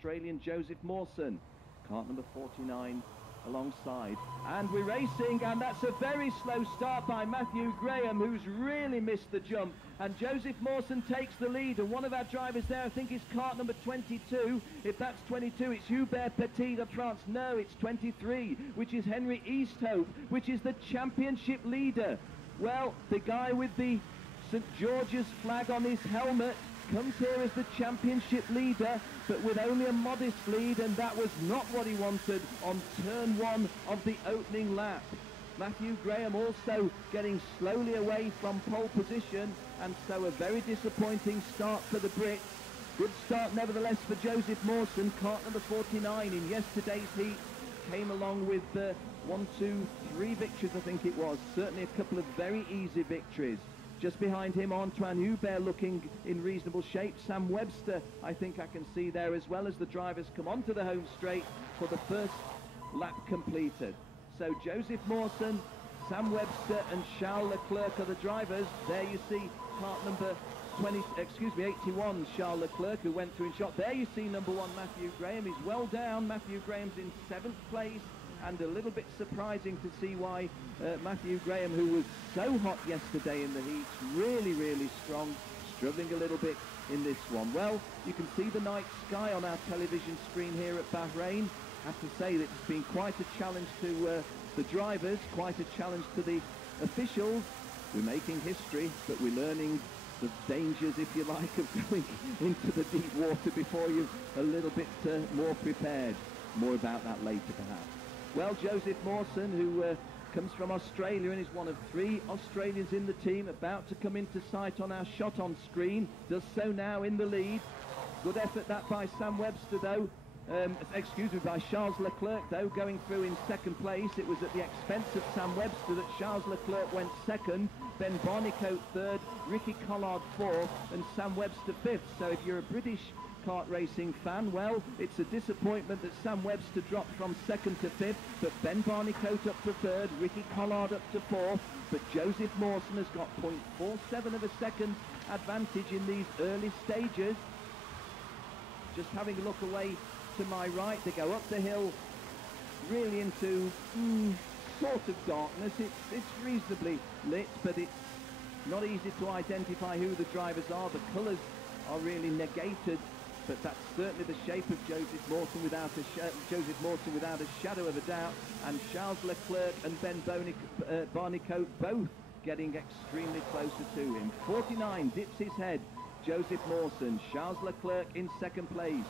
Australian Joseph Mawson. Kart number 49 alongside, and we're racing, and that's a very slow start by Matthew Graham, who's really missed the jump, and Joseph Mawson takes the lead, and one of our drivers there I think is kart number 22. If that's 22, it's Hubert Petit of France. No, it's 23, which is Henry Easthope, which is the championship leader. Well, the guy with the St George's flag on his helmet comes here as the championship leader, but with only a modest lead, and that was not what he wanted on turn one of the opening lap. Matthew Graham also getting slowly away from pole position, and so a very disappointing start for the Brits. Good start nevertheless for Joseph Mawson. Kart number 49 in yesterday's heat came along with 1, 2, 3 victories, I think it was. Certainly a couple of very easy victories. Just behind him, Antoine Hubert looking in reasonable shape. Sam Webster, I think I can see there, as well as the drivers come onto the home straight for the first lap completed. So Joseph Mawson, Sam Webster and Charles Leclerc are the drivers. There you see kart number 81, Charles Leclerc, who went through in shot. There you see number 1, Matthew Graham. He's well down. Matthew Graham's in 7th place. And a little bit surprising to see why Matthew Graham, who was so hot yesterday in the heats, really strong, struggling a little bit in this one. Well, you can see the night sky on our television screen here at Bahrain. I have to say that it's been quite a challenge to the drivers, quite a challenge to the officials. We're making history, but we're learning the dangers, if you like, of going into the deep water before you're a little bit more prepared. More about that later, perhaps. Well, Joseph Mawson, who comes from Australia and is one of 3 Australians in the team, about to come into sight on our shot on screen, does so now in the lead. Good effort that by Sam Webster though, by Charles Leclerc though, going through in 2nd place. It was at the expense of Sam Webster that Charles Leclerc went 2nd, Ben Barnicoat 3rd, Ricky Collard 4th and Sam Webster 5th. So if you're a British kart racing fan, well, it's a disappointment that Sam Webster dropped from 2nd to 5th, but Ben Barnicoat up to 3rd, Ricky Collard up to 4th, but Joseph Mawson has got 0.47 of a second advantage in these early stages. Just having a look away to my right, they go up the hill really into sort of darkness. It's reasonably lit, but it's not easy to identify who the drivers are. The colours are really negated, but that's certainly the shape of Joseph Mawson without a shadow of a doubt, and Charles Leclerc and Ben Barnicoat both getting extremely closer to him. 49 dips his head, Joseph Mawson. Charles Leclerc in 2nd place.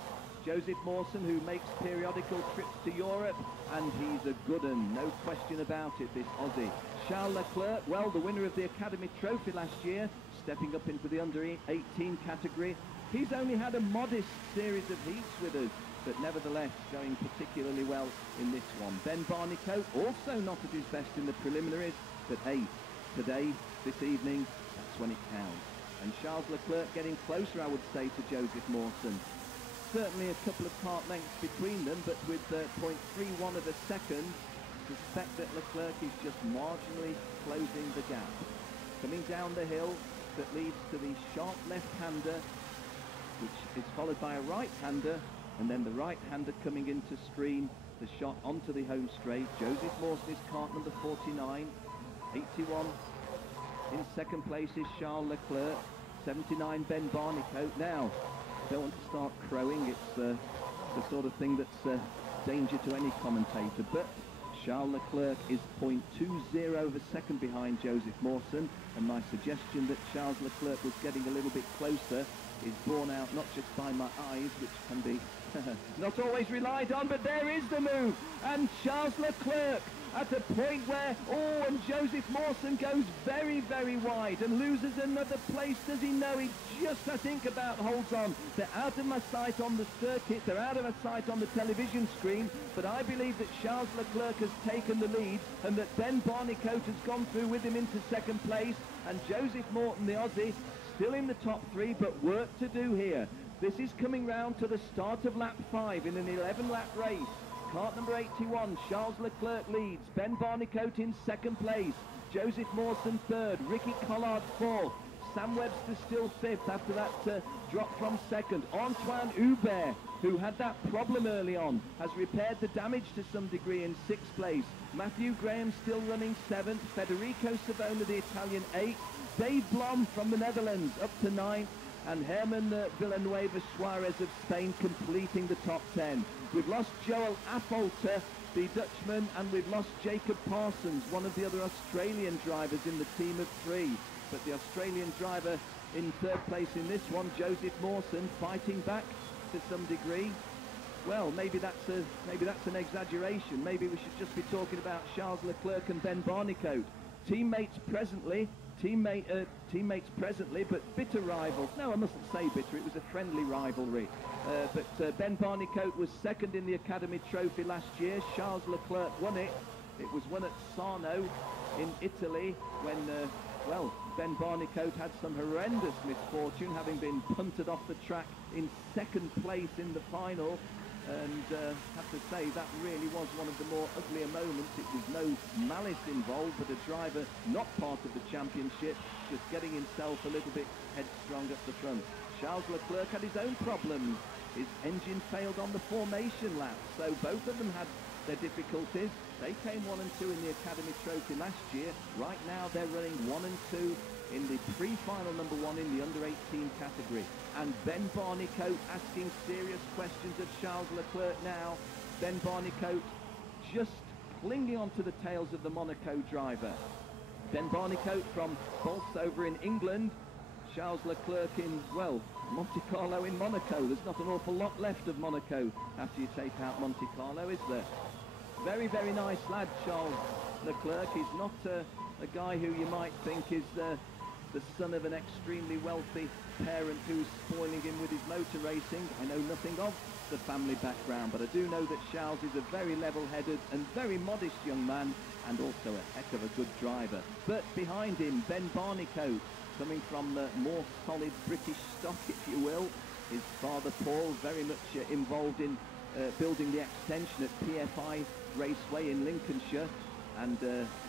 Joseph Mawson, who makes periodical trips to Europe, and he's a good un, no question about it, this Aussie. Charles Leclerc, well, the winner of the Academy Trophy last year, stepping up into the under-18 category. He's only had a modest series of heats with us, but nevertheless going particularly well in this one. Ben Barnicoat also not at his best in the preliminaries, but hey, today, this evening, that's when it counts. And Charles Leclerc getting closer, I would say, to Joseph Mawson. Certainly a couple of kart lengths between them, but with 0.31 of a second, suspect that Leclerc is just marginally closing the gap. Coming down the hill that leads to the sharp left-hander, which is followed by a right-hander, and then the right-hander coming into screen, the shot onto the home straight. Joseph Mawson is kart number 49, 81 in 2nd place is Charles Leclerc, 79 Ben Barnicoat. Now, I don't want to start crowing, it's the sort of thing that's danger to any commentator, but Charles Leclerc is 0.20 of a second behind Joseph Mawson, and my suggestion that Charles Leclerc was getting a little bit closer is borne out not just by my eyes, which can be not always relied on, but there is the move, and Charles Leclerc at a point where, and Joseph Mawson goes very wide and loses another place. Does he know? He just, I think, about holds on. They're out of my sight on the circuit, they're out of my sight on the television screen, but I believe that Charles Leclerc has taken the lead, and that Ben Barnicoat has gone through with him into 2nd place, and Joseph Mawson, the Aussie, still in the top 3, but work to do here. This is coming round to the start of lap 5 in an 11-lap race. Kart number 81, Charles Leclerc leads, Ben Barnicoat in 2nd place, Joseph Mawson 3rd, Ricky Collard 4th, Sam Webster still fifth after that drop from second. Antoine Hubert, who had that problem early on, has repaired the damage to some degree in sixth place. Matthew Graham still running seventh. Federico Savona, the Italian, eighth. Dave Blom from the Netherlands up to ninth. And Herman Villanueva Suarez of Spain completing the top 10. We've lost Joel Affolter, the Dutchman, and we've lost Jacob Parsons, one of the other Australian drivers in the team of three. But the Australian driver in third place in this one, Joseph Mawson, fighting back to some degree. Well, maybe that's an exaggeration. Maybe we should just be talking about Charles Leclerc and Ben Barnicoat. Teammates presently, but bitter rivals. No, I mustn't say bitter, it was a friendly rivalry. But Ben Barnicoat was second in the Academy Trophy last year. Charles Leclerc won it. It was won at Sarno in Italy when, well, Ben Barnicoat had some horrendous misfortune, having been punted off the track in second place in the final. And have to say, that really was one of the more uglier moments. It was no malice involved, but a driver not part of the championship, just getting himself a little bit headstrong at the front. Charles Leclerc had his own problems. His engine failed on the formation lap, so both of them had their difficulties. They came 1 and 2 in the Academy Trophy last year. Right now they're running 1 and 2 in the pre-final number 1 in the under-18 category. And Ben Barnicoat asking serious questions of Charles Leclerc now. Ben Barnicoat just clinging onto the tails of the Monaco driver. Ben Barnicoat from Bolsover in England. Charles Leclerc in, well, Monte Carlo in Monaco. There's not an awful lot left of Monaco after you take out Monte Carlo, is there? Very, very nice lad, Charles Leclerc. He's not a guy who you might think is the son of an extremely wealthy parent who's spoiling him with his motor racing. I know nothing of the family background, but I do know that Charles is a very level-headed and very modest young man, and also a heck of a good driver. But behind him, Ben Barnicoat, coming from the more solid British stock, if you will. His father, Paul, very much involved in building the extension at PFI Raceway in Lincolnshire, and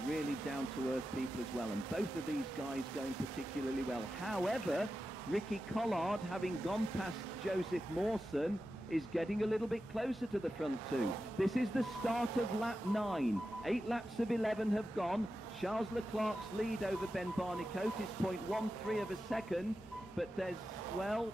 really down-to-earth people as well. And both of these guys going particularly well. However, Ricky Collard, having gone past Joseph Mawson, is getting a little bit closer to the front two. This is the start of lap 9. 8 laps of 11 have gone. Charles Leclerc's lead over Ben Barnicoat is 0.13 of a second, but there's, well,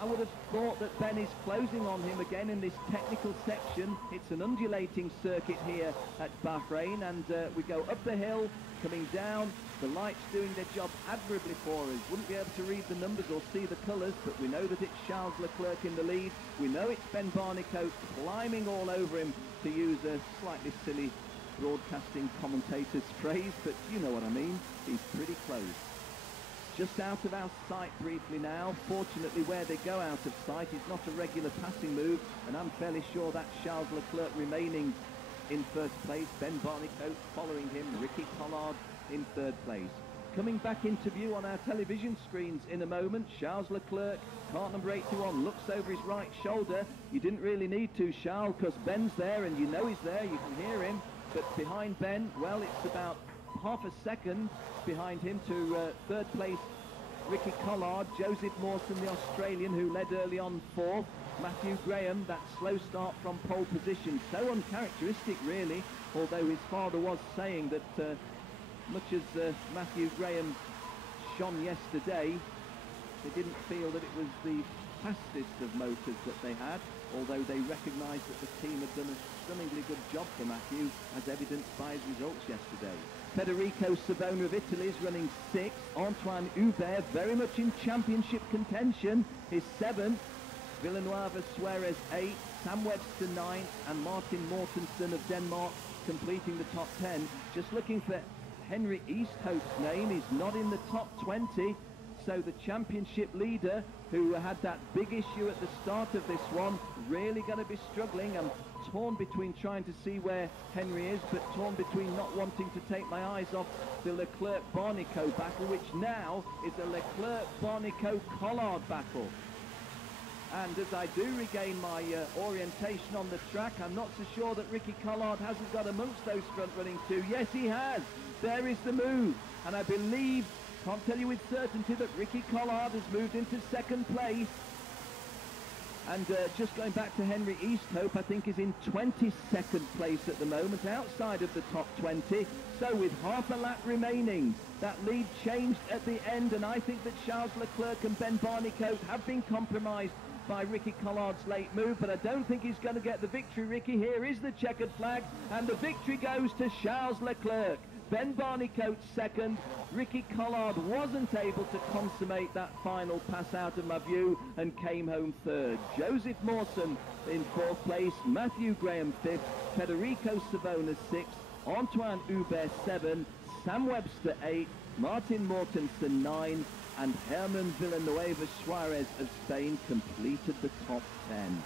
I would have thought that Ben is closing on him again in this technical section. It's an undulating circuit here at Bahrain, and we go up the hill, coming down. The lights doing their job admirably for us. Wouldn't be able to read the numbers or see the colours, but we know that it's Charles Leclerc in the lead. We know it's Ben Barnicoat climbing all over him, to use a slightly silly broadcasting commentator's phrase, but you know what I mean. He's pretty close. Just out of our sight briefly now. Fortunately, where they go out of sight is not a regular passing move, and I'm fairly sure that's Charles Leclerc remaining in first place. Ben Barnicoat following him. Ricky Collard in third place. Coming back into view on our television screens in a moment, Charles Leclerc, kart number 81, looks over his right shoulder. You didn't really need to, Charles, because Ben's there, and you know he's there. You can hear him. But behind Ben, well, it's about half a second behind him to third place Ricky Collard. Joseph Mawson, the Australian, who led early on fourth. Matthew Graham, that slow start from pole position, so uncharacteristic really, although his father was saying that much as Matthew Graham shone yesterday, they didn't feel that it was the fastest of motors that they had, although they recognised that the team had done a stunningly good job for Matthew, as evidenced by his results yesterday. Federico Savona of Italy is running 6th. Antoine Hubert very much in championship contention, is 7th. Villanueva Suarez 8th, Sam Webster 9th, and Martin Mortensen of Denmark completing the top 10. Just looking for Henry Easthope's name, he's not in the top 20. So the championship leader, who had that big issue at the start of this one, really going to be struggling. I'm torn between trying to see where Henry is, but torn between not wanting to take my eyes off the Leclerc-Barnicoat battle, which now is a Leclerc-Barnicoat-Collard battle. And as I do regain my orientation on the track, I'm not so sure that Ricky Collard hasn't got amongst those front-running two. Yes, he has. There is the move. And I believe Can't tell you with certainty that Ricky Collard has moved into second place. And just going back to Henry Easthope, I think is in 22nd place at the moment, outside of the top 20. So with half a lap remaining, that lead changed at the end, and I think that Charles Leclerc and Ben Barnicoat have been compromised by Ricky Collard's late move, but I don't think he's going to get the victory. Ricky, here is the checkered flag, and the victory goes to Charles Leclerc. Ben Barnicoat second. Ricky Collard wasn't able to consummate that final pass out of my view and came home third. Joseph Mawson in fourth place, Matthew Graham fifth, Federico Savona sixth, Antoine Hubert 7, Sam Webster 8, Martin Mortensen 9, and Herman Villanueva Suarez of Spain completed the top 10.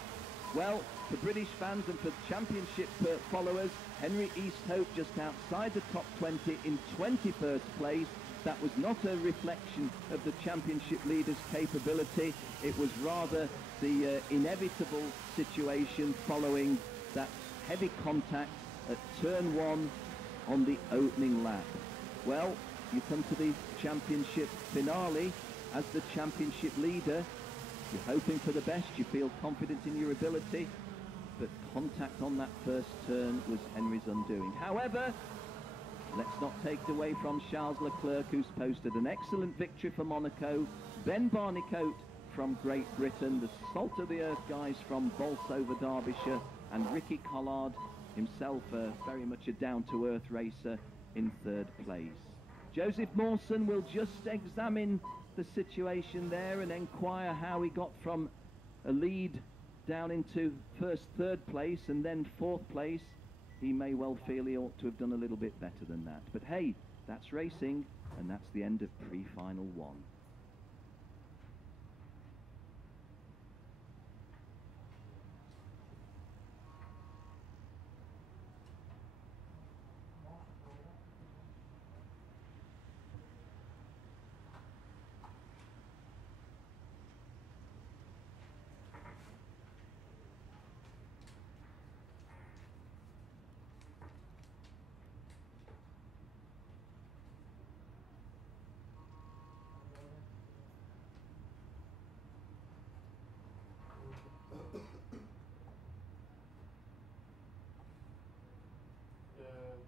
Well, for British fans and for championship followers, Henry Easthope just outside the top 20 in 21st place. That was not a reflection of the championship leader's capability. It was rather the inevitable situation following that heavy contact at turn 1 on the opening lap. Well, you come to the championship finale as the championship leader. You're hoping for the best, you feel confident in your ability, but contact on that first turn was Henry's undoing. However, let's not take it away from Charles Leclerc, who's posted an excellent victory for Monaco, Ben Barnicoat from Great Britain, the salt of the earth guys from Bolsover, Derbyshire, and Ricky Collard, himself very much a down-to-earth racer, in third place. Joseph Mawson will just examine the situation there and inquire how he got from a lead down into third place and then fourth place. He may well feel he ought to have done a little bit better than that. But hey, that's racing, and that's the end of pre-final 1.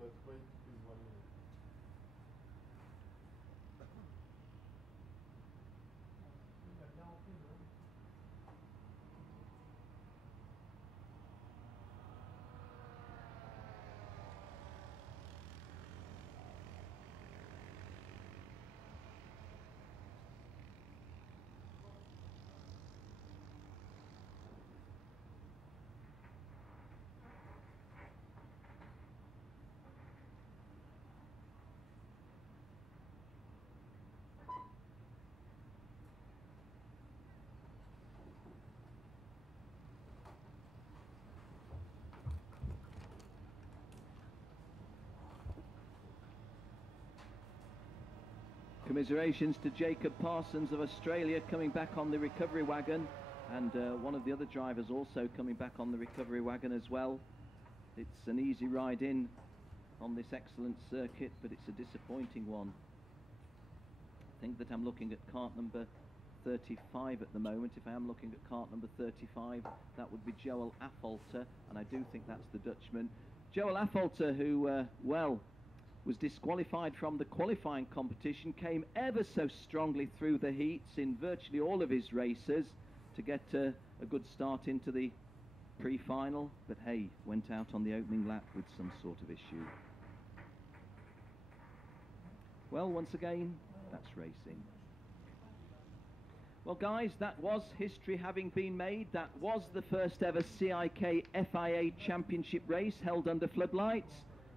But wait, please 1 minute. Commiserations to Jacob Parsons of Australia coming back on the recovery wagon, and one of the other drivers also coming back on the recovery wagon as well. It's an easy ride in on this excellent circuit, but it's a disappointing one. I think that I'm looking at cart number 35 at the moment. If I am looking at cart number 35, that would be Joel Affolter, and I do think that's the Dutchman. Joel Affolter, who, well, was disqualified from the qualifying competition, came ever so strongly through the heats in virtually all of his races to get a good start into the pre-final, but hey, went out on the opening lap with some sort of issue. Well, once again, that's racing. Well, guys, that was history having been made. That was the first ever CIK FIA Championship race held under floodlights,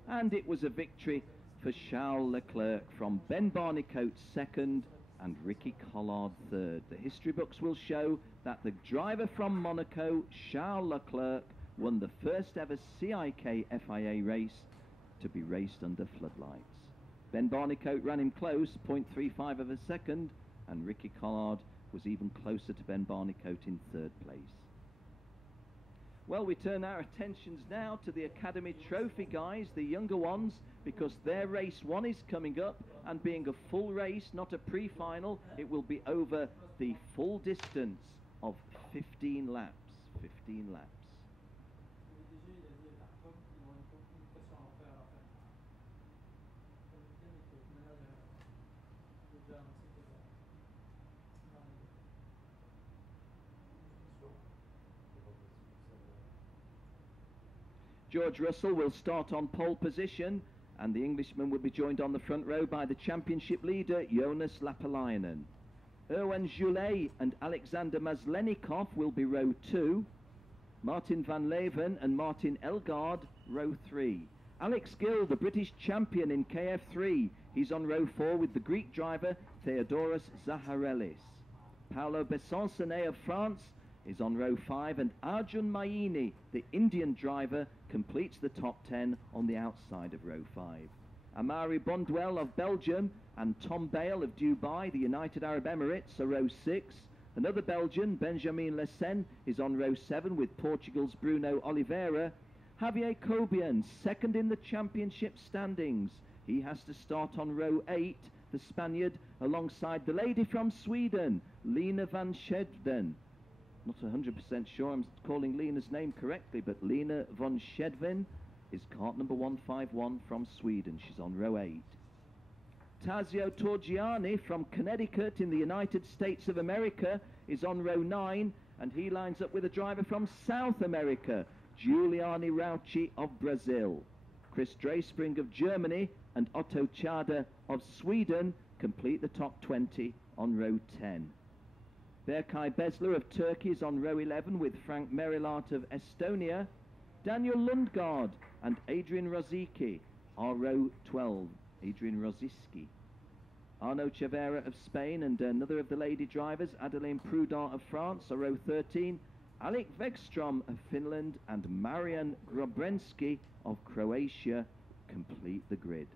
and it was a victory for Charles Leclerc from Ben Barnicoat second and Ricky Collard third. The history books will show that the driver from Monaco, Charles Leclerc, won the first ever CIK FIA race to be raced under floodlights. Ben Barnicoat ran him close, 0.35 of a second, and Ricky Collard was even closer to Ben Barnicoat in third place. Well, we turn our attentions now to the Academy Trophy guys, the younger ones, because their race one is coming up, and being a full race, not a pre-final, it will be over the full distance of 15 laps. 15 laps. George Russell will start on pole position, and the Englishman will be joined on the front row by the championship leader, Jonas Lapalainen. Erwan Joulet and Alexander Maslenikov will be row 2. Martin van Leeuwen and Martin Elgaard, row 3. Alex Gill, the British champion in KF3, he's on row 4 with the Greek driver, Theodoros Zaharelis. Paolo Besoncenet of France is on row 5, and Arjun Maini, the Indian driver, completes the top 10 on the outside of row 5. Amari Bondwell of Belgium and Tom Bale of Dubai, the United Arab Emirates, are row 6. Another Belgian, Benjamin Lessen, is on row 7 with Portugal's Bruno Oliveira. Javier Cobian, second in the championship standings. He has to start on row 8, the Spaniard, alongside the lady from Sweden, Lena van Schedven. Not 100% sure I'm calling Lena's name correctly, but Lena von Schedven is cart number 151 from Sweden. She's on row 8. Tazio Torgiani from Connecticut in the United States of America is on row 9, and he lines up with a driver from South America, Giuliani Rauchi of Brazil. Chris Drayspring of Germany and Otto Chada of Sweden complete the top 20 on row 10. Berkay Besler of Turkey is on row 11 with Frank Merilart of Estonia. Daniel Lundgaard and Adrian Rosicky are row 12. Adrian Rosicky. Arnaud Chavera of Spain and another of the lady drivers, Adeline Prudent of France, are row 13. Alec Vegstrom of Finland and Marian Grobrensky of Croatia complete the grid.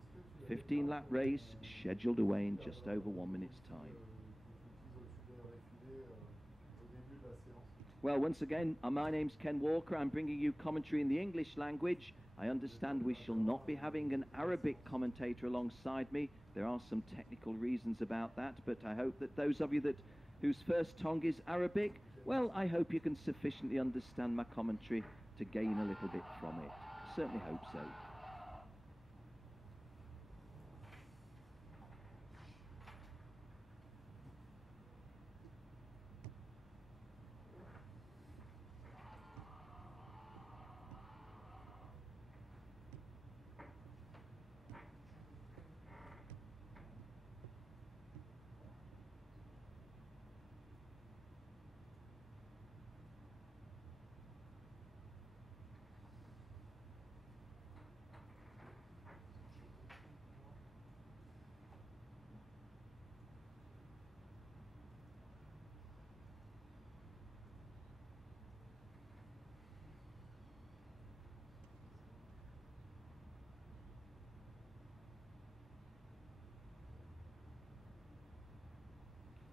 15-lap race scheduled away in just over 1 minute's time. Well, once again, my name's Ken Walker. I'm bringing you commentary in the English language. I understand we shall not be having an Arabic commentator alongside me. There are some technical reasons about that, but I hope that those of you whose first tongue is Arabic, well, I hope you can sufficiently understand my commentary to gain a little bit from it. Certainly hope so.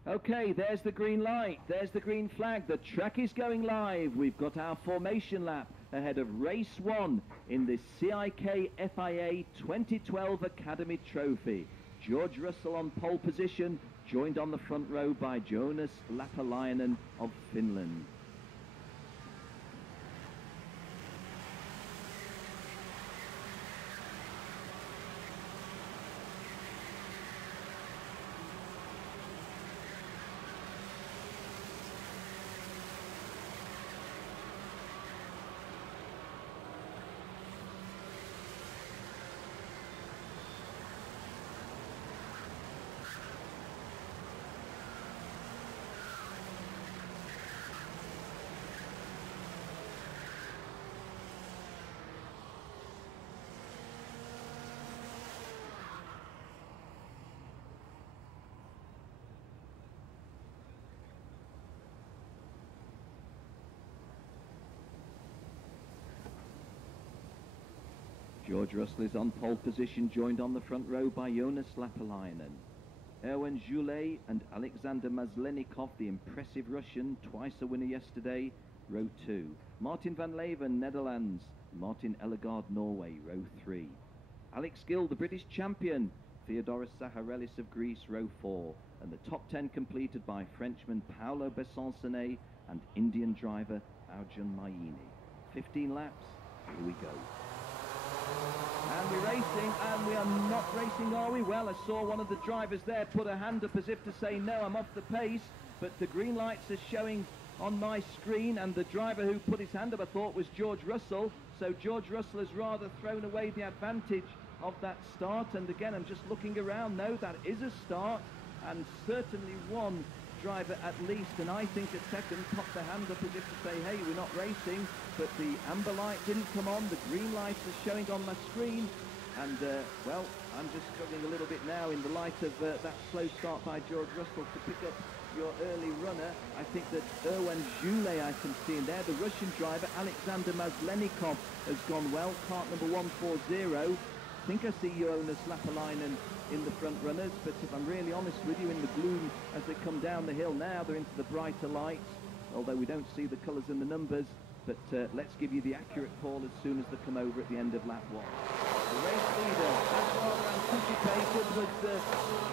Okay, there's the green light, there's the green flag, the track is going live. We've got our formation lap ahead of race 1 in the CIK FIA 2012 Academy Trophy. George Russell on pole position, joined on the front row by Jonas Lapalainen of Finland. George Russell is on pole position, joined on the front row by Jonas Lapalainen. Erwan Joulet and Alexander Maslenikov, the impressive Russian, twice a winner yesterday, row 2. Martin van Leeuwen, Netherlands. Martin Ellegaard, Norway, row 3. Alex Gill, the British champion. Theodoros Zaharelis of Greece, row 4. And the top 10 completed by Frenchman Paolo Besoncenet and Indian driver Arjun Mayini. 15 laps, here we go. And we're racing, and we are not racing, are we? Well, I saw one of the drivers there put a hand up as if to say, no, I'm off the pace, but the green lights are showing on my screen, and the driver who put his hand up, I thought, was George Russell. So George Russell has rather thrown away the advantage of that start, and again, I'm just looking around. No, that is a start, and certainly one driver at least, and I think a second popped the hand up as if to say, hey, we're not racing, but the amber light didn't come on, the green light is showing on my screen, and well, I'm just struggling a little bit now in the light of that slow start by George Russell to pick up your early runner. I think that Erwan Joulet I can see in there, the Russian driver Alexander Maslenikov has gone well, kart number 140. I think I see Jonas Lapalainen in the front runners, but if I'm really honest with you, in the gloom as they come down the hill now, they're into the brighter lights, although we don't see the colours and the numbers, but let's give you the accurate call as soon as they come over at the end of lap 1. The race leader, as rather anticipated, was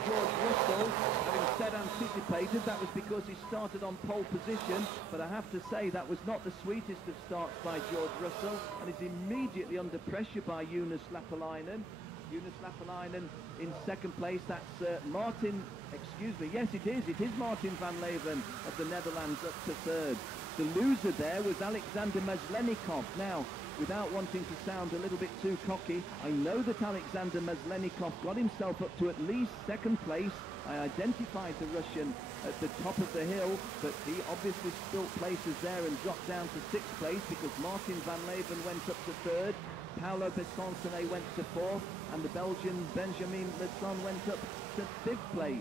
George Russell. Having said anticipated, that was because he started on pole position, but I have to say that was not the sweetest of starts by George Russell, and is immediately under pressure by Jonas Lapalainen. Jonas Lapalainen in second place. That's Martin, excuse me, yes it is Martin van Leeuwen of the Netherlands up to third. The loser there was Alexander Maslenikov. Now, without wanting to sound a little bit too cocky, I know that Alexander Maslenikov got himself up to at least second place. I identified the Russian at the top of the hill, but he obviously spilt places there and dropped down to sixth place because Martin van Leeuwen went up to third, Paolo Besoncenet went to fourth, and the Belgian Benjamin Lecon went up to fifth place.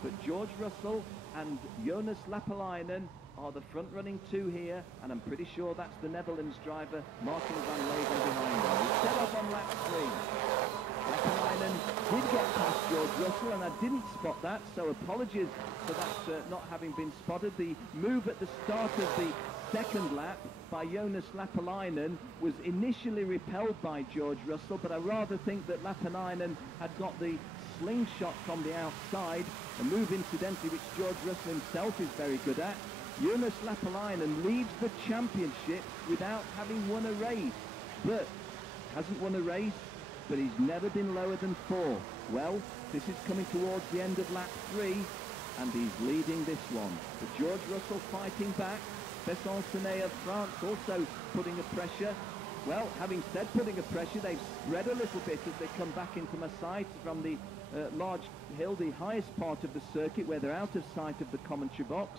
But George Russell and Jonas Lapalainen are the front-running two here, and I'm pretty sure that's the Netherlands driver, Martin van Leeuwen, behind him. He's set up on lap 3. Lapalainen did get past George Russell, and I didn't spot that, so apologies for that not having been spotted. The move at the start of the second lap by Jonas Lapalainen was initially repelled by George Russell, but I rather think that Lapalainen had got the slingshot from the outside, a move incidentally which George Russell himself is very good at. Jonas Lapalainen leads the championship without having won a race, but hasn't won a race, but he's never been lower than 4. Well, this is coming towards the end of lap 3, and he's leading this one. But George Russell fighting back. Besoncenet of France also putting a pressure. Well, having said putting a pressure, they've spread a little bit as they come back into my sight from the large hill, the highest part of the circuit, where they're out of sight of the commentary box.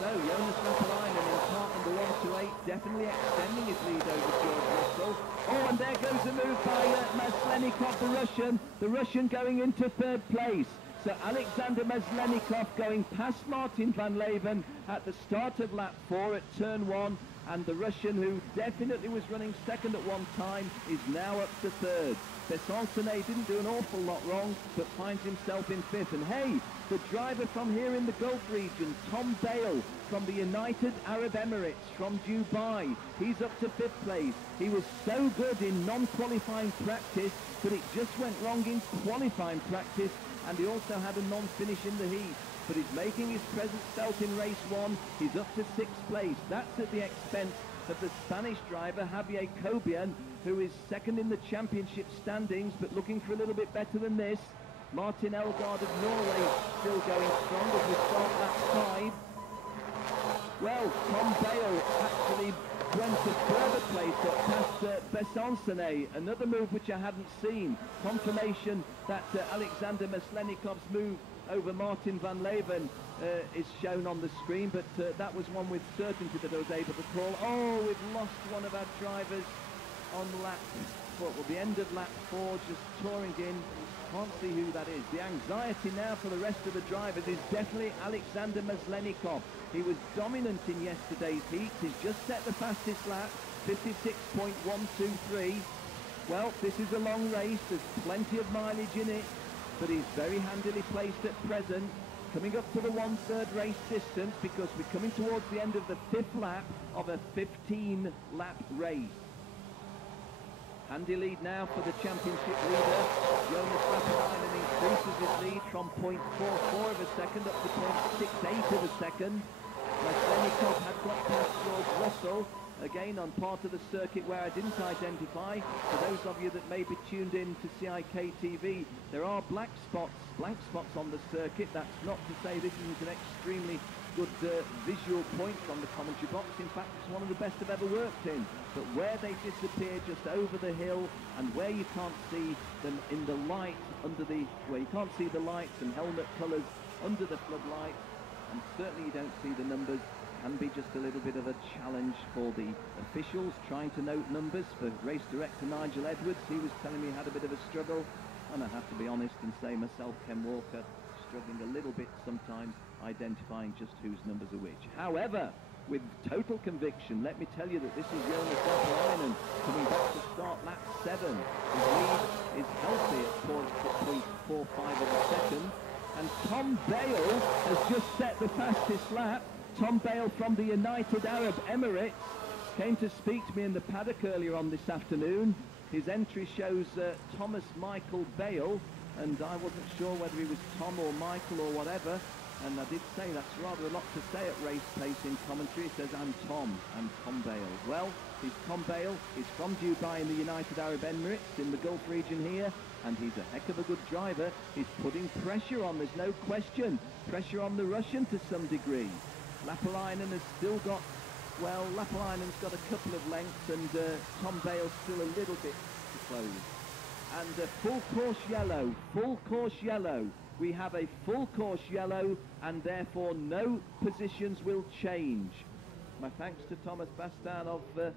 So Jonas Lapalainen in kart number 128, definitely extending his lead over George Russell. Oh, and there goes a move by Maslenikov, the Russian going into third place. So Alexander Maslenikov going past Martin van Leeuwen at the start of lap 4 at turn 1, and the Russian, who definitely was running second at one time, is now up to third. Besoncenet didn't do an awful lot wrong, but finds himself in fifth. And hey, the driver from here in the Gulf region, Tom Bale, from the United Arab Emirates, from Dubai, he's up to fifth place. He was so good in non-qualifying practice, but it just went wrong in qualifying practice, and he also had a non-finish in the heat. But he's making his presence felt in race 1. He's up to sixth place. That's at the expense of the Spanish driver, Javier Cobian, who is second in the championship standings, but looking for a little bit better than this. Martin Ellegaard of Norway still going strong as we start lap 5. Well, Tom Bale actually went to further place up past Besoncenet, another move which I hadn't seen. Confirmation that Alexander Maslenikov's move over Martin van Leeuwen is shown on the screen, but that was one with certainty that I was able to call. Oh, we've lost one of our drivers on lap 4, well, the end of lap 4, just touring in. Can't see who that is. The anxiety now for the rest of the drivers is definitely Alexander Maslenikov. He was dominant in yesterday's heat. He's just set the fastest lap, 56.123. Well, this is a long race. There's plenty of mileage in it, but he's very handily placed at present. coming up to the 1/3 race distance, because we're coming towards the end of the 5th lap of a 15-lap race. Handy lead now for the championship leader. Jonas Rapalainen increases his lead from 0.44 of a second up to 0.68 of a second. Maslenikov had got past George Russell, again on part of the circuit where I didn't identify. For those of you that may be tuned in to CIK TV, there are blank spots on the circuit. That's not to say this isn't an extremely good visual point from the commentary box. In fact, it's one of the best I've ever worked in. But where they disappear just over the hill, and where you can't see them in the light where you can't see the lights and helmet colours under the floodlights, and certainly you don't see the numbers, can be just a little bit of a challenge for the officials trying to note numbers. For race director Nigel Edwards, he was telling me he had a bit of a struggle, and I have to be honest and say myself, Ken Walker, struggling a little bit sometimes identifying just whose numbers are which. However, with total conviction, let me tell you that this is Jonas Rapalainen coming back to start lap 7. His lead is healthy at 0.45 of a second, and Tom Bale has just set the fastest lap. Tom Bale from the United Arab Emirates came to speak to me in the paddock earlier on this afternoon. His entry shows Thomas Michael Bale, and I wasn't sure whether he was Tom or Michael or whatever, and I did say that's rather a lot to say at race pace in commentary. He says, I'm Tom Bale. Well, he's Tom Bale. He's from Dubai in the United Arab Emirates in the Gulf region here, and he's a heck of a good driver. He's putting pressure on, there's no question. Pressure on the Russian to some degree. Lapalainen has still got, well, Lapalainen's got a couple of lengths, and Tom Bale's still a little bit to close. And full course yellow. We have a full course yellow, and therefore no positions will change. My thanks to Thomas Bastan of the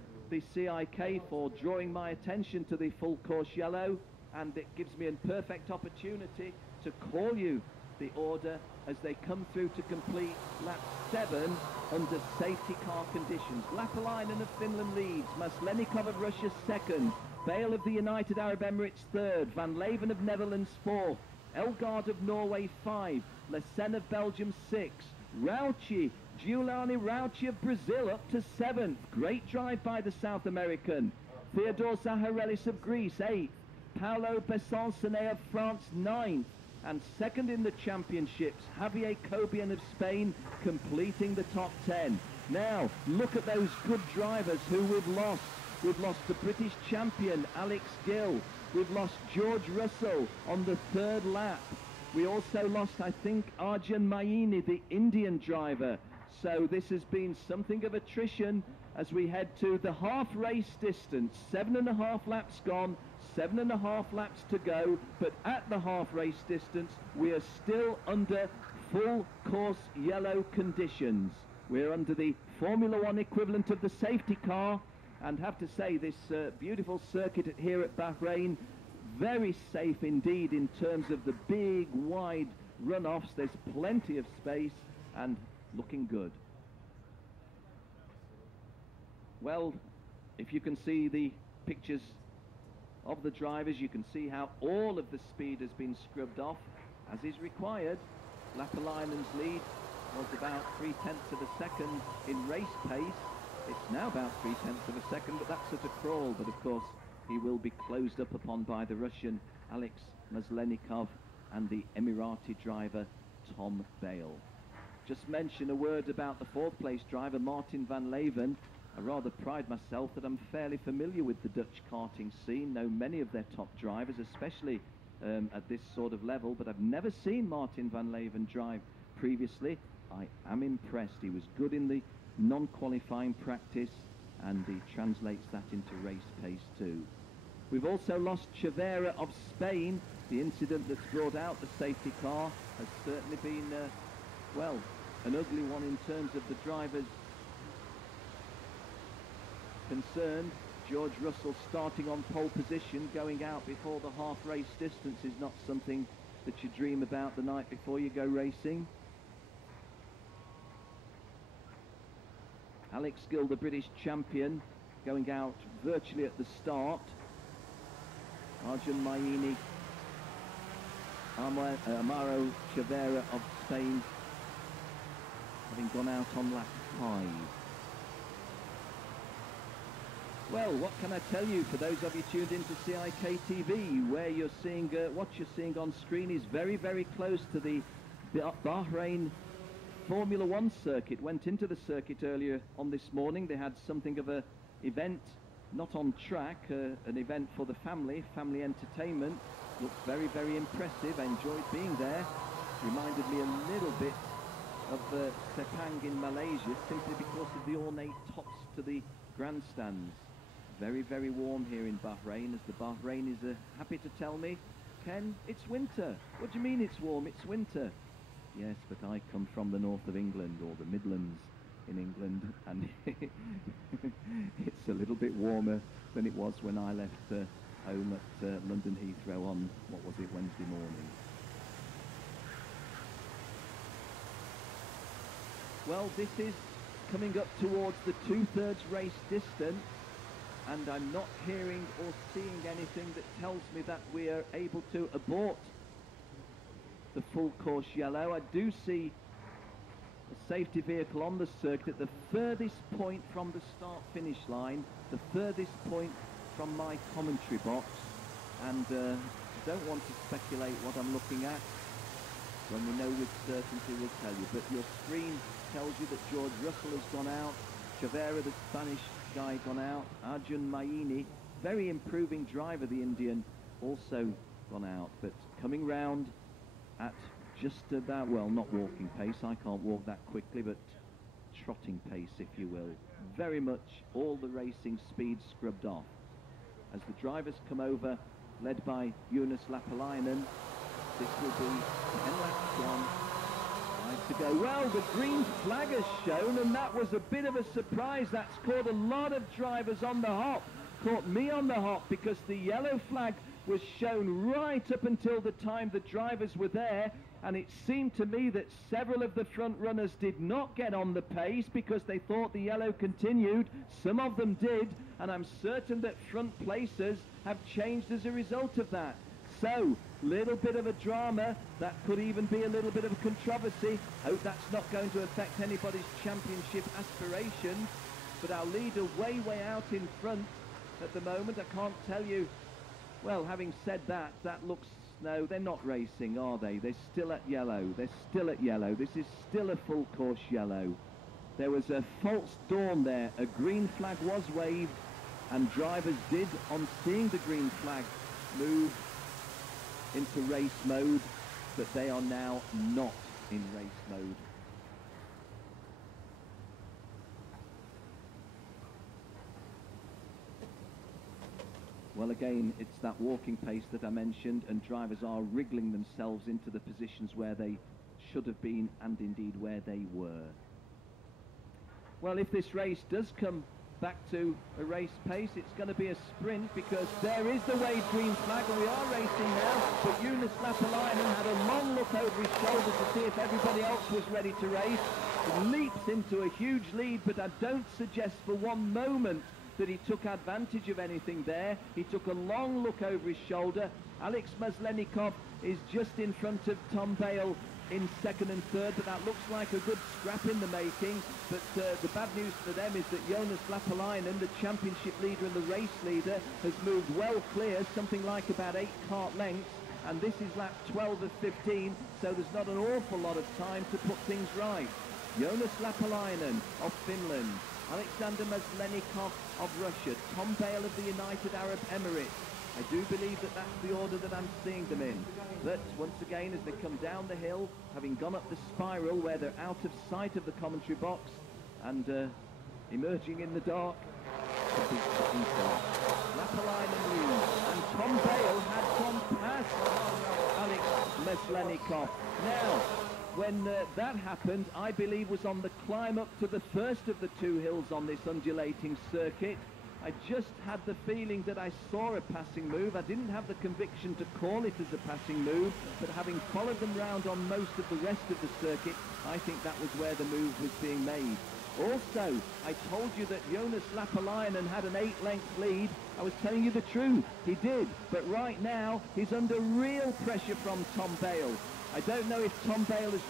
CIK for drawing my attention to the full course yellow, and it gives me a perfect opportunity to call you the order as they come through to complete lap 7 under safety car conditions. Lapalainen of Finland leads, Maslenikov of Russia 2nd, Bale of the United Arab Emirates 3rd, Van Leven of Netherlands 4th, Elgaard of Norway 5, Lessen of Belgium 6, Giuliani Rauchi of Brazil up to 7th. Great drive by the South American. Theodore Zaharelis of Greece 8th, Paolo Besancene of France 9th, and second in the championships, Javier Cobian of Spain completing the top 10. Now, look at those good drivers who we've lost. We've lost the British champion, Alex Gill. We've lost George Russell on the 3rd lap. We also lost, I think, Arjun Maini, the Indian driver. So this has been something of attrition as we head to the half race distance. 7.5 laps gone, 7.5 laps to go, but at the half race distance we are still under full course yellow conditions. We're under the Formula 1 equivalent of the safety car, and have to say this beautiful circuit here at Bahrain, very safe indeed in terms of the big wide runoffs. There's plenty of space and looking good. Well, if you can see the pictures of the drivers, you can see how all of the speed has been scrubbed off as is required. Lapalainen's lead was about 0.3 of a second in race pace. It's now about 0.3 of a second, but that's at a crawl. But of course he will be closed up upon by the Russian Alex Maslenikov and the Emirati driver Tom Bale. Just mention a word about the 4th place driver Martin van Leven. I rather pride myself that I'm fairly familiar with the Dutch karting scene, know many of their top drivers, especially at this sort of level, but I've never seen Martin van Leven drive previously. I am impressed. He was good in the non-qualifying practice, and he translates that into race pace too. We've also lost Chavera of Spain. The incident that's brought out the safety car has certainly been, well, an ugly one in terms of the drivers concerned. George Russell starting on pole position, going out before the half race distance is not something that you dream about the night before you go racing. Alex Gill, the British champion, going out virtually at the start. Arjun Maini, Amaro Chavera of Spain, having gone out on lap 5. Well, what can I tell you? For those of you tuned into CIK TV, where you're seeing, what you're seeing on screen is very, very close to the Bahrain Formula 1 circuit. Went into the circuit earlier on this morning. They had something of a event, not on track, an event for the family entertainment. Looked very, very impressive. I enjoyed being there. Reminded me a little bit of Sepang in Malaysia, simply because of the ornate tops to the grandstands. Very, very warm here in Bahrain, as the Bahrainis are happy to tell me, Ken, it's winter. What do you mean it's warm? It's winter. Yes, but I come from the north of England, or the Midlands in England, and it's a little bit warmer than it was when I left home at London Heathrow on, what was it, Wednesday morning. Well, this is coming up towards the 2/3 race distance, and I'm not hearing or seeing anything that tells me that we are able to abort the full course yellow. I do see a safety vehicle on the circuit at the furthest point from the start-finish line, the furthest point from my commentary box, and don't want to speculate what I'm looking at. When we know with certainty, we'll tell you. But your screen tells you that George Russell has gone out, Chavera, the Spanish guy, gone out, Arjun Maini, very improving driver, the Indian, also gone out. But coming round at just about, well, not walking pace, I can't walk that quickly, but trotting pace, if you will. Very much all the racing speed scrubbed off. As the drivers come over, led by Jonas Lapalainen, this will be 10 laps gone, 5 to go. Well, the green flag has shown, and that was a bit of a surprise. That's caught a lot of drivers on the hop. Caught me on the hop, because the yellow flag was shown right up until the time the drivers were there, and it seemed to me that several of the front runners did not get on the pace because they thought the yellow continued. Some of them did, and I'm certain that front placers have changed as a result of that. So, little bit of a drama, that could even be a little bit of a controversy. Hope that's not going to affect anybody's championship aspirations, but our leader way out in front at the moment. I can't tell you. Well, having said that, that looks, no, they're not racing, are they? They're still at yellow. They're still at yellow. This is still a full course yellow. There was a false dawn there. A green flag was waved, and drivers did, on seeing the green flag, move into race mode, but they are now not in race mode. Well, again, it's that walking pace that I mentioned, and drivers are wriggling themselves into the positions where they should have been, and indeed where they were. Well, if this race does come back to a race pace, it's going to be a sprint, because there is the wave green flag, and we are racing now. But Jonas Lapalainen had a long look over his shoulder to see if everybody else was ready to race. He leaps into a huge lead, but I don't suggest for one moment that he took advantage of anything there. He took a long look over his shoulder. Alex Maslenikov is just in front of Tom Bale in second and third, but that looks like a good scrap in the making. But the bad news for them is that Jonas Lapalainen, the championship leader and the race leader, has moved well clear, something like about 8 kart lengths, and this is lap 12 of 15, so there's not an awful lot of time to put things right. Jonas Lapalainen of Finland, Alexander Maslenikov of Russia, Tom Bale of the United Arab Emirates. I do believe that that's the order that I'm seeing them in. But once again, as they come down the hill, having gone up the spiral where they're out of sight of the commentary box and emerging in the dark, Lapalainen leads, and Tom Bale had gone past Alex Maslenikov. Now, when that happened, I believe was on the climb up to the first of the 2 hills on this undulating circuit. I just had the feeling that I saw a passing move. I didn't have the conviction to call it as a passing move, but having followed them round on most of the rest of the circuit, I think that was where the move was being made. Also, I told you that Jonas Lapalainen had an 8-length lead. I was telling you the truth, he did. But right now, he's under real pressure from Tom Bale. I don't know if Tom Bale has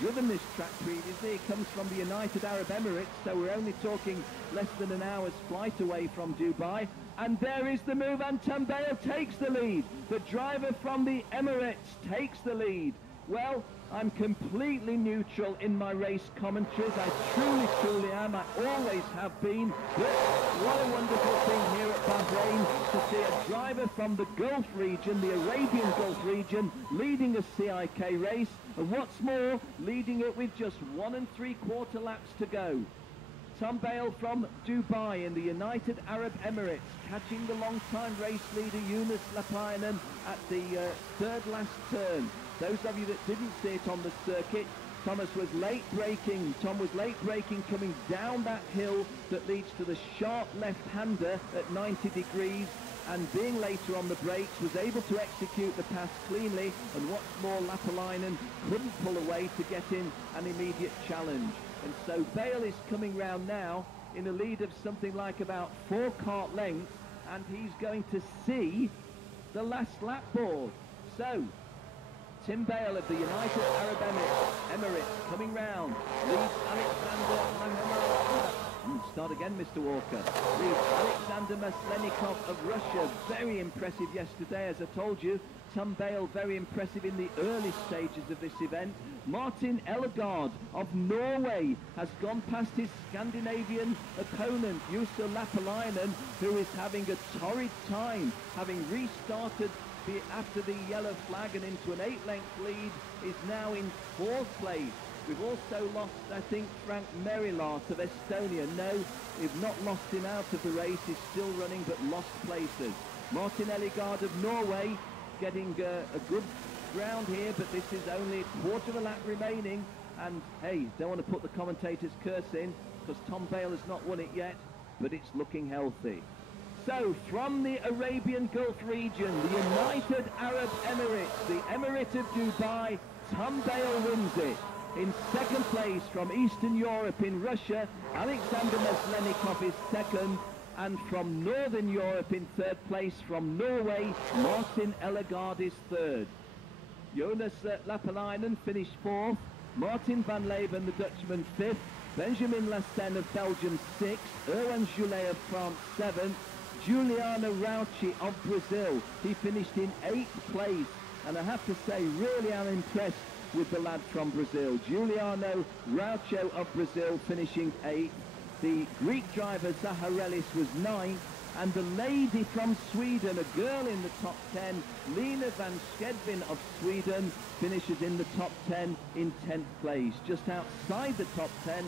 driven this track previously. He comes from the United Arab Emirates, so we're only talking less than an hour's flight away from Dubai. And there is the move, and Tom Bale takes the lead. The driver from the Emirates takes the lead. Well, I'm completely neutral in my race commentaries. I truly am. I always have been. But what a wonderful thing here at Bahrain to see a driver from the Gulf region, the Arabian Gulf region, leading a CIK race. And what's more, leading it with just 1 3/4 laps to go. Tom Bale from Dubai in the United Arab Emirates, catching the long-time race leader Yunus Lapainen at the third last turn. Those of you that didn't see it on the circuit, Tom was late braking coming down that hill that leads to the sharp left-hander at 90 degrees, and being later on the brakes was able to execute the pass cleanly, and what's more, Lapainen couldn't pull away to get in an immediate challenge. And so Bale is coming round now in a lead of something like about 4 kart lengths, and he's going to see the last lap board. So Tim Bale of the United Arab Emirates coming round, leads Alexander start again, Mr. Walker. Leads Alexander Maslenikov of Russia, very impressive yesterday, as I told you. Tom Bale very impressive in the early stages of this event. Martin Ellegaard of Norway has gone past his Scandinavian opponent, Jussa Lappalainen, who is having a torrid time, having restarted after the yellow flag and into an 8-length lead, is now in 4th place. We've also lost, I think, Frank Merilaert of Estonia. No, we've not lost him out of the race. He's still running, but lost places. Martin Ellegaard of Norway getting a good ground here, but this is only a quarter of a lap remaining. And, hey, don't want to put the commentator's curse in, because Tom Bale has not won it yet, but it's looking healthy. So, from the Arabian Gulf region, the United Arab Emirates, the Emirate of Dubai, Tom Bale wins it. In 2nd place from Eastern Europe in Russia, Alexander Maslenikov is 2nd. And from Northern Europe in 3rd place from Norway, Martin Ellegaard is 3rd. Jonas Lappalainen finished 4th. Martin van Leeuwen, the Dutchman, 5th. Benjamin Lassen of Belgium, 6th. Erwan Joulet of France, 7th. Giuliano Rauchi of Brazil, he finished in 8th place. And I have to say, really I'm impressed with the lad from Brazil. Giuliano Raucho of Brazil finishing 8th. The Greek driver Zaharelis was 9th. And the lady from Sweden, a girl in the top 10, Lena van Skedvin of Sweden, finishes in the top 10 in 10th place. Just outside the top 10,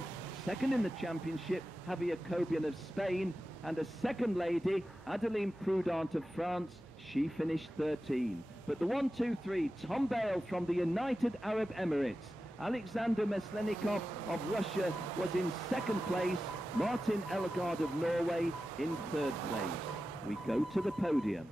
2nd in the championship, Javier Cobian of Spain, and a 2nd lady, Adeline Prudent of France, she finished 13. But the 1, 2, 3, Tom Bale from the United Arab Emirates, Alexander Maslenikov of Russia was in 2nd place, Martin Ellegaard of Norway in 3rd place. We go to the podium.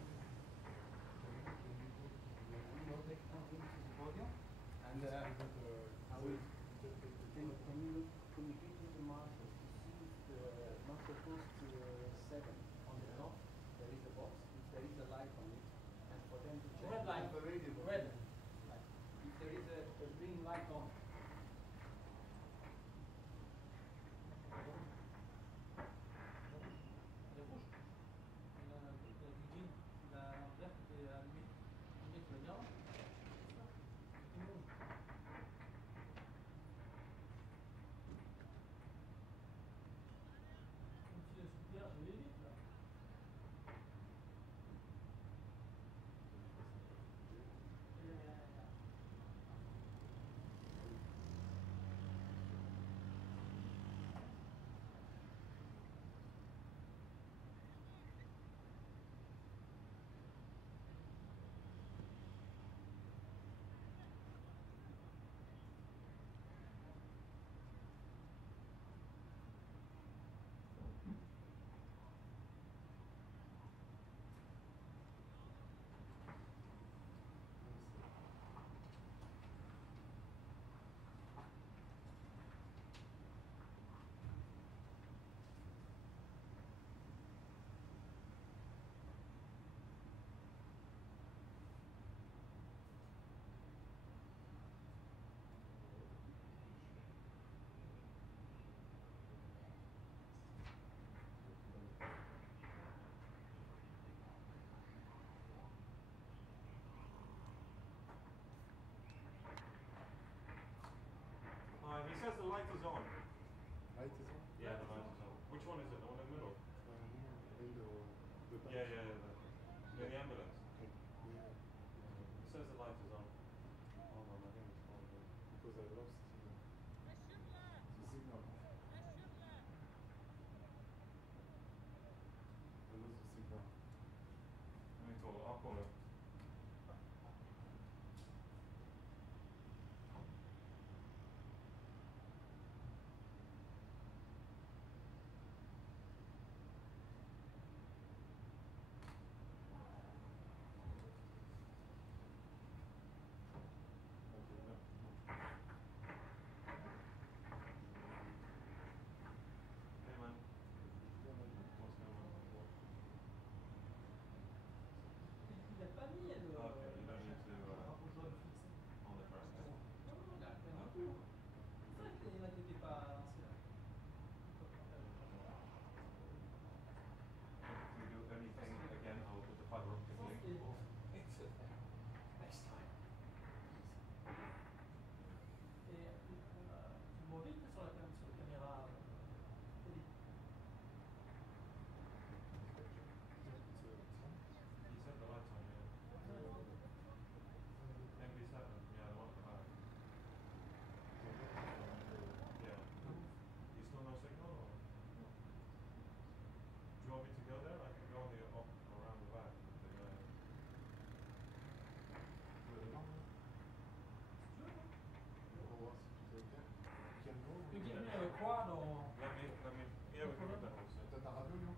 Yeah, yeah, yeah. The ambulance. It says the light is on. Hold on, I think it's on. Because I lost the signal. I lost the signal. Let me call. I'll call him. Hey man. What's going on? Il a pas mis le. Okay, you don't need to on the track. Non, non, il a rien du Okay. tout. C'est vrai que les n'étaient pas lancés là. If we do anything again, I will put the fiber optic link. Next time. Et tu vois vite sur la caméra télé. He said the lights on, yeah. MB7, yeah, the one at the back. Yeah. You still no signal or? Do you want me to go there? I can go on the up around the back with the guy. Tu give me a quad or. Let me, yeah, we can run that also. T'as ta radio, non?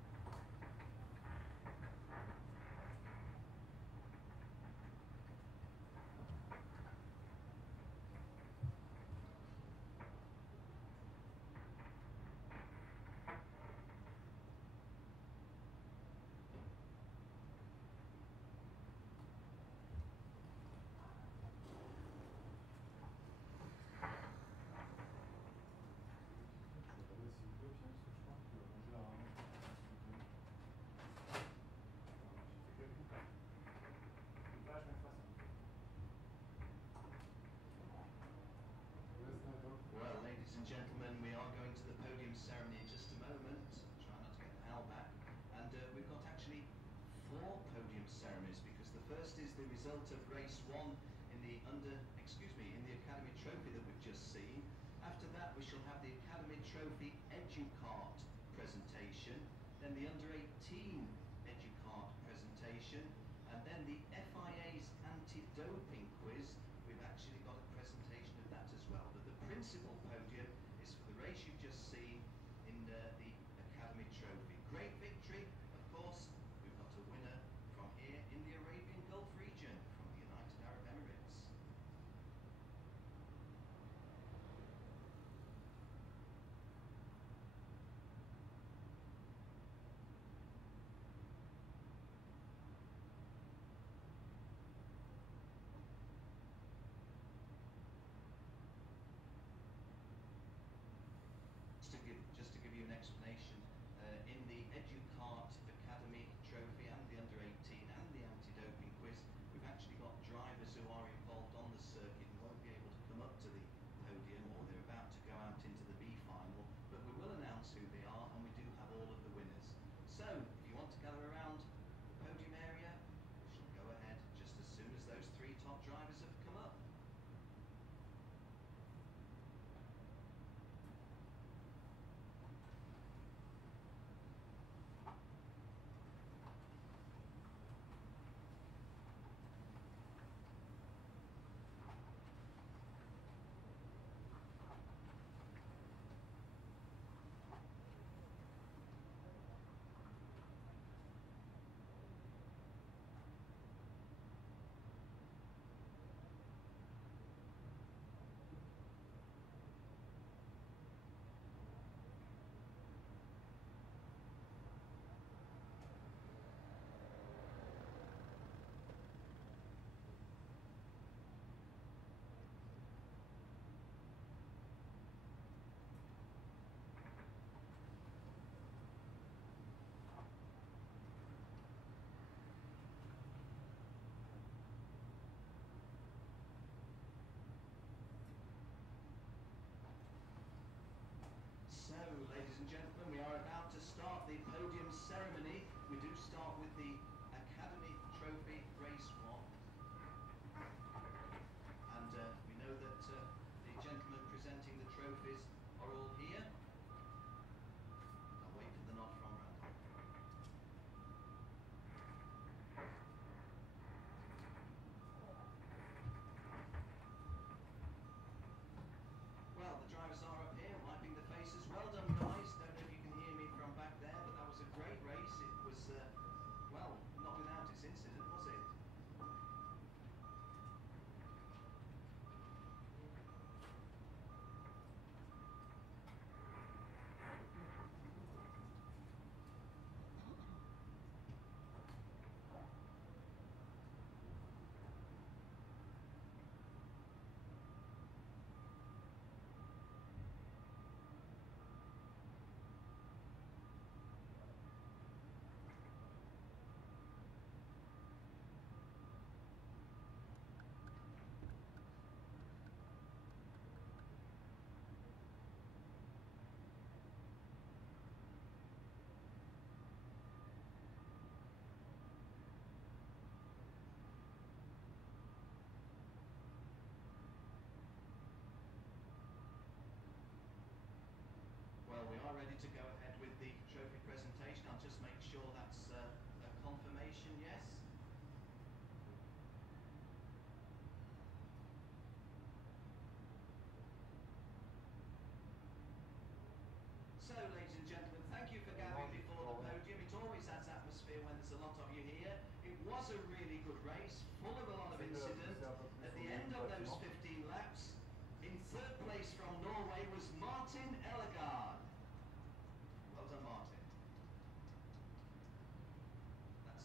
Well, ladies and gentlemen, we are going to the podium ceremony in just a moment. Try not to get the hell back. And we've got actually 4 podium ceremonies, because the first is the result of race 1 in the in the Academy Trophy that we've just seen. After that, we shall have the Academy Trophy Educart presentation, then the Under-18 Educart presentation, and then the FIA's anti-doping quiz. We've actually got a presentation of that as well. But the principal podium is for the race you've just seen in the Academy Trophy. Great victory, of course. We've got a winner from here in the Arabian Gulf region, from the United Arab Emirates.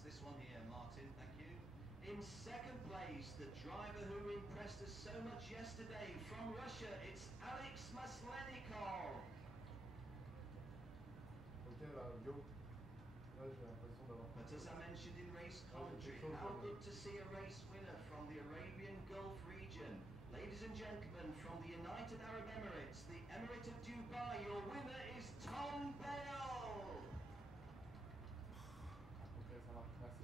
this one here, Martin, thank you. In second place, the driver who impressed us so much yesterday from Russia, it's Alex Maslenikov. Ok, là, Bio. Là, j'ai l'impression d'avoir. But as I mentioned in race commentary, how good to see a race winner from the Arabian Gulf region. Ladies and gentlemen, from the United Arab Emirates, the Emirate of Dubai, your winner is Tom Bale. Ok, ça marche. Merci.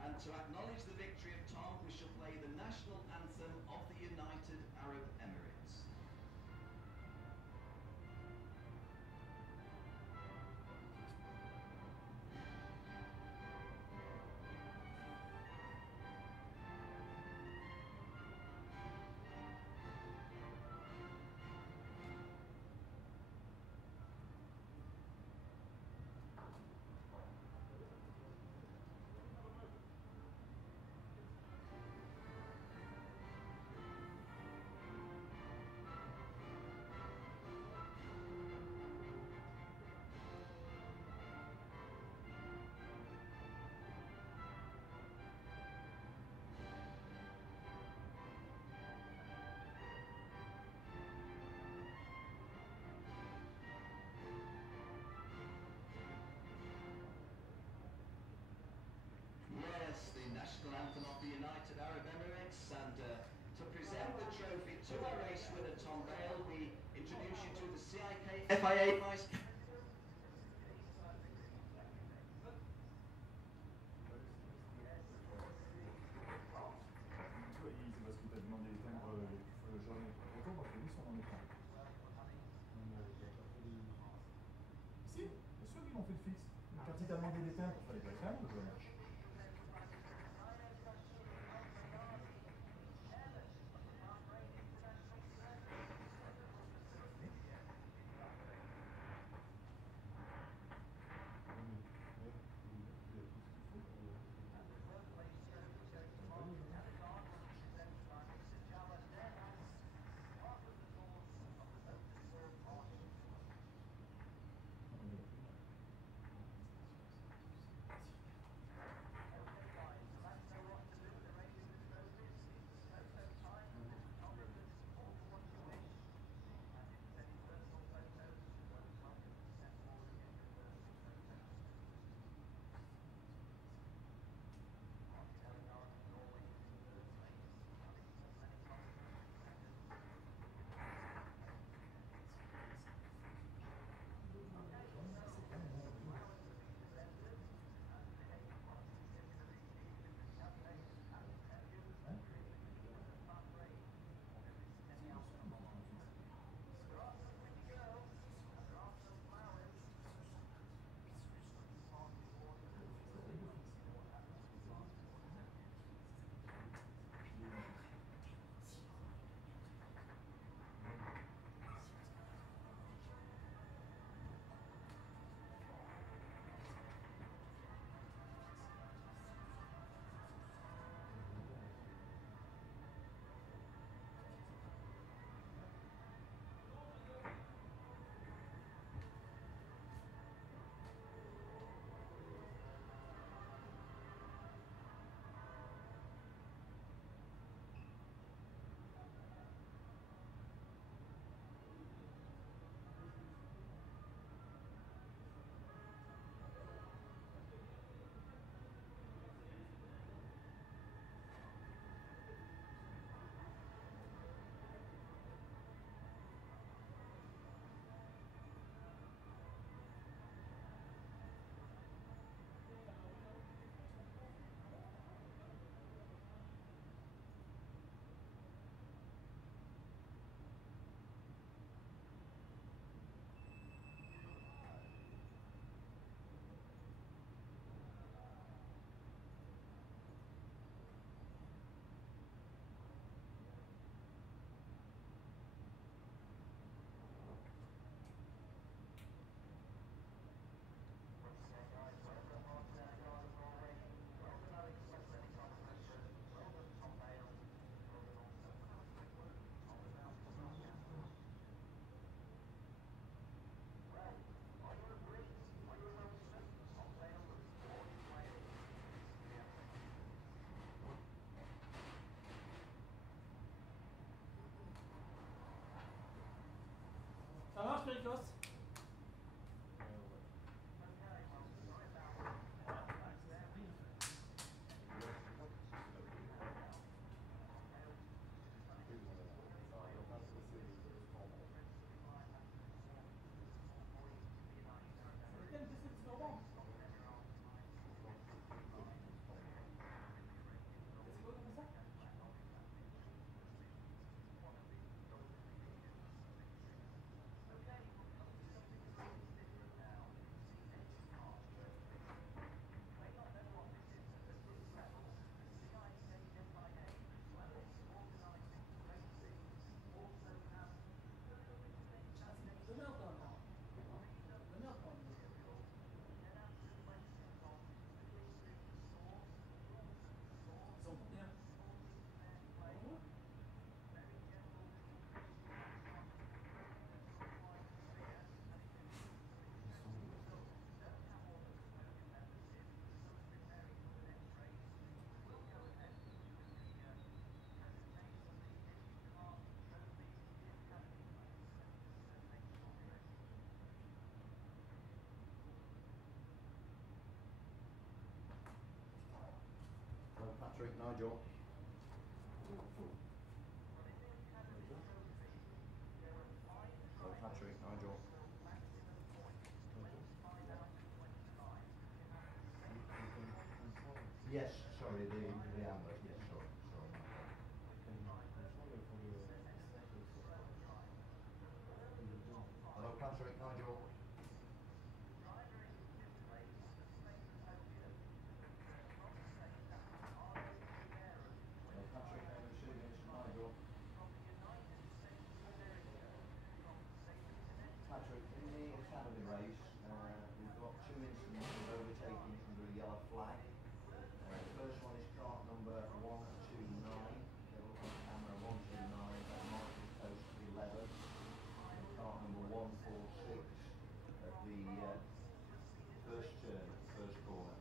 And to acknowledge the victory of Tom, we shall play the national anthem of the United Arab Emirates. Yes, the national anthem of the United Arab Emirates, and to present the trophy to our race winner Tom Bale, we introduce you to the CIK FIA Vice. C'est parce que tu as demandé les timbres jaunes et tout. Pourquoi ils sont en écran? Si, bien sûr qu'ils ont fait le fixe. Quand il t'a demandé les timbres, il fallait pas le faire, le jaune. Patrick, Nigel. So Patrick, Nigel. Yes, sorry, the amber. Yes, sorry. Hello, Patrick, Nigel. Hello, Patrick, ABC, it's Nigel. Patrick, in the Academy race, we've got 2 incidents of overtaking under a yellow flag. The first one is kart number 129. They look on camera 129 at Marshall's Post 11. And kart number 146 at the first turn, first corner.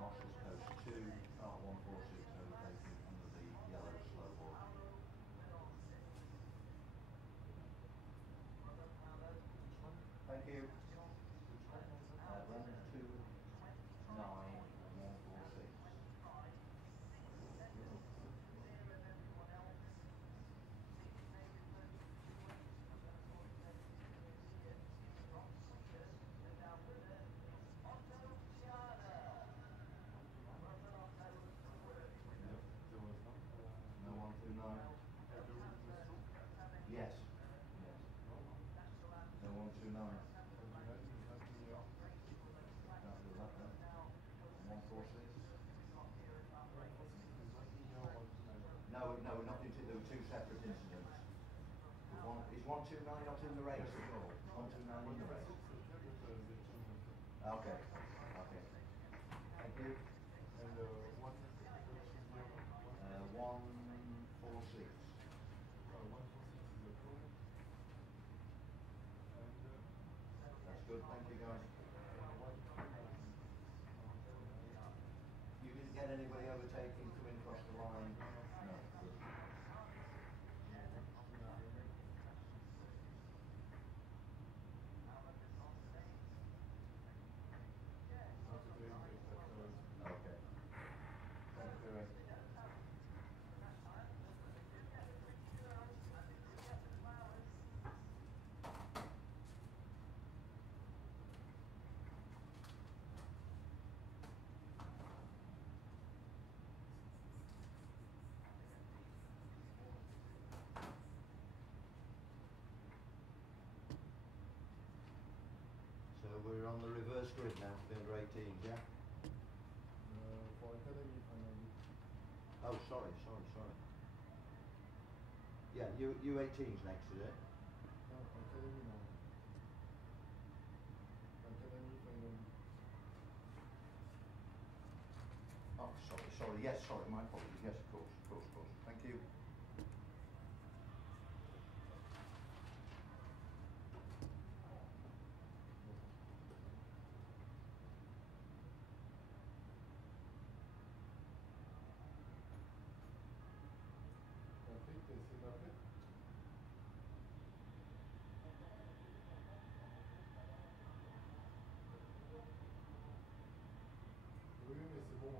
Marshall's Post 2, kart 146 overtaking under the yellow slow board. Thank you. 129 and 146. No 129. Yes. No 129. Can't do that then. 146. No, nothing to do. 2 separate incidents. Is 129 not in the race at all? 129 in the race. Okay. Thank you. And 146. 146 is the correct. And That's good. Thank you, guys. You didn't get anybody overtaking coming across the line? No. Good. Okay. Thank you. So we're on the reverse grid now for the under 18s, yeah? for Academy finally. Oh, sorry. Yeah, U18's next, is it? No, Academy now. Academy finally. Oh, sorry. Yes, sorry. My apologies. Yes, of course. Thank you. Patrick, t'as essayé d'appeler? Oui, mais c'est bon.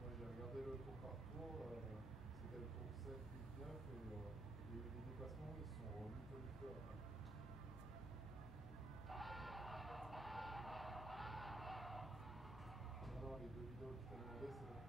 Moi j'ai regardé le tour par tour. C'était le tour 7, 8, 9 et les déplacements ils sont revenus peu du feu après. Non, les 2 vidéos que tu t'as demandé, c'est bon.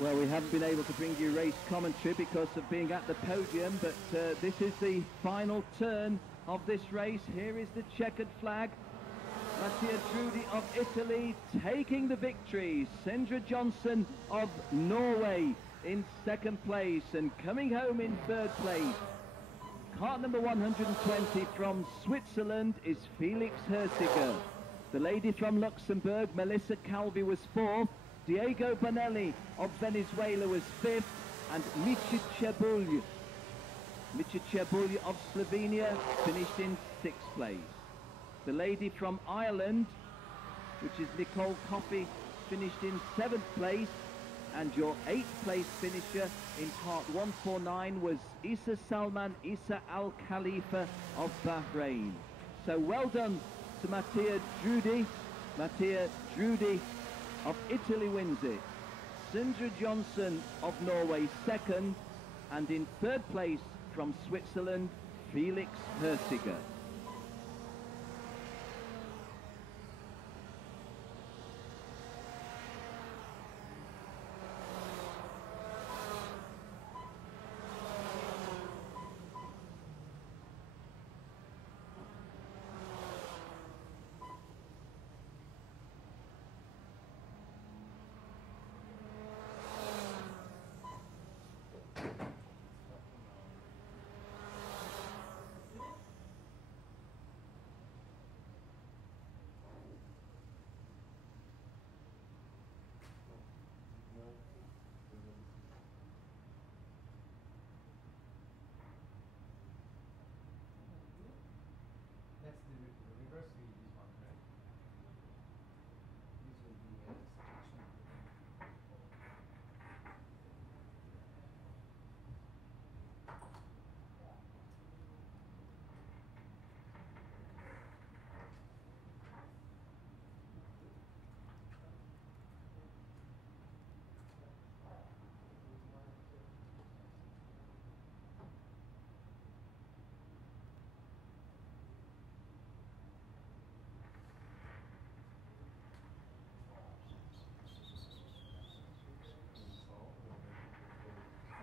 Well, we haven't been able to bring you race commentary because of being at the podium, but this is the final turn of this race. Here is the checkered flag. Mattia Trudi of Italy taking the victory. Sindre Johnson of Norway in second place, and coming home in third place, cart number 120 from Switzerland is Felix Hersiger. The lady from Luxembourg, Melissa Calvi, was fourth. Diego Bonelli of Venezuela was fifth, and Michi Cebulj of Slovenia finished in sixth place. The lady from Ireland, which is Nicole Coffey, finished in seventh place, and your eighth place finisher in part 149 was Issa Salman Issa Al Khalifa of Bahrain. So well done to Mattia Trudi. Mattia Trudi of Italy wins it. Sindre Johnson of Norway second, and in third place from Switzerland, Felix Hersiger. That's the reverse wheel, this one, right? This will be a section.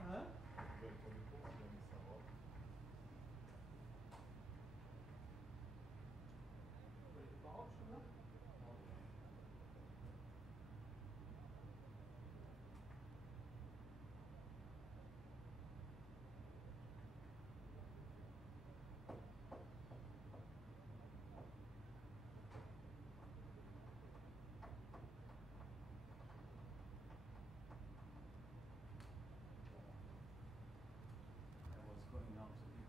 Hein? Il était pas roche, là? I was going out a bit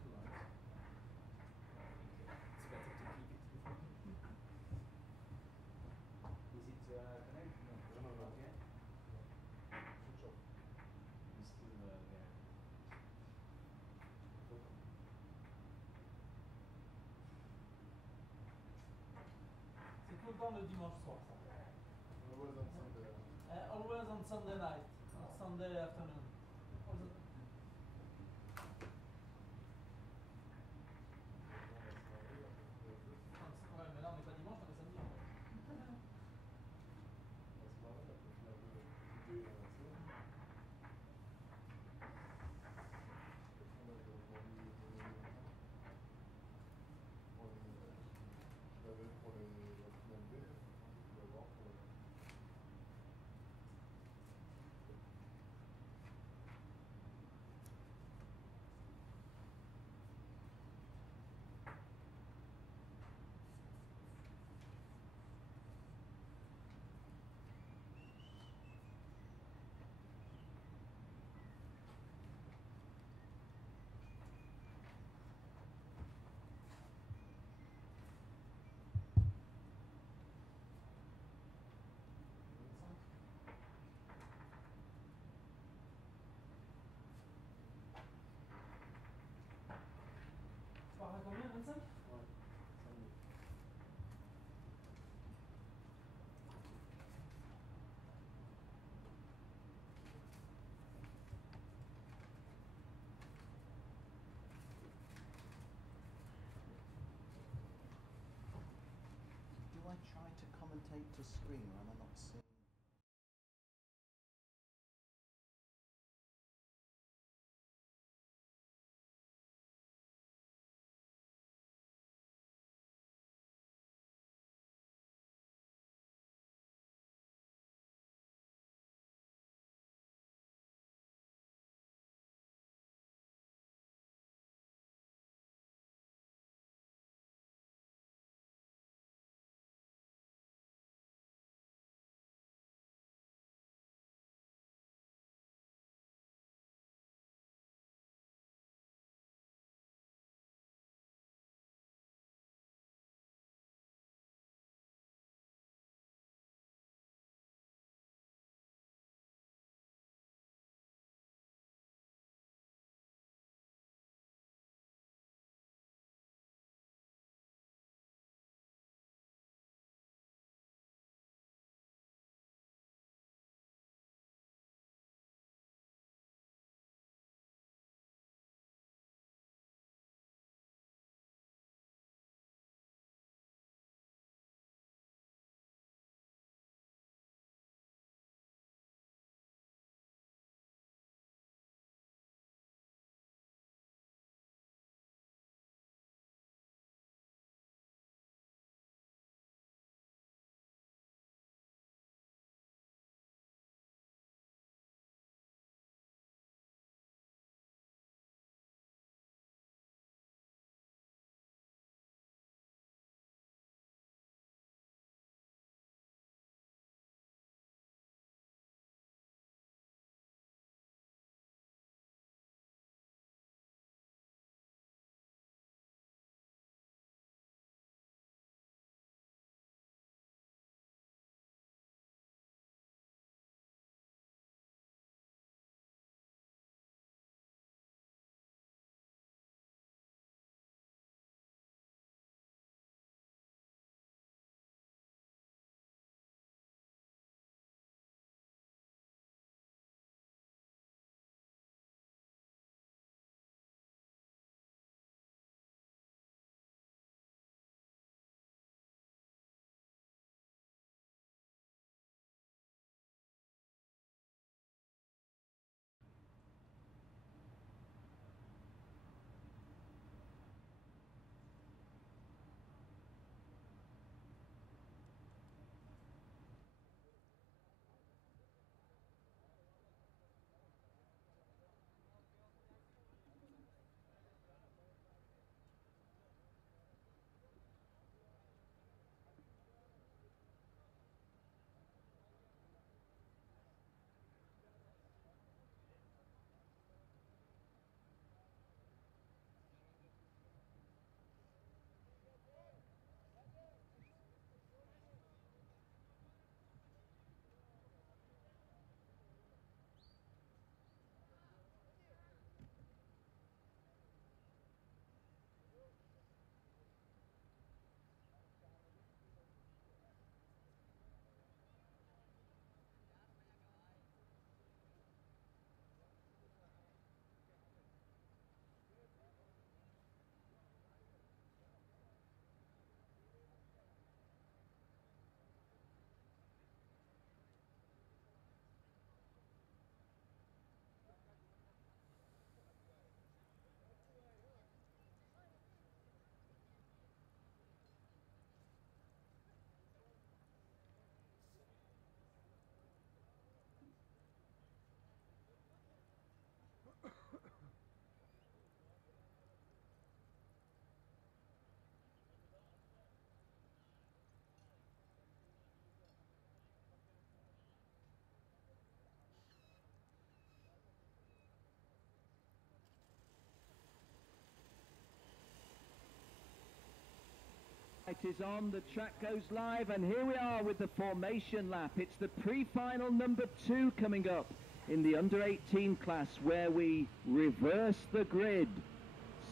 too light. It's better to keep it. Is it connected? No. No. Okay. Switch off. It's still there. C'est tout le temps le dimanche soir, ça. Always on Sunday. Always on Sunday night, on Sunday afternoon. Ouais, mais là on n'est pas dimanche, on est samedi. Tu pars à combien, 25? Do I try to commentate to screen or am I not seeing? is on, the track goes live, and here we are with the formation lap. It's the pre-final number 2 coming up in the under-18 class, where we reverse the grid.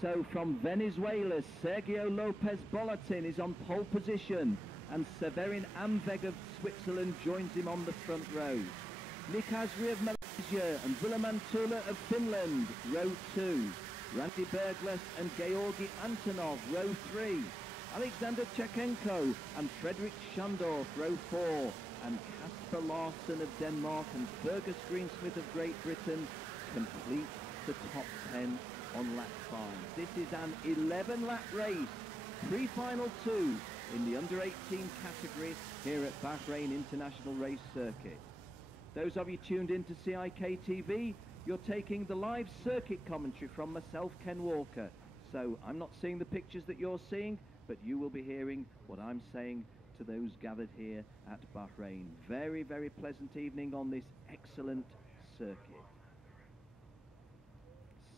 So from Venezuela, Sergio Lopez Bolotin is on pole position, and Severin Amveg of Switzerland joins him on the front row. Nick Asri of Malaysia and Vilamantula of Finland, row 2. Randy Bergles and Georgi Antonov, row 3. Alexander Chechenko and Frederick Schandorf, row 4. And Kasper Larsson of Denmark and Fergus Greensmith of Great Britain complete the top 10 on lap 5. This is an 11-lap race, pre-final 2 in the under-18 category here at Bahrain International Race Circuit. Those of you tuned in to CIK TV, you're taking the live circuit commentary from myself, Ken Walker. So I'm not seeing the pictures that you're seeing, but you will be hearing what I'm saying to those gathered here at Bahrain. Very, very pleasant evening on this excellent circuit.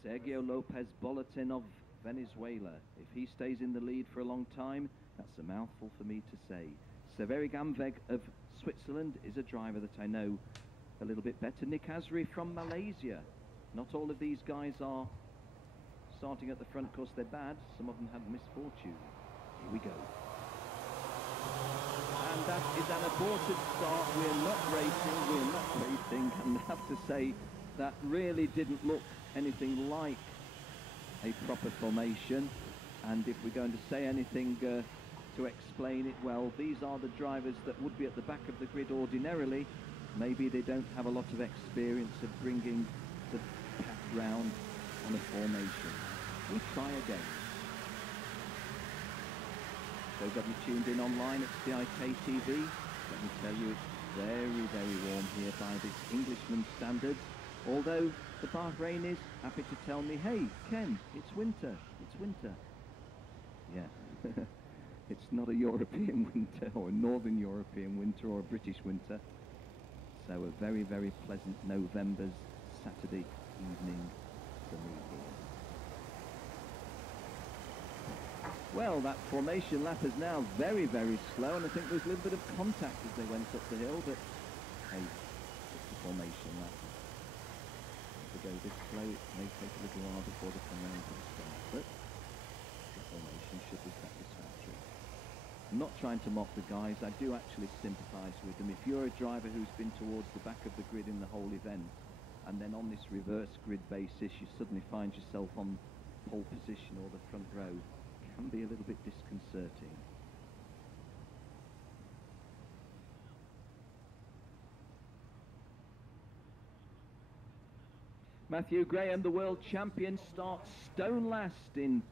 Sergio Lopez Bolotin of Venezuela. If he stays in the lead for a long time, that's a mouthful for me to say. Severin Amveg of Switzerland is a driver that I know a little bit better. Nick Asri from Malaysia. Not all of these guys are starting at the front because they're bad. Some of them had misfortune. Here we go. And that is an aborted start. We're not racing, and I have to say that really didn't look anything like a proper formation. And if we're going to say anything to explain it, well, these are the drivers that would be at the back of the grid ordinarily. Maybe they don't have a lot of experience of bringing the pack round on a formation. We try again. Those of you tuned in online at CIK TV, let me tell you, it's very, very warm here by this Englishman's standards. Although the Bahrain is happy to tell me, hey, Ken, it's winter, it's winter. Yeah, it's not a European winter or a Northern European winter or a British winter. So a very, very pleasant November's Saturday evening for me here. Well, that formation lap is now very, very slow, and I think there was a little bit of contact as they went up the hill, but hey, it's the formation lap. If they go this slow, it may take a little while before they come around to the start, but the formation should be satisfactory. I'm not trying to mock the guys, I do actually sympathise with them. If you're a driver who's been towards the back of the grid in the whole event, and then on this reverse grid basis you suddenly find yourself on pole position or the front row, it can be a little bit disconcerting. Matthew Graham, the world champion, starts stone last in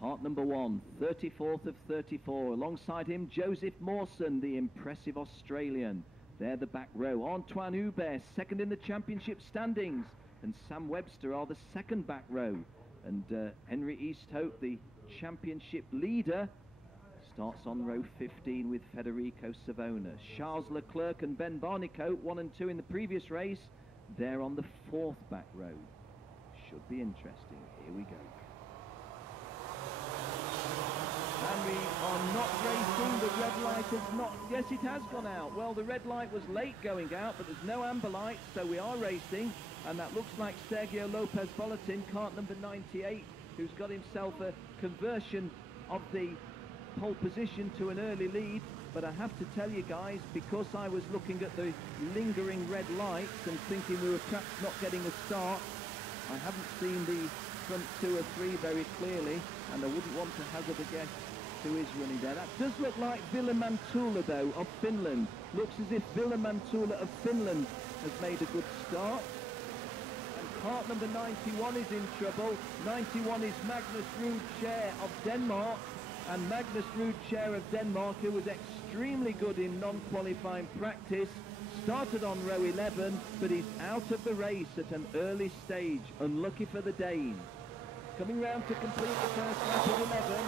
kart number 1, 34th of 34. Alongside him, Joseph Mawson, the impressive Australian. There the back row. Antoine Hubert, second in the championship standings. And Sam Webster are the second back row. And Henry Easthope, the championship leader, starts on row 15 with Federico Savona. Charles Leclerc and Ben Barnicoat, 1 and 2 in the previous race. They're on the 4th back row. Should be interesting. Here we go. And we are not racing. The red light has not... Yes, it has gone out. Well, the red light was late going out, but there's no amber light, so we are racing. And that looks like Sergio Lopez Bolotin, kart number 98, who's got himself a conversion of the pole position to an early lead. But I have to tell you guys, because I was looking at the lingering red lights and thinking we were perhaps not getting a start, I haven't seen the front 2 or 3 very clearly, and I wouldn't want to hazard a guess who is running there. That does look like Vilamantula, though, of Finland. Looks as if Vilamantula of Finland has made a good start. And kart number 91 is in trouble. 91 is Magnus Rudskjær of Denmark. And Magnus Rudskjær of Denmark, who was extremely good in non-qualifying practice, started on row 11, but he's out of the race at an early stage. Unlucky for the Dane. Coming round to complete the first lap of 11,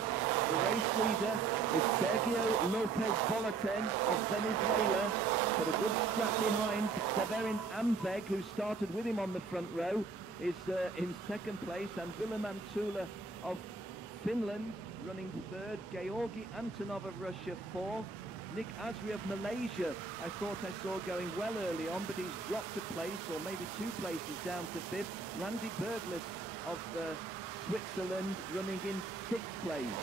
the race leader is Sergio Lopez Bolotin of Venezuela, but a good strap behind. Severin Amveg, who started with him on the front row, is in second place, and Vilamantula of Finland running third, Georgi Antonov of Russia fourth, Nick Asri of Malaysia I thought I saw going well early on, but he's dropped a place, or maybe 2 places down to fifth. Randy Berglis of Switzerland running in 6th place.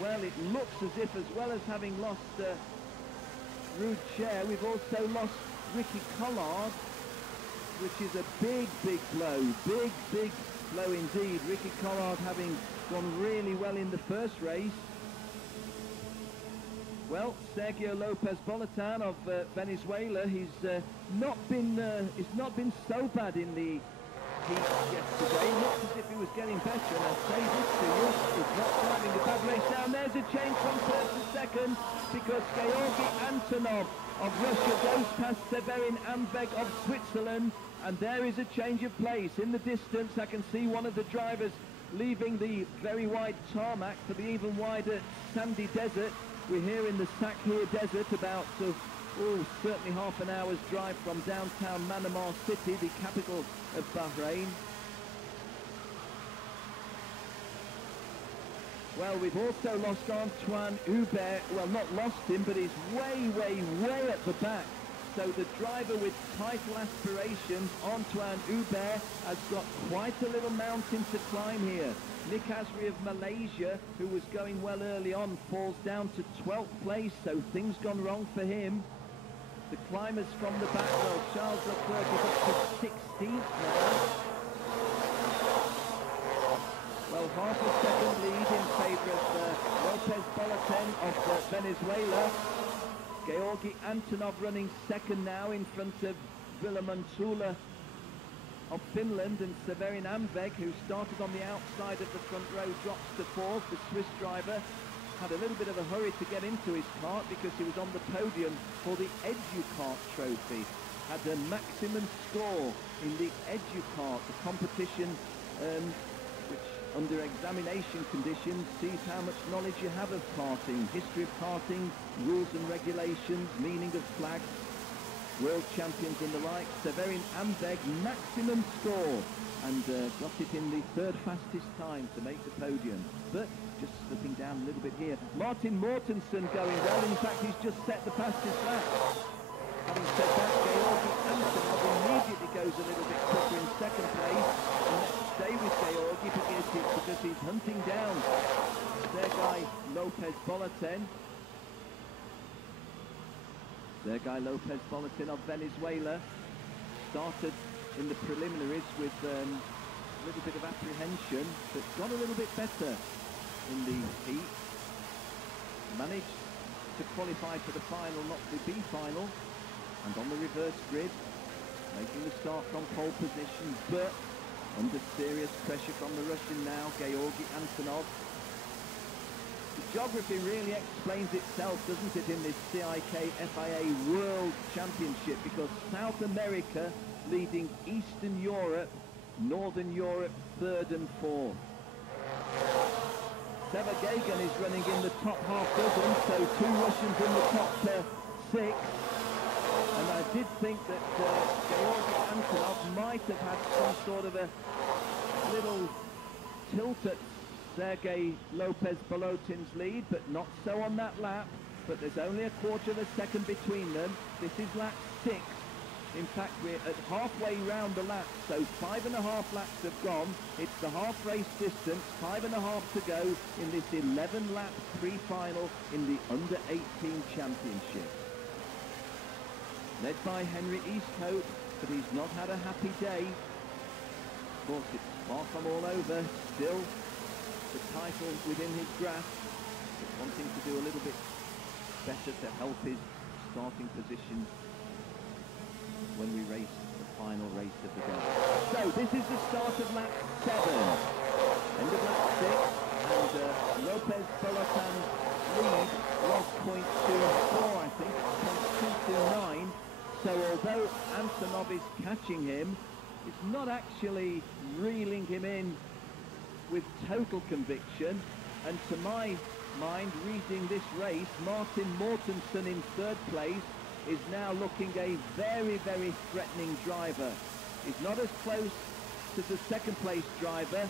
Well, it looks as if, as well as having lost Ruud Scher, we've also lost Ricky Collard, which is a big blow. Big blow indeed. Ricky Collard having gone really well in the first race. Well, Sergio Lopez Bolotan of Venezuela, he's not been so bad in the heat yesterday. Looks as if he was getting better, and I say this to you, he's not driving a bad race down. There's a change from third to second, because Georgi Antonov of Russia goes past Severin Ambeg of Switzerland, and there is a change of place. In the distance, I can see one of the drivers leaving the very wide tarmac for the even wider sandy desert. We're here in the CIK Desert, about certainly half an hour's drive from downtown Manamah City, the capital of Bahrain. Well, we've also lost Antoine Hubert. Well, not lost him, but he's way at the back. So the driver with title aspirations, Antoine Hubert, has got quite a little mountain to climb here. Nick Asri of Malaysia, who was going well early on, falls down to 12th place, so things gone wrong for him. The climbers from the back, well, Charles Leclerc is up to 16th now. Well, half a second lead in favour of Lopez Bolotan of Venezuela. Georgi Antonov running second now in front of Ville Montula of Finland, and Severin Ambeg, who started on the outside of the front row, drops to fourth. The Swiss driver had a little bit of a hurry to get into his kart because he was on the podium for the EduCart trophy. Had a maximum score in the EduCart, the competition which under examination conditions sees how much knowledge you have of karting, history of karting, rules and regulations, meaning of flags, world champions and the like. Severin Ambeg, maximum score, and got it in the third fastest time to make the podium. But just slipping down a little bit here. Martin Mortensen going well. In fact, he's just set the fastest lap. Having said that, Georgi Antonov immediately goes a little bit quicker in second place. And let's stay with Georgi because he's hunting down Sergei Lopez Bolotan. Sergei Lopez Bolotan of Venezuela started in the preliminaries with a little bit of apprehension, but got a little bit better in the heat. Managed to qualify for the final, not the B final, and on the reverse grid, making the start from pole position, but under serious pressure from the Russian now, Georgi Antonov. The geography really explains itself, doesn't it, in this CIK FIA World Championship, because South America leading Eastern Europe, Northern Europe third and fourth. Seba Gagan is running in the top half dozen, so 2 Russians in the top 6. And I did think that Georgi Antonov might have had some sort of a little tilt at Sergei Lopez Bolotin's lead, but not so on that lap. But there's only a quarter of a second between them. This is lap 6. In fact, we're at halfway round the lap, so 5.5 laps have gone. It's the half race distance, 5.5 to go in this 11-lap pre-final in the Under-18 Championship. Led by Henry Easthope, but he's not had a happy day. Of course, it's far from all over. Still the title within his grasp, but wanting to do a little bit better to help his starting position when we race the final race of the day. So this is the start of lap 7, end of lap 6, and Lopez Bolotan's lead was 0.24, I think, 0.229. So although Antonov is catching him, it's not actually reeling him in with total conviction. And to my mind, reading this race, Martin Mortensen in third place is now looking a very threatening driver. He's not as close to the second place driver,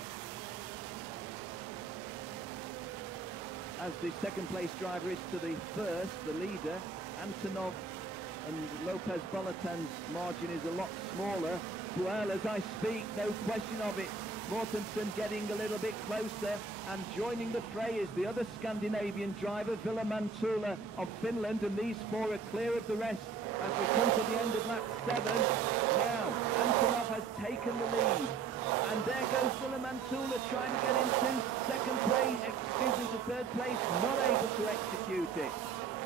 as the second place driver is to the first, the leader. Antonov and Lopez Bolatan's margin is a lot smaller. Well, as I speak, no question of it. Mortensen getting a little bit closer, and joining the fray is the other Scandinavian driver, Ville Mantula of Finland, and these four are clear of the rest as we come to the end of lap 7. Now, Antonov has taken the lead, and there goes Ville Mantula trying to get into second place, excuse me, to third place, not able to execute it.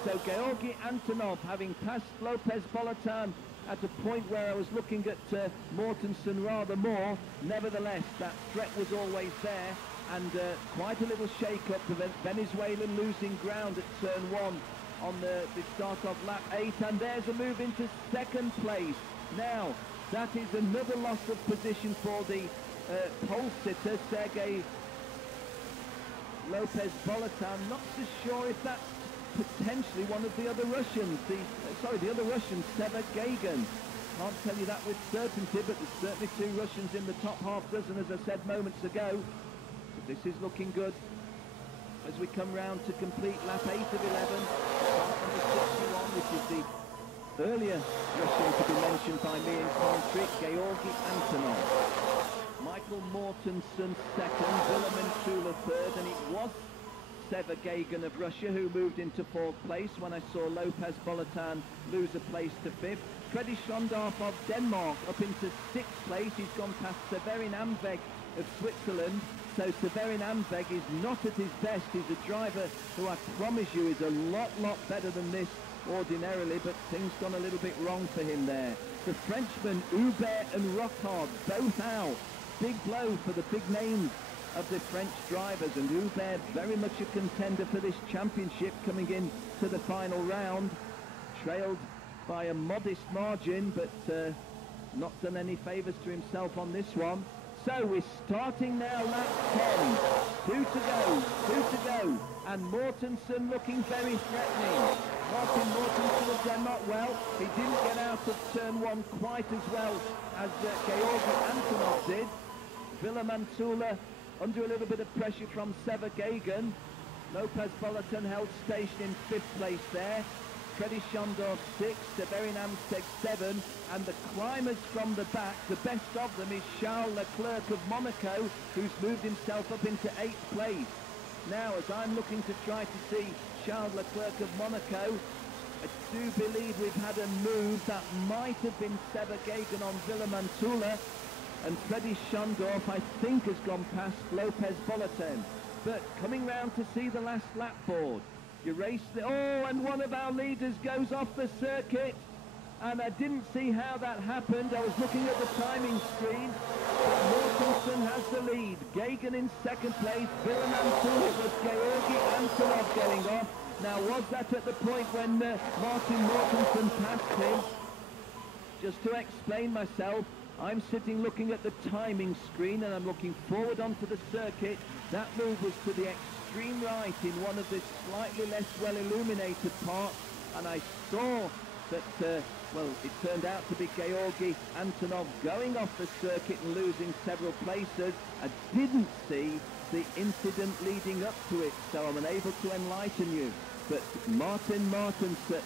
So Georgi Antonov, having passed Lopez Bolatan at a point where I was looking at Mortensen rather more, nevertheless that threat was always there, and quite a little shake-up, Venezuelan losing ground at turn 1 on the start of lap 8, and there's a move into second place. Now that is another loss of position for the pole sitter, Sergei Lopez Bolatan. Not so sure if that's potentially one of the other Russians, the other Russian, Seva Gagan. Can't tell you that with certainty, but there's certainly two Russians in the top half dozen, as I said moments ago. But this is looking good as we come round to complete lap 8 of 11. Start number 61, which is the earlier Russian to be mentioned by me in commentary, Georgi Antonov. Michael Mortensen second, Ville Mantula third, and it was Seva Gagan of Russia who moved into 4th place when I saw Lopez Bolatan lose a place to 5th. Freddy Schondorf of Denmark up into 6th place. He's gone past Severin Amveg of Switzerland. So Severin Amveg is not at his best. He's a driver who I promise you is a lot better than this ordinarily, but things gone a little bit wrong for him there. The Frenchmen, Hubert and Rocard, both out. Big blow for the big names of the French drivers, and Hubert very much a contender for this championship coming in to the final round. Trailed by a modest margin, but not done any favours to himself on this one. So we're starting now lap 10. Two to go, and Mortensen looking very threatening. Martin Mortensen of Denmark, well, he didn't get out of turn 1 quite as well as Georgi Antonov did. Ville Mantula under a little bit of pressure from Seva Gagan. Lopez Bolatan held station in 5th place there. Freddy Schondorf 6th, Severin Amsteg 7, and the climbers from the back, the best of them is Charles Leclerc of Monaco, who's moved himself up into 8th place. Now, as I'm looking to try to see Charles Leclerc of Monaco, I do believe we've had a move that might have been Seva Gagan on Ville Mantula, and Freddy Schondorf, I think, has gone past Lopez Bolatan. But coming round to see the last lap board, you race and one of our leaders goes off the circuit, and I didn't see how that happened. I was looking at the timing screen, but Mortensen has the lead. Gagan in 2nd place, Ville Mantula. It was Georgi Antonov going off. Now, was that at the point when Martin Mortensen passed him? Just to explain myself, I'm sitting looking at the timing screen, and I'm looking forward onto the circuit. That move was to the extreme right in one of the slightly less well illuminated parts, and I saw that, it turned out to be Georgi Antonov going off the circuit and losing several places. I didn't see the incident leading up to it, so I'm unable to enlighten you. But Martin Mortensen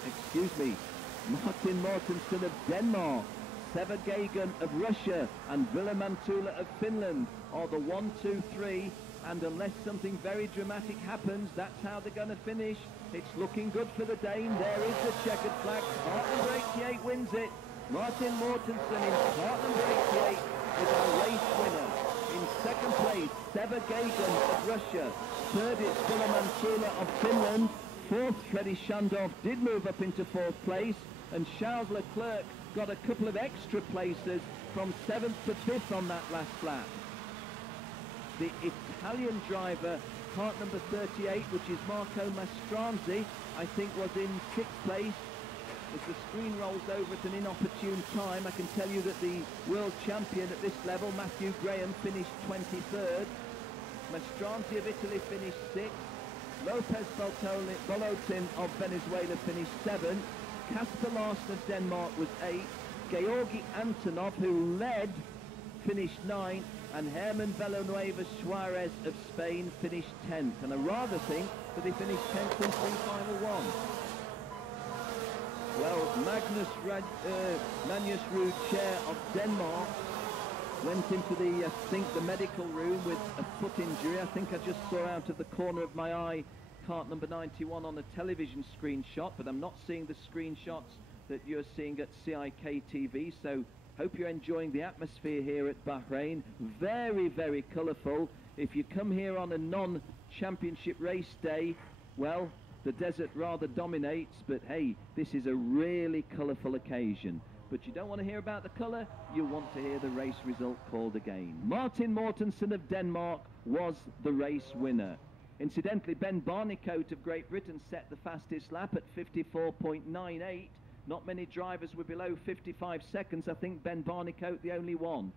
of Denmark, Seva Gagan of Russia, and Ville Mantula of Finland are the 1, 2, 3, and unless something very dramatic happens, that's how they're going to finish. It's looking good for the Dane. There is the checkered flag. Part number 88 wins it. Martin Mortensen in part number 88 is our race winner. In 2nd place, Seva Gagan of Russia. 3rd is Ville Mantula of Finland. 4th, Freddy Schondorf did move up into 4th place, and Charles Leclerc got a couple of extra places from 7th to 5th on that last lap. The Italian driver, part number 38, which is Marco Mastranzi, I think was in 6th place. As the screen rolls over at an inopportune time, I can tell you that the world champion at this level, Matthew Graham, finished 23rd. Mastranzi of Italy finished 6th. Lopez Bolotin of Venezuela finished 7th. Kasper Larsen of Denmark was 8th. Georgi Antonov, who led, finished 9th. And Herman Villanueva Suarez of Spain finished 10th. And I rather think but he finished 10th in pre-final one. Well, Magnus Ruud, chair of Denmark, went into the, I think, the medical room with a foot injury. I think I just saw out of the corner of my eye cart number 91 on a television screenshot, but I'm not seeing the screenshots that you're seeing at CIK TV, so hope you're enjoying the atmosphere here at Bahrain. Very, very colourful. If you come here on a non-championship race day, well, the desert rather dominates, but hey, this is a really colourful occasion. But you don't want to hear about the colour, you want to hear the race result called again. Martin Mortensen of Denmark was the race winner. Incidentally, Ben Barnicoat of Great Britain set the fastest lap at 54.98. Not many drivers were below 55 seconds. I think Ben Barnicoat the only one.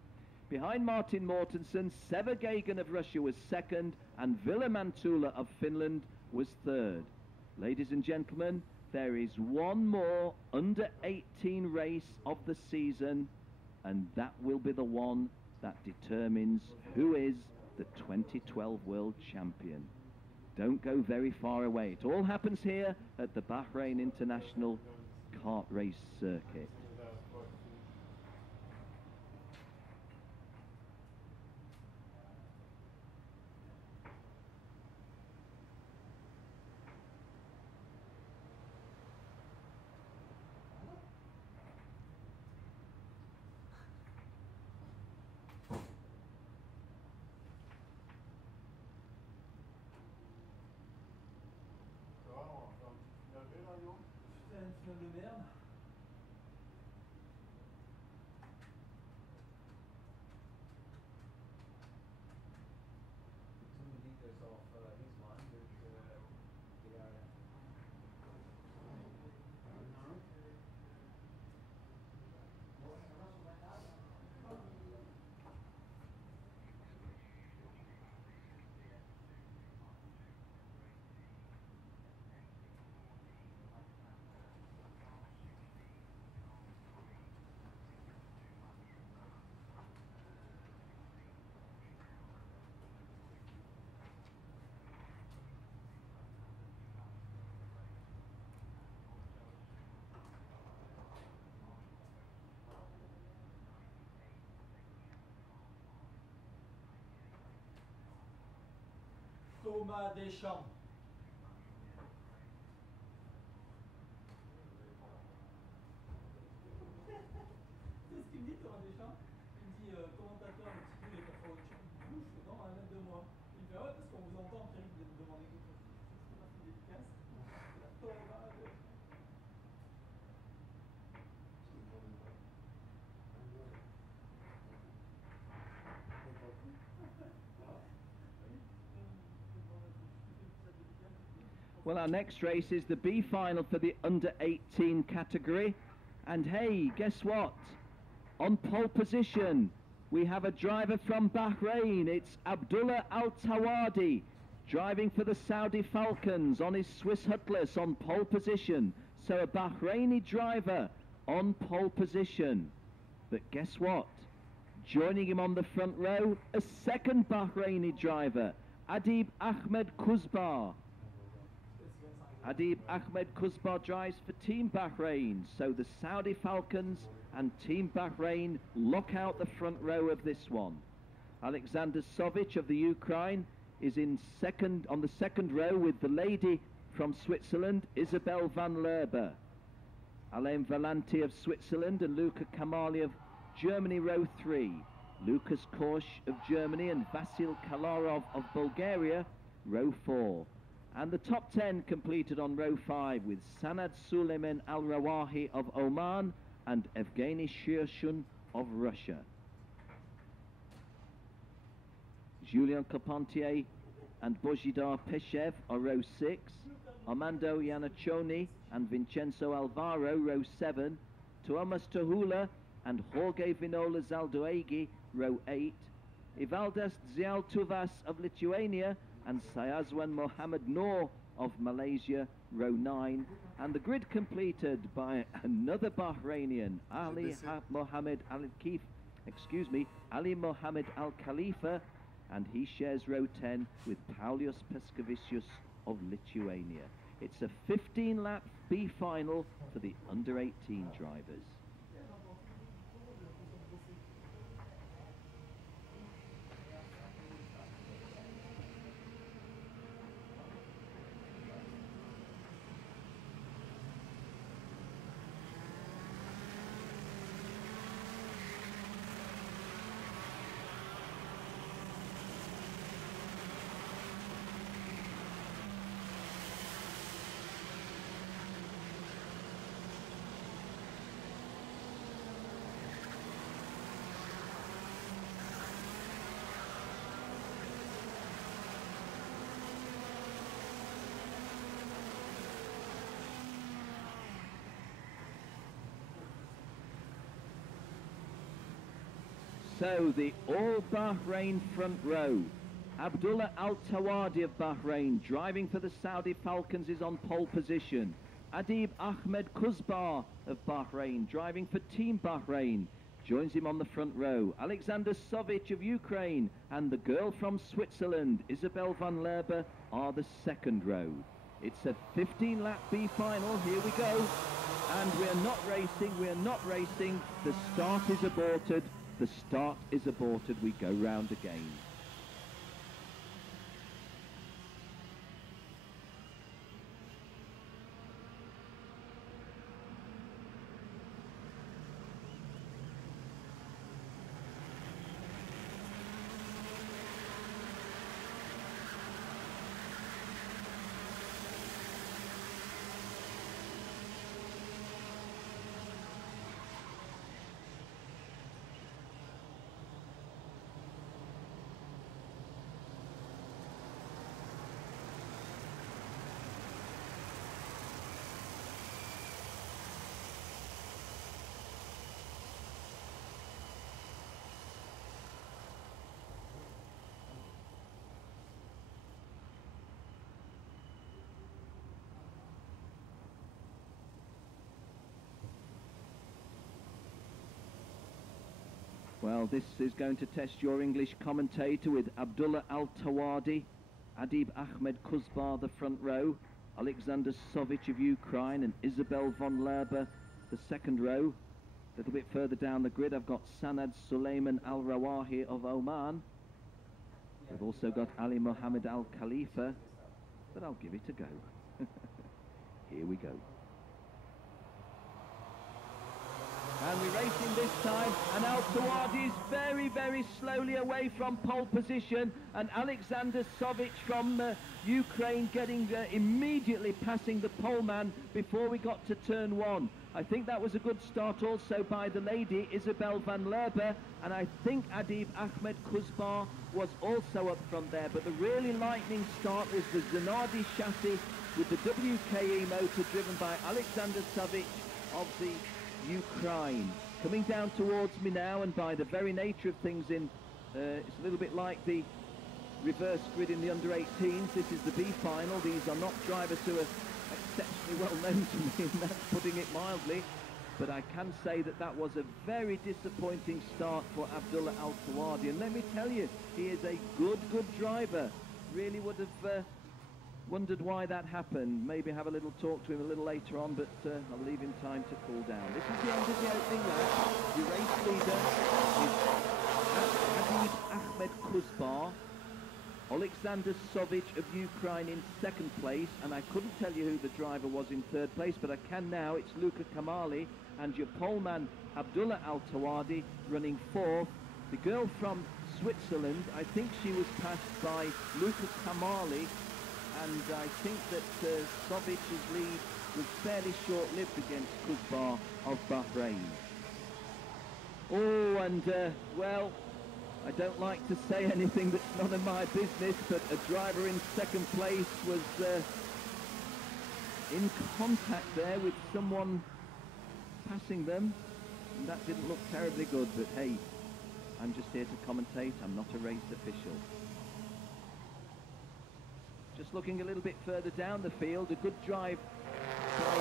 Behind Martin Mortensen, Sever Gagan of Russia was second, and Ville Mantula of Finland was third. Ladies and gentlemen, there is one more under-18 race of the season, and that will be the one that determines who is the 2012 World Champion. Don't go very far away. It all happens here at the Bahrain International Kart Race Circuit. C'est une finale de merde. Too many liters of his one with the area. Thomas Deschamps. C'est ce qu'il me dit, Thomas Deschamps. Il me dit, commentateur, un petit peu, il y a pas autre chose. Il me dit, non, à 1 mètre de moi. Il me fait, ouais, parce qu'on vous entend, Pierre, vous me demandez quelque chose. C'est pas plus efficace. Thomas Deschamps. Well, our next race is the B final for the under-18 category. And hey, guess what? On pole position, we have a driver from Bahrain. It's Abdullah Al-Tawadi, driving for the Saudi Falcons on his Swiss Cutlass on pole position. So a Bahraini driver on pole position. But guess what? Joining him on the front row, a second Bahraini driver, Adib Ahmed Kuzbar. Adib Ahmed Kuzbar drives for Team Bahrain, so the Saudi Falcons and Team Bahrain lock out the front row of this one. Alexander Sovic of the Ukraine is in on the second row with the lady from Switzerland, Isabel van Lerber. Alain Valanti of Switzerland and Luca Kamali of Germany, row 3. Lucas Korsch of Germany and Vasil Kalarov of Bulgaria, row 4. And the top 10 completed on row 5 with Sanad Suleiman Al-Rawahi of Oman and Evgeny Shirshun of Russia. Julien Carpentier and Bojidar Peshev are row 6. Armando Iannaccioni and Vincenzo Alvaro, row 7. Tuomas Tuhula and Jorge Vinola Zaldoegi, row 8. Ivaldas Zialtuvas of Lithuania and Sayazwan Mohammed Noor of Malaysia, row 9. And the grid completed by another Bahrainian, Ali Mohammed Al Khalifa, and he shares row 10 with Paulius Pescavicius of Lithuania. It's a 15-lap B final for the under-18 drivers. So the all-Bahrain front row. Abdullah Al-Tawadi of Bahrain, driving for the Saudi Falcons, is on pole position. Adib Ahmed Kuzbar of Bahrain, driving for Team Bahrain, joins him on the front row. Alexander Sovic of Ukraine and the girl from Switzerland, Isabel van Lerber, are the second row. It's a 15-lap B final. Here we go. And we're not racing. The start is aborted. The start is aborted. We go round again. Well, this is going to test your English commentator with Abdullah Al-Tawadi, Adib Ahmed Kuzbar, the front row, Alexander Sovic of Ukraine and Isabel von Lerber, the second row. A little bit further down the grid, I've got Sanad Suleiman Al-Rawahi of Oman. We've also got Ali Mohammed Al-Khalifa, but I'll give it a go. Here we go. And we're racing this time, and Al-Tawadi is very, very slowly away from pole position, and Alexander Sovic from Ukraine getting immediately passing the poleman before we got to turn one. I think that was a good start also by the lady, Isabel van Lerber, and I think Adib Ahmed Kuzbar was also up front there, but the really lightning start was the Zanardi chassis with the WKE motor driven by Alexander Sovic of the Ukraine. Coming down towards me now, and by the very nature of things it's a little bit like the reverse grid in the under-18s. This is the B final. These are not drivers who are exceptionally well known to me, and that's putting it mildly, but I can say that that was a very disappointing start for Abdullah Al-Tawadi, and let me tell you, he is a good driver. Really would have wondered why that happened. Maybe have a little talk to him a little later on, but I'll leave him time to cool down. This is the end of the opening lap. The race leader is Adib Ahmed Kuzbar, Alexander Sovic of Ukraine in second place, and I couldn't tell you who the driver was in third place, but I can now. It's Luca Kamali, and your poleman Abdullah Al-Tawadi running fourth. The girl from Switzerland, I think she was passed by Luca Kamali, and I think that Sovic's lead was fairly short-lived against Kuzbar of Bahrain. Oh, and well, I don't like to say anything that's none of my business, but a driver in second place was in contact there with someone passing them, and that didn't look terribly good, but hey, I'm just here to commentate. I'm not a race official. Just looking a little bit further down the field, a good drive by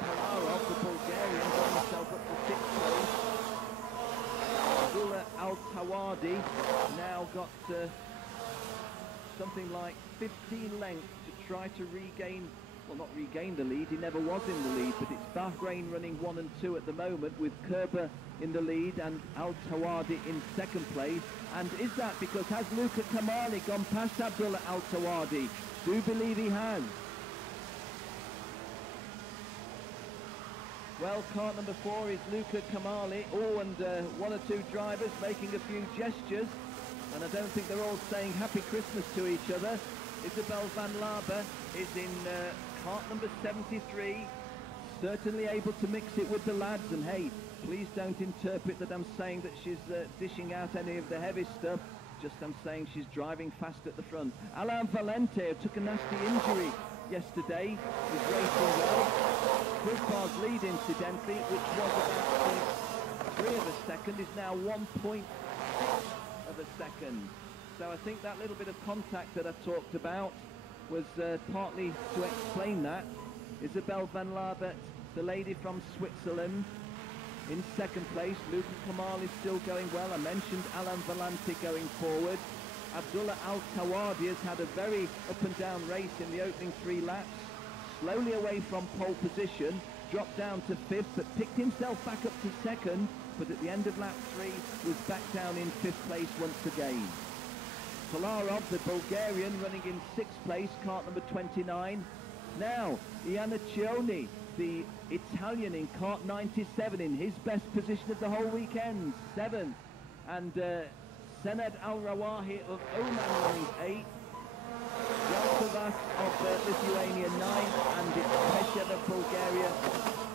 Kalarov, the Bulgarian, got himself up to sixth place. Abdullah Al-Tawadi now got something like 15 lengths to try to regain, well, not regain the lead, he never was in the lead, but it's Bahrain running 1 and 2 at the moment, with Kerber in the lead and Al Tawadi in second place. And is that because has Luca Kamali gone past Abdullah Al Tawadi? Do believe he has. Well, kart number 4 is Luca Kamali. Oh, and 1 or 2 drivers making a few gestures, and I don't think they're all saying Happy Christmas to each other. Isabel van Laber is in kart number 73, certainly able to mix it with the lads, and hey, please don't interpret that I'm saying that she's dishing out any of the heavy stuff, just I'm saying she's driving fast at the front. Alain Valente, who took a nasty injury yesterday, is racing well. Kulpar's lead, incidentally, which was about 0.3 of a second, is now 1.6 of a second. So I think that little bit of contact that I talked about was partly to explain that. Isabel van Labert, the lady from Switzerland, in second place. Luca Kamali still going well. I mentioned Alain Valente going forward. Abdullah Al Tawadi has had a very up and down race in the opening 3 laps. Slowly away from pole position, dropped down to 5th, but picked himself back up to 2nd, but at the end of lap 3 was back down in 5th place once again. Kolarov, the Bulgarian, running in 6th place, kart number 29. Now, Iannaccioni, the Italian, in kart 97, in his best position of the whole weekend, 7th. And Senad Al-Rawahi of Oman running 8th. Yaltovas of Lithuania 9th, and it's Peshev of Bulgaria,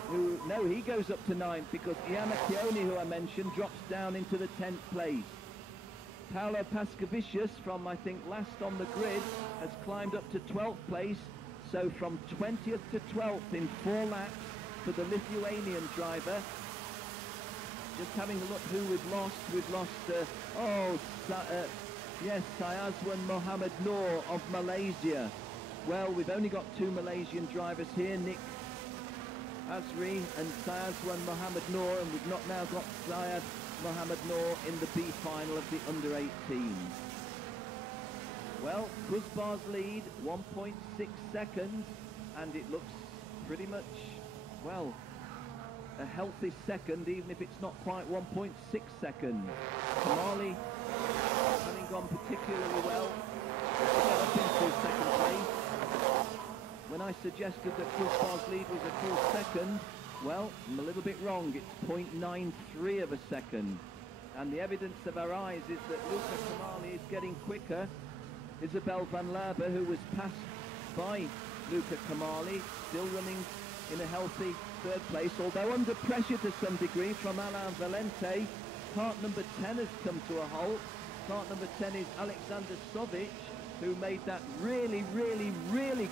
who, no, he goes up to 9th because Iannaccioni, who I mentioned, drops down into the 10th place. Paolo Pascovicius, from I think last on the grid, has climbed up to 12th place, so from 20th to 12th in 4 laps for the Lithuanian driver. Just having a look who we've lost. Yes, Syazwan Mohammed Noor of Malaysia. Well, we've only got 2 Malaysian drivers here, Nick Azri and Syazwan Mohammed Noor, and we've not now got Syed Mohammed Noor in the B final of the under-18. Well, Kuzbar's lead, 1.6 seconds, and it looks pretty much, well, a healthy second, even if it's not quite 1.6 seconds. Kamali having gone particularly well to get up into 2nd place. When I suggested that Kuzbar's lead was a full second, well, I'm a little bit wrong. It's 0.93 of a second. And the evidence of our eyes is that Luca Kamali is getting quicker. Isabel van Laber, who was passed by Luca Kamali, still running in a healthy 3rd place, although under pressure to some degree from Alain Valente. Kart number 10 has come to a halt. Kart number 10 is Alexander Sovic, who made that really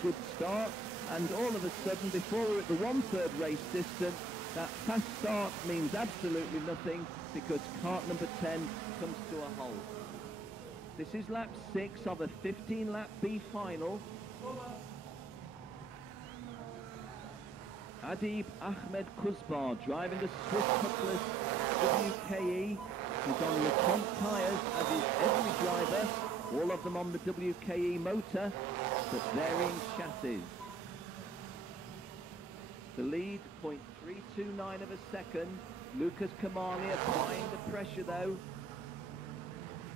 good start, and all of a sudden, before we're at the 1/3 race distance, that fast start means absolutely nothing, because kart number 10 comes to a halt. This is lap 6 of a 15-lap B final. Adib Ahmed Kuzbar, driving the Swiss Cutlass WKE. He's on the front tyres, as is every driver, all of them on the WKE motor, but varying chassis. The lead, 0.329 of a second. Lucas Kamali applying the pressure, though,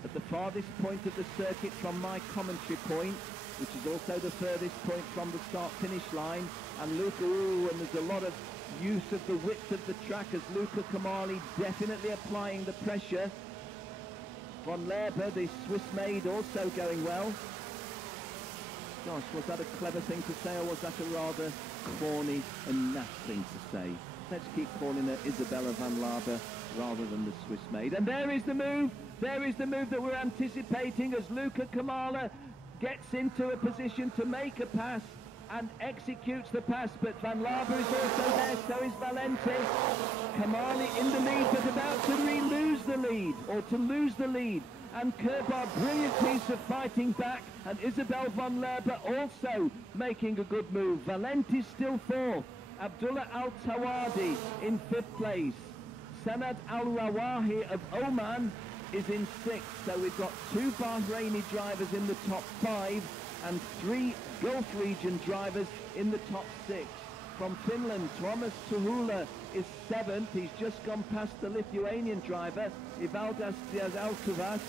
at the farthest point of the circuit from my commentary point, which is also the furthest point from the start-finish line. And Luca, and there's a lot of use of the width of the track as Luca Kamali definitely applying the pressure. Von Lerber, the Swiss maid, also going well. Gosh, was that a clever thing to say, or was that a rather corny and naff thing to say? Let's keep calling her Isabella van Laber rather than the Swiss maid. And there is the move. There is the move that we're anticipating as Luca Kamala gets into a position to make a pass and executes the pass, but Van Laber is also there, so is Valente. Kamali in the lead, but about to lose the lead, or to lose the lead. And Kerbar, brilliant piece of fighting back, and Isabel van Lerber also making a good move. Valente still 4th. Abdullah Al Tawadi in 5th place. Sanad Al Rawahi of Oman is in 6th. So we've got 2 Bahraini drivers in the top 5. and 3 Gulf region drivers in the top 6. From Finland, Tuomas Tuhula is 7th. He's just gone past the Lithuanian driver, Ivaldas Diaz-Altuvas,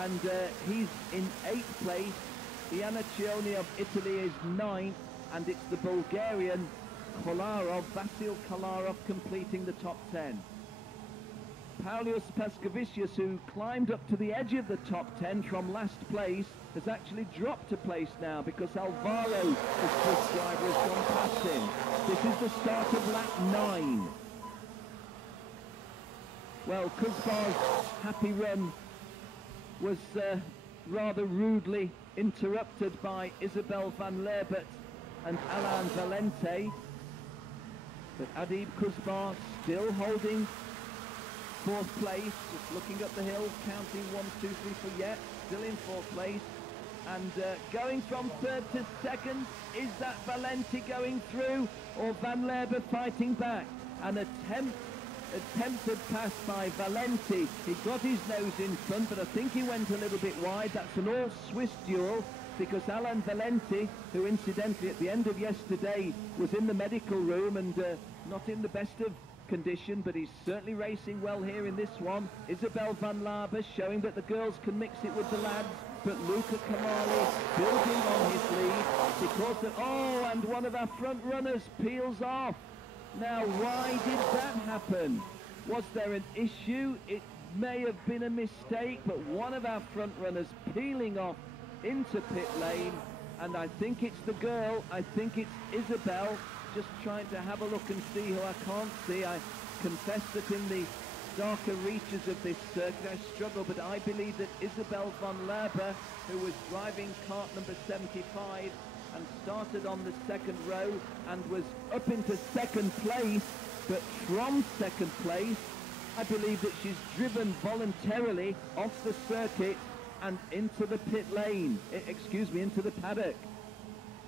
and he's in 8th place. Iannaccioni of Italy is 9th, and it's the Bulgarian Vasil Kolarov completing the top 10. Paulius Paskevicius, who climbed up to the edge of the top 10 from last place, has actually dropped a place now because Alvaro, the Swiss driver, has gone past him. This is the start of lap 9. Well, Kuzbar's happy run was rather rudely interrupted by Isabel van Lerbert and Alain Valente, but Adib Kuzbar still holding 4th place, just looking up the hill, counting 1, 2, 3 for yet, still in 4th place, and going from 3rd to 2nd. Is that Valente going through, or Van Lerbert fighting back? An attempted pass by Valente. He got his nose in front, but I think he went a little bit wide. That's an all-Swiss duel, because Alain Valente, who incidentally at the end of yesterday was in the medical room and not in the best of condition, but he's certainly racing well here in this one. Isabel van Laber showing that the girls can mix it with the lads, but Luca Kamali building on his lead because and one of our front runners peels off. Now, why did that happen? Was there an issue? It may have been a mistake, but one of our front runners peeling off into pit lane, and I think it's the girl, I think it's Isabel, just trying to have a look and see who I can't see. I confess that in the darker reaches of this circuit I struggle, but I believe that Isabel van Lerber, who was driving kart number 75 and started on the 2nd row and was up into 2nd place, but from 2nd place I believe that she's driven voluntarily off the circuit and into the pit lane, into the paddock.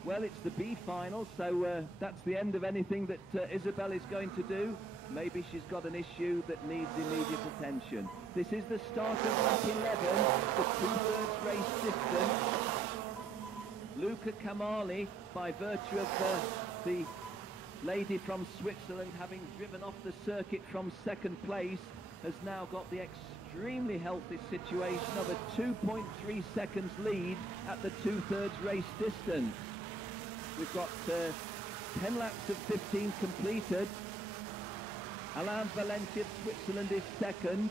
Well, it's the B final, so that's the end of anything that Isabel is going to do. Maybe she's got an issue that needs immediate attention. This is the start of lap 11, the 2/3 race distance. Luca Kamali, by virtue of the lady from Switzerland having driven off the circuit from 2nd place, has now got the extremely healthy situation of a 2.3 seconds lead at the 2/3 race distance. We've got 10 laps of 15 completed. Alain Valente of Switzerland is 2nd.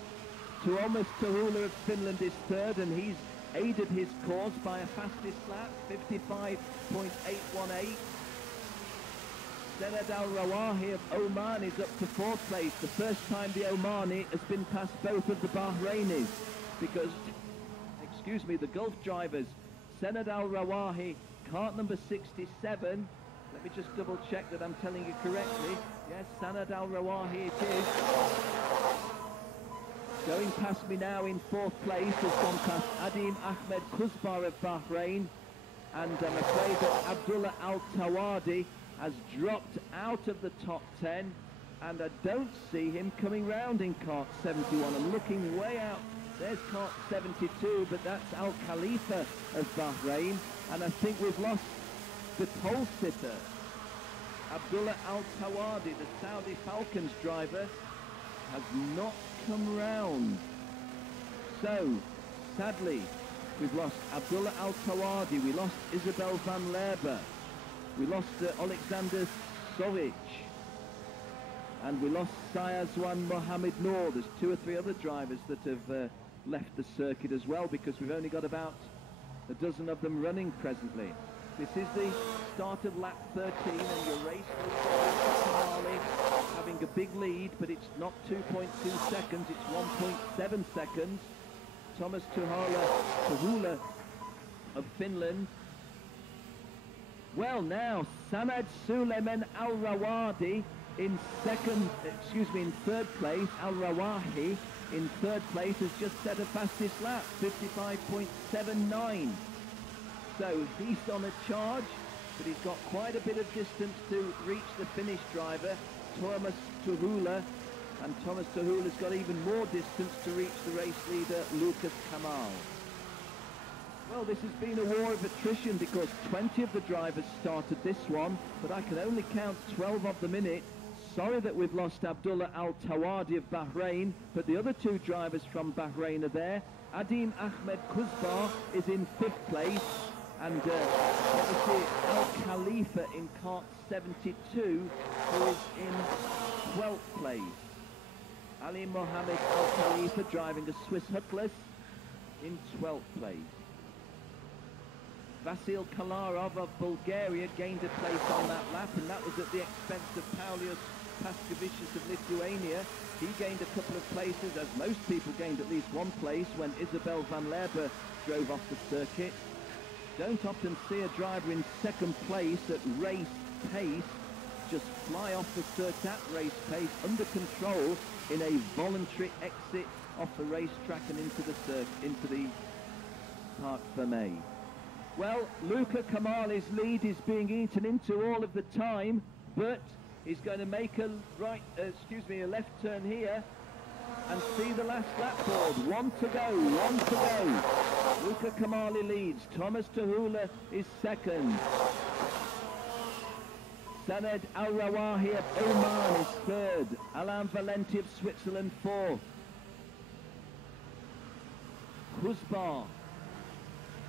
Tuomas Tuhula of Finland is 3rd, and he's aided his cause by a fastest lap, 55.818. Senad Al-Rawahi of Oman is up to 4th place. The first time the Omani has been past both of the Bahrainis, because, the Gulf drivers. Senad Al-Rawahi, kart number 67. Let me just double check that I'm telling you correctly. Yes, Senad Al-Rawahi it is. Going past me now in 4th place has gone past Adim Ahmed Kuzbar of Bahrain, and I'm afraid that Abdullah Al-Tawadi has dropped out of the top 10, and I don't see him coming round in kart 71. I'm looking way out. There's kart 72, but that's Al Khalifa of Bahrain, and I think we've lost the pole sitter. Abdullah Al-Tawadi, the Saudi Falcons driver, has not come round. So, sadly, we've lost Abdullah Al-Tawadi, we lost Isabel van Lerber, we lost Alexander Sovic, and we lost Sayazwan Mohamed Noor. There's 2 or 3 other drivers that have left the circuit as well, because we've only got about a dozen of them running presently. This is the start of lap 13, and your race will having a big lead, but it's not 2.2 seconds, it's 1.7 seconds. Tuomas Tuhula of Finland. Well, now Samad Suleiman Al-Rawadi in 3rd place. Al-Rawahi in 3rd place has just set a fastest lap, 55.79. So he's on a charge, but he's got quite a bit of distance to reach the Finnish driver, Tuomas Tuhula, and Tuomas Tuhula's got even more distance to reach the race leader, Lucas Kamal. Well, this has been a war of attrition because 20 of the drivers started this one, but I can only count 12 of them in it. Sorry that we've lost Abdullah Al-Tawadi of Bahrain, but the other two drivers from Bahrain are there. Adim Ahmed Kuzbar is in 5th place, and let me see, Al Khalifa in kart 72, who is in 12th place. Ali Mohammed Al Khalifa driving a Swiss Huckless in 12th place. Vasil Kalarov of Bulgaria gained a place on that lap, and that was at the expense of Paulius Paskevicius of Lithuania. He gained a couple of places, as most people gained at least one place when Isabel van Lerber drove off the circuit. Don't often see a driver in 2nd place at race pace just fly off the circuit at race pace, under control, in a voluntary exit off the racetrack and into the Parc Fermé. Well, Luca Kamali's lead is being eaten into all of the time, but he's going to make a left turn here and see the last lap board. 1 to go, 1 to go. Luca Kamali leads. Thomas Tahula is 2nd. Saned Al-Rawahi of Oman is 3rd. Alain Valenti of Switzerland 4th. Kuzbar,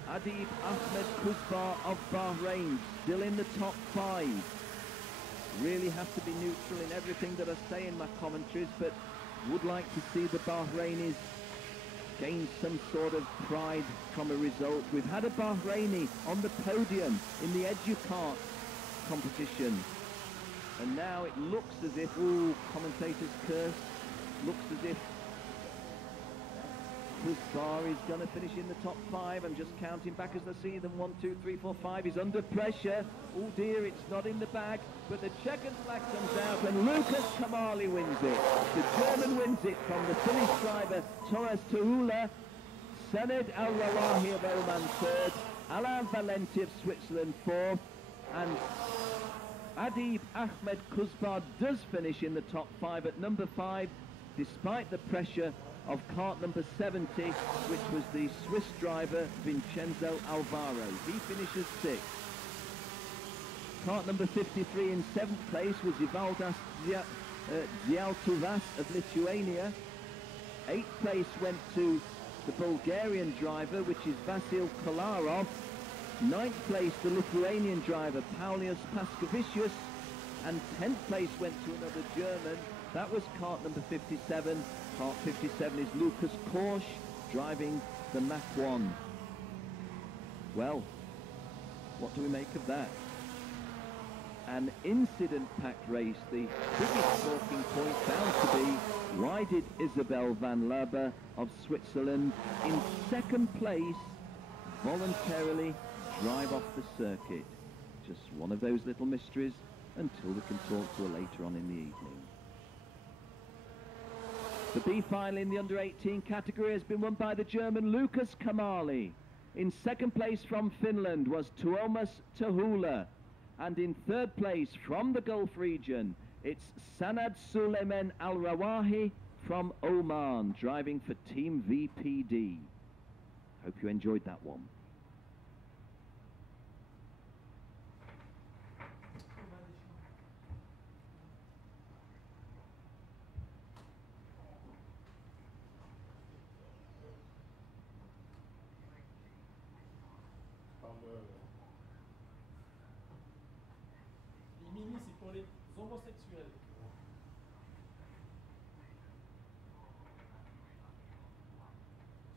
Adib Ahmed Kuzbar of Bahrain, still in the top 5. Really have to be neutral in everything that I say in my commentaries, but would like to see the Bahrainis gain some sort of pride from a result. We've had a Bahraini on the podium in the Educart competition, and now it looks as if, ooh, commentators curse, looks as if Kuzbar is going to finish in the top 5. I'm just counting back as I see them. 1, 2, 3, 4, 5. He's under pressure. Oh dear, it's not in the bag, but the checkered flag comes out and Lucas Kamali wins it. The German wins it from the Finnish driver Thomas Tahula. Saned Al-Rawahi of Oman 3rd. Alain Valenti of Switzerland 4th. And Adib Ahmed Kuzbar does finish in the top 5 at number 5, despite the pressure of kart number 70, which was the Swiss driver Vincenzo Alvaro. He finishes 6th. Kart number 53 in 7th place was Ivaldas Dzialtuvas of Lithuania. 8th place went to the Bulgarian driver, which is Vasil Kolarov. 9th place, the Lithuanian driver Paulius Paskevicius. And 10th place went to another German. That was kart number 57. Kart 57 is Lucas Korsch driving the Mach 1. Well, what do we make of that? An incident-packed race. The biggest talking point bound to be, why did Isabel van Lerber of Switzerland in 2nd place voluntarily drive off the circuit? Just one of those little mysteries until we can talk to her later on in the evening. The B final in the under-18 category has been won by the German Lucas Kamali. In 2nd place from Finland was Tuomas Tahula. And in 3rd place from the Gulf region, it's Sanad Suleiman Al-Rawahi from Oman, driving for Team VPD. Hope you enjoyed that one. Les mini, c'est pour les homosexuels.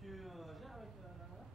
Tu gères avec la nana?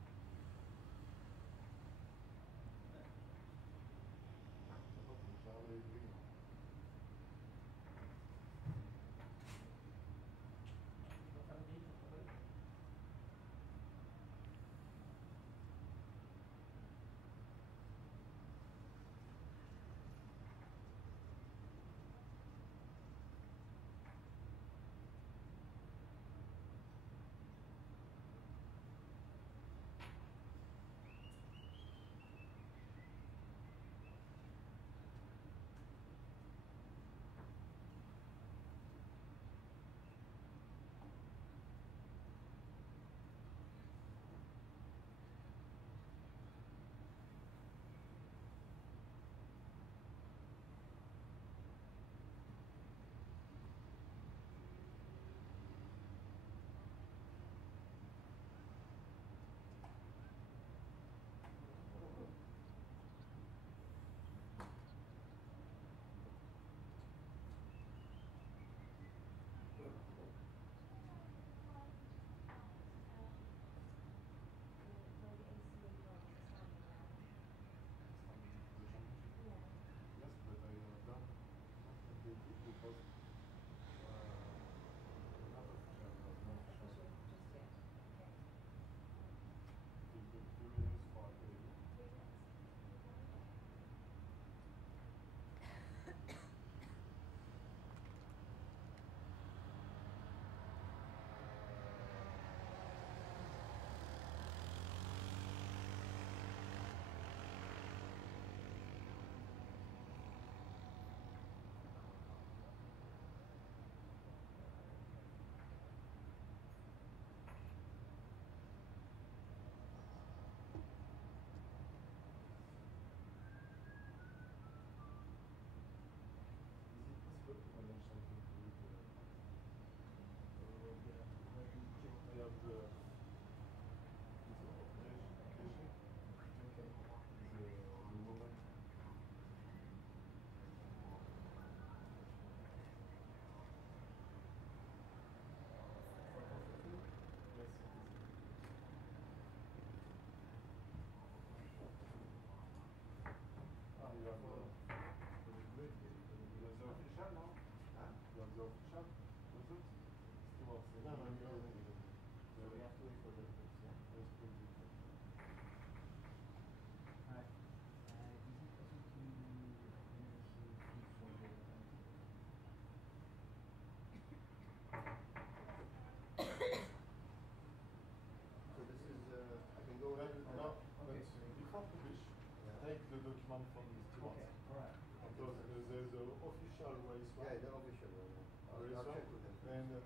and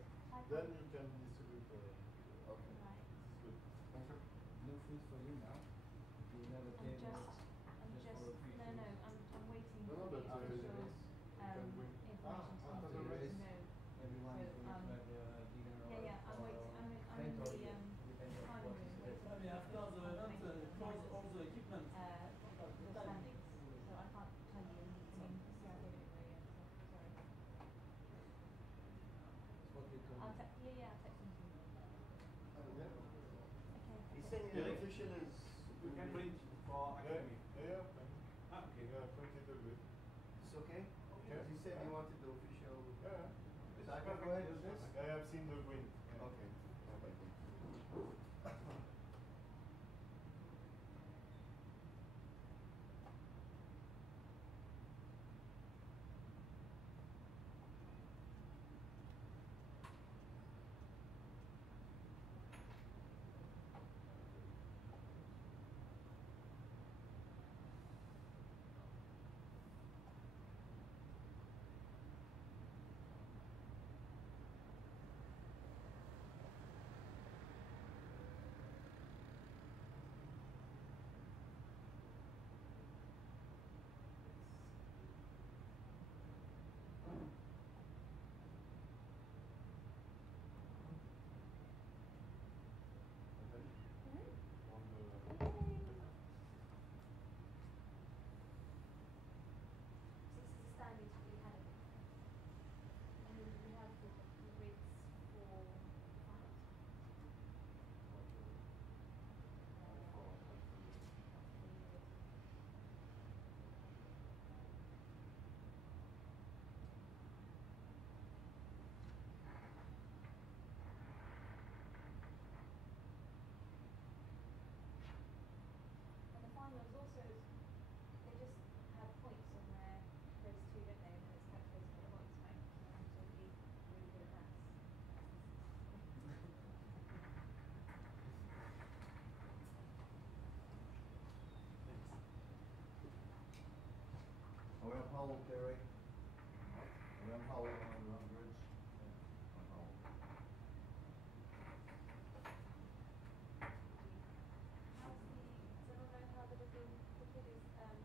then you can distribute. Okay. Right. This is good. Thank you. No food for you now. You have a I'm table just, for free no, food. no, I'm waiting No, for no, the but official can bring. information to after come the through. race. No. Everyone So, is going to have a dinner yeah, I'm or waiting. I'm in tent or the depending on final what room is waiting there. I mean, after the event, close all the equipment. the standings. So I can't tell you anything. See, I don't know yet. So sorry. That's what they told I'll me. yeah, I'll text them to you. Yeah. Okay. He said the official is. You can print for Yeah, academy. yeah, Ah, okay. yeah, print it a bit. It's okay? Yeah. He said he wanted the official. Yeah. So I can go ahead with this? I have seen the green. Yeah. Okay. On the. So this is the standings for the academy. And then we have the grids for finals. And the finals also, they just have points on their race two, don't they? And then it's calculated for points, right? So be really good at maths. Are we on hold, Kerry? Are we on hold on the hundreds? On hold. How's the, does anyone know how the kid is, what's his name?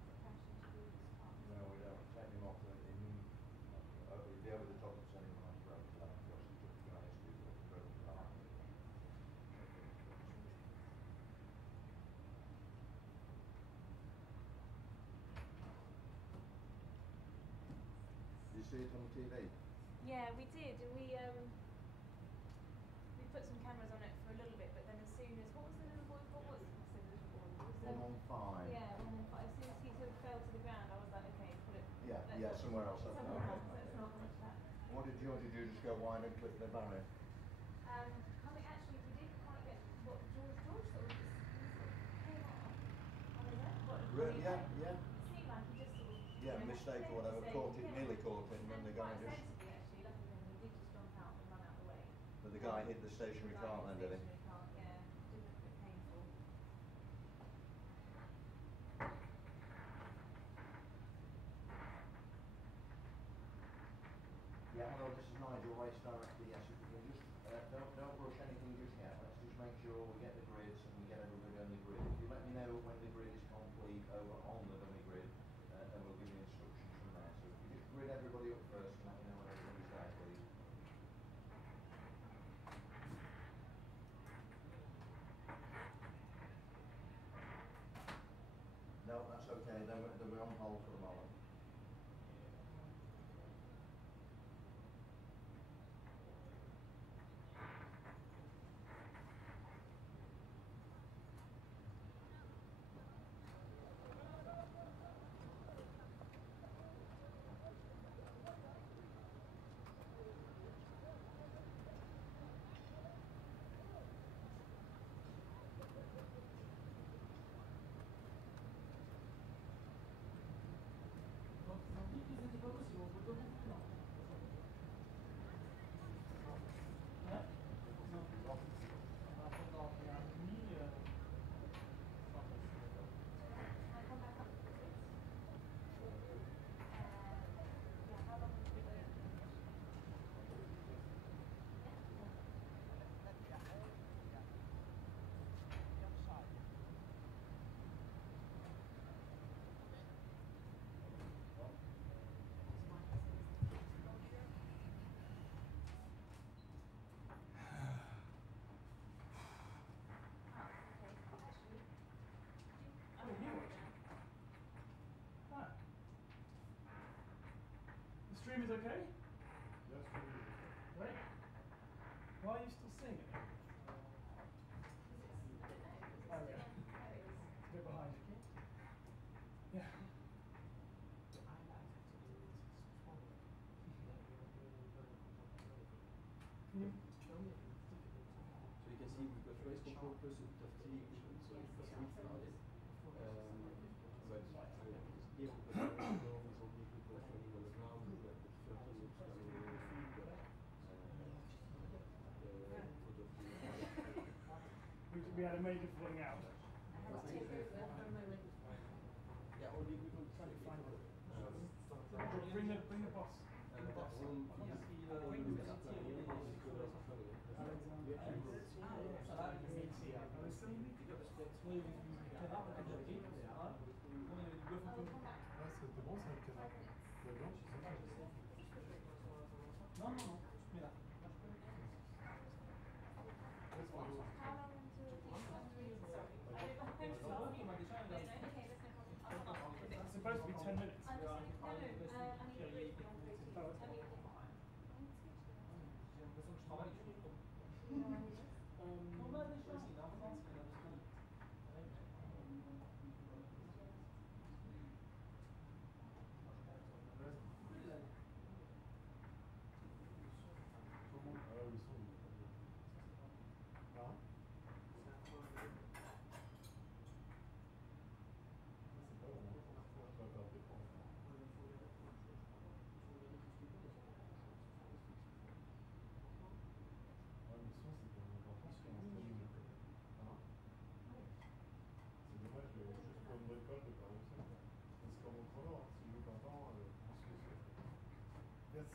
Is it Cash introduced car? No, we don't. Take him off the, we'll be over the top of sending him on the road. Because he took the guys to the road. Did you see it on the TV? Yeah, we did. We put some cameras on it for a little bit, but then as soon as, what was the little boy called? What was it? I said the little boy. It was, 115. Yeah, 115. As soon as he sort of fell to the ground, I was like, okay, put it. Yeah, let's yeah, not- somewhere else. Somewhere Okay. else. Let's not watch that. What did you just go wide and clip the barrier? Coming actually, we didn't quite get what George sort of just came off on his own. Yeah, yeah. It seemed like he just sort of. Yeah, mistake or whatever, caught it, nearly caught it, and then the guy quite just. sensibly actually, luckily then he did just jump out and run out of the way. But the guy hit the stationary The guy car hit then, the did he? stationary car, yeah, did look a bit painful. Yeah, hello, this is Nigel, race director. Yes, if we can just don't rush anything just yet. Let's just make sure we get the grids and we get everybody on the grid. If you let me know when the grid is complete over on the dummy grid, then we'll give you instructions from there. So if you just grid everybody up first and let me know when everybody's there, please. No, that's okay. Then we're on hold for the moment. stream is okay? Yes, for me. Great. Why are you still singing? I don't know. Oh, yeah. It's a bit behind. Yeah. Can you? So you can see we've got race control plus a bit of TV equipment, so it's not started. But here we've got control with all the equipment running on the ground, we've got the 30 minutes running, we've got We had a major falling out. yeah, or we can try to find it. Bring the boss. That one is Ah, c'était bon, ça, le canard. La blanche, c'est ça? Non, non, non. Mais là. Yes, for you. How long until the It's supposed to be 10 minutes. I need a brief on protein. Tell me your thing. On a des choses en France, mais Ah, oui, ils sont. Hein? C'est pas bon. On va perdre des points. Ah, mais son, c'est quand même important sur un streaming. Hein? C'est dommage, juste pour une bonne colle, de pas réussir. C'est comme au chrono, hein. Si je joue pas temps, on se fait suivre. Yes.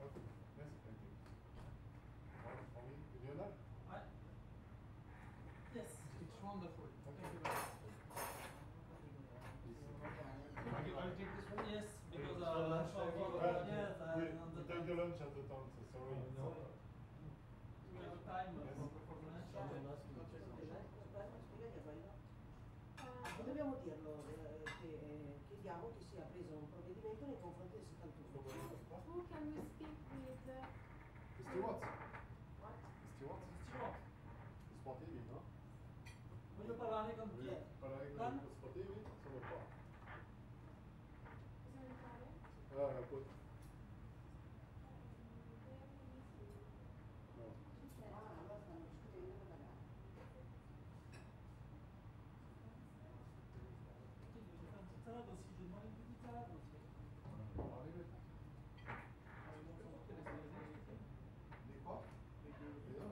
Okay. Yes, thank you. For me, Lionel? yes, it's wonderful. Thank Thank you you. very much. I'll take this one. Yes, because So lunch, yes, We take the lunch at the time, so sorry. we have time Yes. for the lunch. Dobbiamo dirlo, chiediamo che sia preso un provvedimento nei confronti del 71. Who can we speak with? Stewart. What? Stewart. Stewart, Sportivi, no? voglio parlare con chi è? Parlare Con? con sportivi sono qua. Bisogna fare? Poi. No. Allora stanno discutendo con la gara. Ça aussi, je demande une petite salade aussi. Arrivé. Les quoi? Les deux.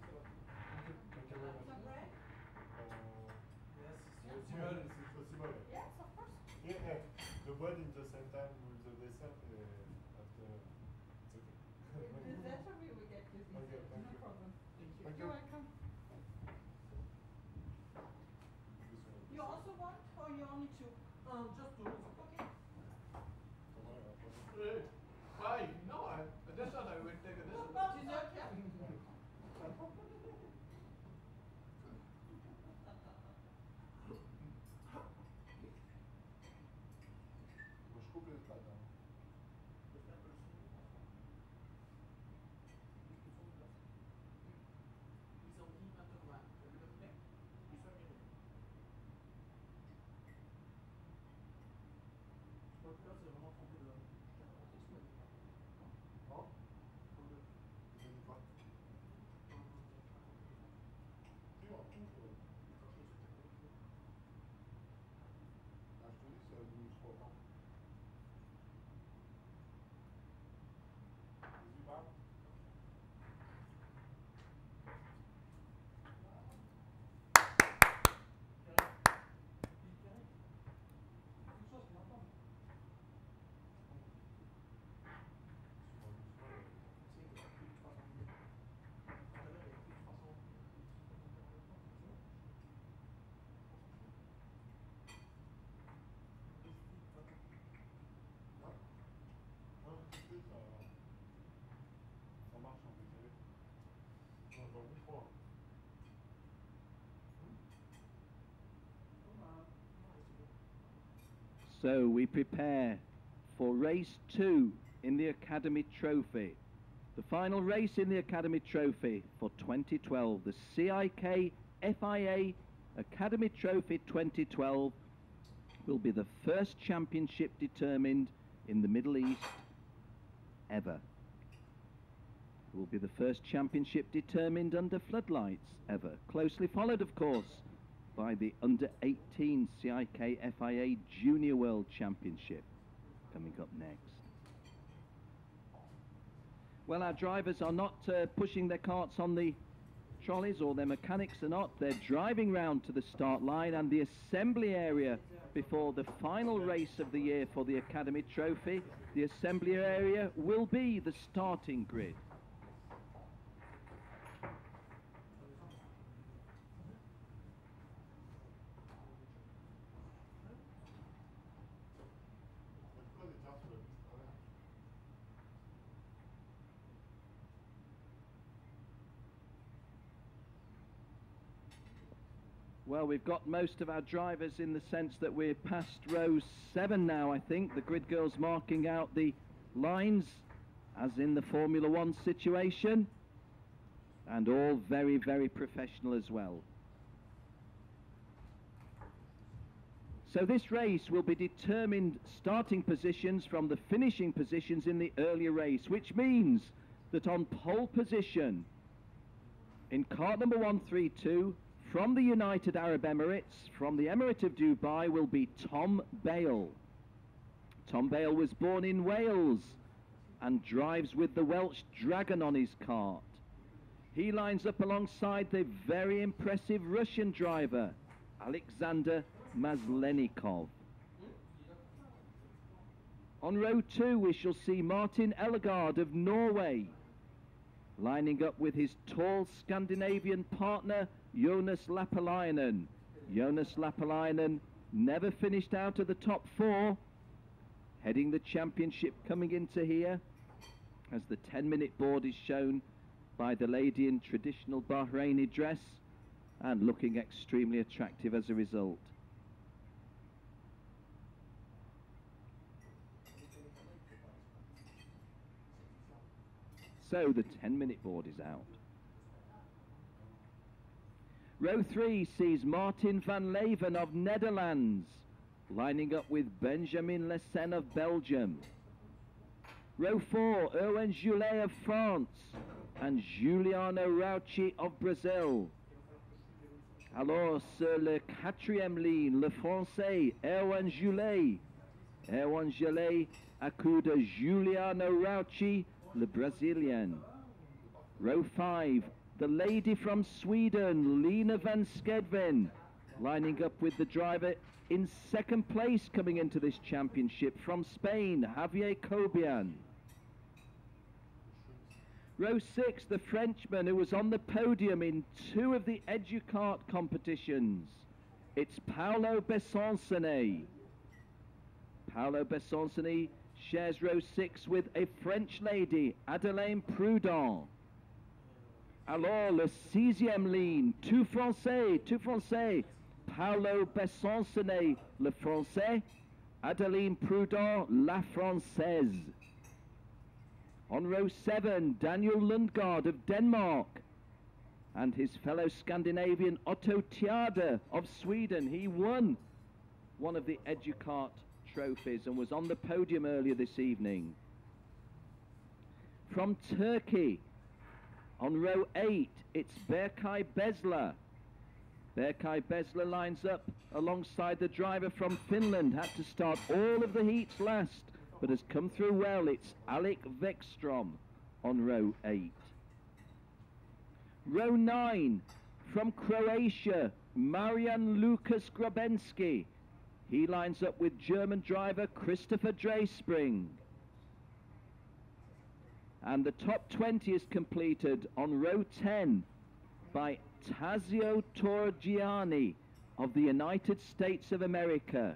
Thank you very much. Yes, Yes, possible. it's possible. Yes, of course. Yeah, the bread in the same time with the dessert after. It's okay. The dessert we will get you this. Okay, thank No you. problem. Thank you. Thank You're you. welcome. This one. You also want, or you only two? Just two. Okay. Why? No, I just thought I would take a this one. Dessert, yeah? Moi, je coupe les pâtes. Hein. Ils ont dit maintenant, le mec, ils sont venus. Je crois que là, c'est vraiment trompé de. Non? Ils ont dit quoi? Si, on coupe. Ah, je te dis, c'est à 12-3 ans. 18 balles. Quelque chose qu'on entend. So we prepare for race 2 in the Academy Trophy. The final race in the Academy Trophy for 2012, the CIK FIA Academy Trophy 2012, will be the first championship determined in the Middle East ever. It will be the first championship determined under floodlights ever, closely followed, of course, by the under-18 CIK FIA Junior World Championship coming up next. Well, our drivers are not pushing their carts on the trolleys, or their mechanics are not. They're driving round to the start line and the assembly area before the final race of the year for the Academy Trophy. The assembly area will be the starting grid. Well, we've got most of our drivers in the sense that we're past row 7 now, I think. The grid girls marking out the lines, as in the Formula 1 situation. And all very, very professional as well. So this race will be determined starting positions from the finishing positions in the earlier race, which means that on pole position, in cart number 132, from the United Arab Emirates, from the Emirate of Dubai, will be Tom Bale. Tom Bale was born in Wales and drives with the Welsh Dragon on his cart. He lines up alongside the very impressive Russian driver, Alexander Maslenikov. On row 2, we shall see Martin Ellegaard of Norway, lining up with his tall Scandinavian partner, Jonas Lapalainen. Jonas Lapalainen never finished out of the top 4, heading the championship coming into here, as the 10-minute board is shown by the lady in traditional Bahraini dress, and looking extremely attractive as a result. So the 10-minute board is out. Row 3 sees Martin van Leeuwen of Netherlands lining up with Benjamin Lessen of Belgium. Row 4, Owen Joulet of France and Giuliano Rauchi of Brazil. Alors, sur le 4e ligne, le Français Erwan Joulet. Erwan Joulet accoude Giuliano Rauchi, le Brazilian. Row 5, the lady from Sweden, Lena van Skedven, lining up with the driver in 2nd place coming into this championship from Spain, Javier Cobian. Row 6, the Frenchman who was on the podium in 2 of the Educart competitions. It's Paolo Bessoncenet. Paolo Bessoncenet shares row 6 with a French lady, Madeleine Prudent. Alors, le 6e ligne, tout français, Paolo Bessoncenet, le français, Adeline Prudent, la française. On row 7, Daniel Lundgaard of Denmark, and his fellow Scandinavian Otto Tjade of Sweden. He won one of the Educart trophies and was on the podium earlier this evening. From Turkey, on row 8, it's Berkay Besler. Berkay Besler lines up alongside the driver from Finland. Had to start all of the heats last, but has come through well. It's Alec Vekstrom on row 8. Row 9, from Croatia, Marian Lukas Grabenski. He lines up with German driver Christopher Dreyspring. And the top 20 is completed on row 10 by Tazio Torgiani of the United States of America.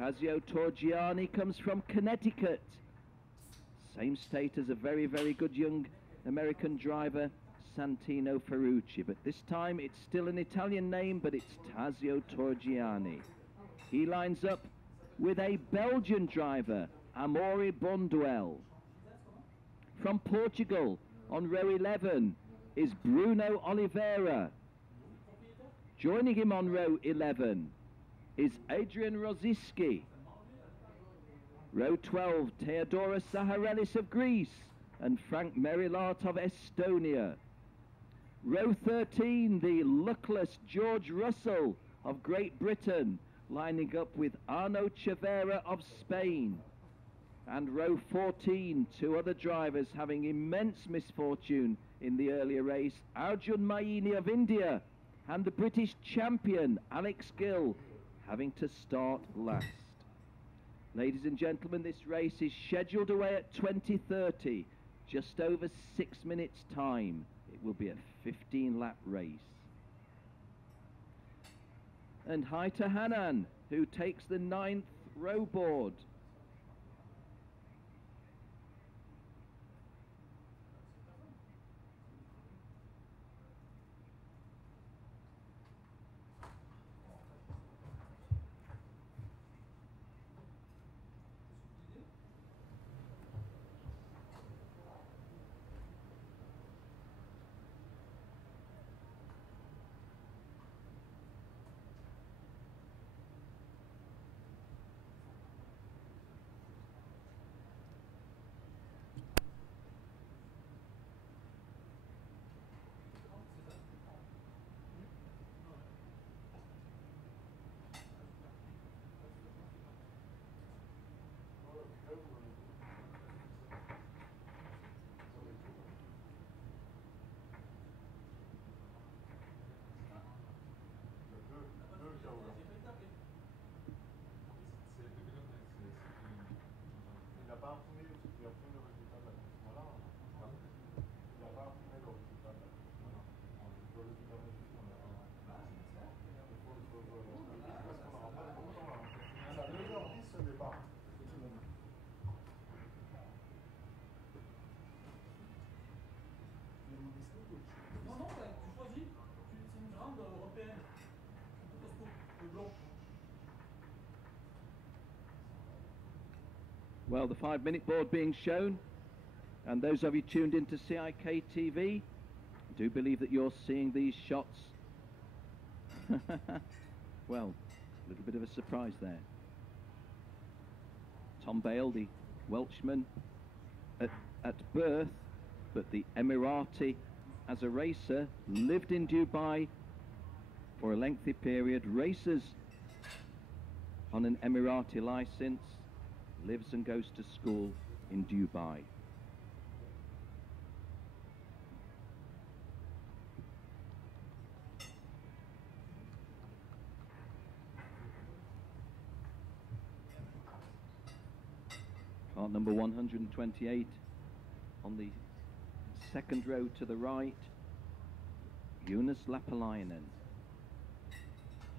Tazio Torgiani comes from Connecticut. Same state as a very, very good young American driver, Santino Ferrucci. But this time it's still an Italian name, but it's Tazio Torgiani. He lines up with a Belgian driver, Amaury Bonduel. From Portugal, on row 11, is Bruno Oliveira. Joining him on row 11 is Adrian Rosiski. Row 12, Theodoros Zaharelis of Greece and Frank Merilart of Estonia. Row 13, the luckless George Russell of Great Britain, lining up with Arno Chavera of Spain. And row 14, two other drivers having immense misfortune in the earlier race, Arjun Maini of India and the British champion Alex Gill having to start last. Ladies and gentlemen, this race is scheduled away at 20:30, just over 6 minutes time. It will be a 15-lap race. And hi to Hanan, who takes the 9th row board. Well, the 5-minute board being shown, and those of you tuned into CIK TV, I do believe that you're seeing these shots. Well, a little bit of a surprise there. Tom Bale, the Welshman at birth, but the Emirati as a racer, lived in Dubai for a lengthy period, races on an Emirati license, lives and goes to school in Dubai. Car number 128 on the second row to the right, Jonas Lapalainen.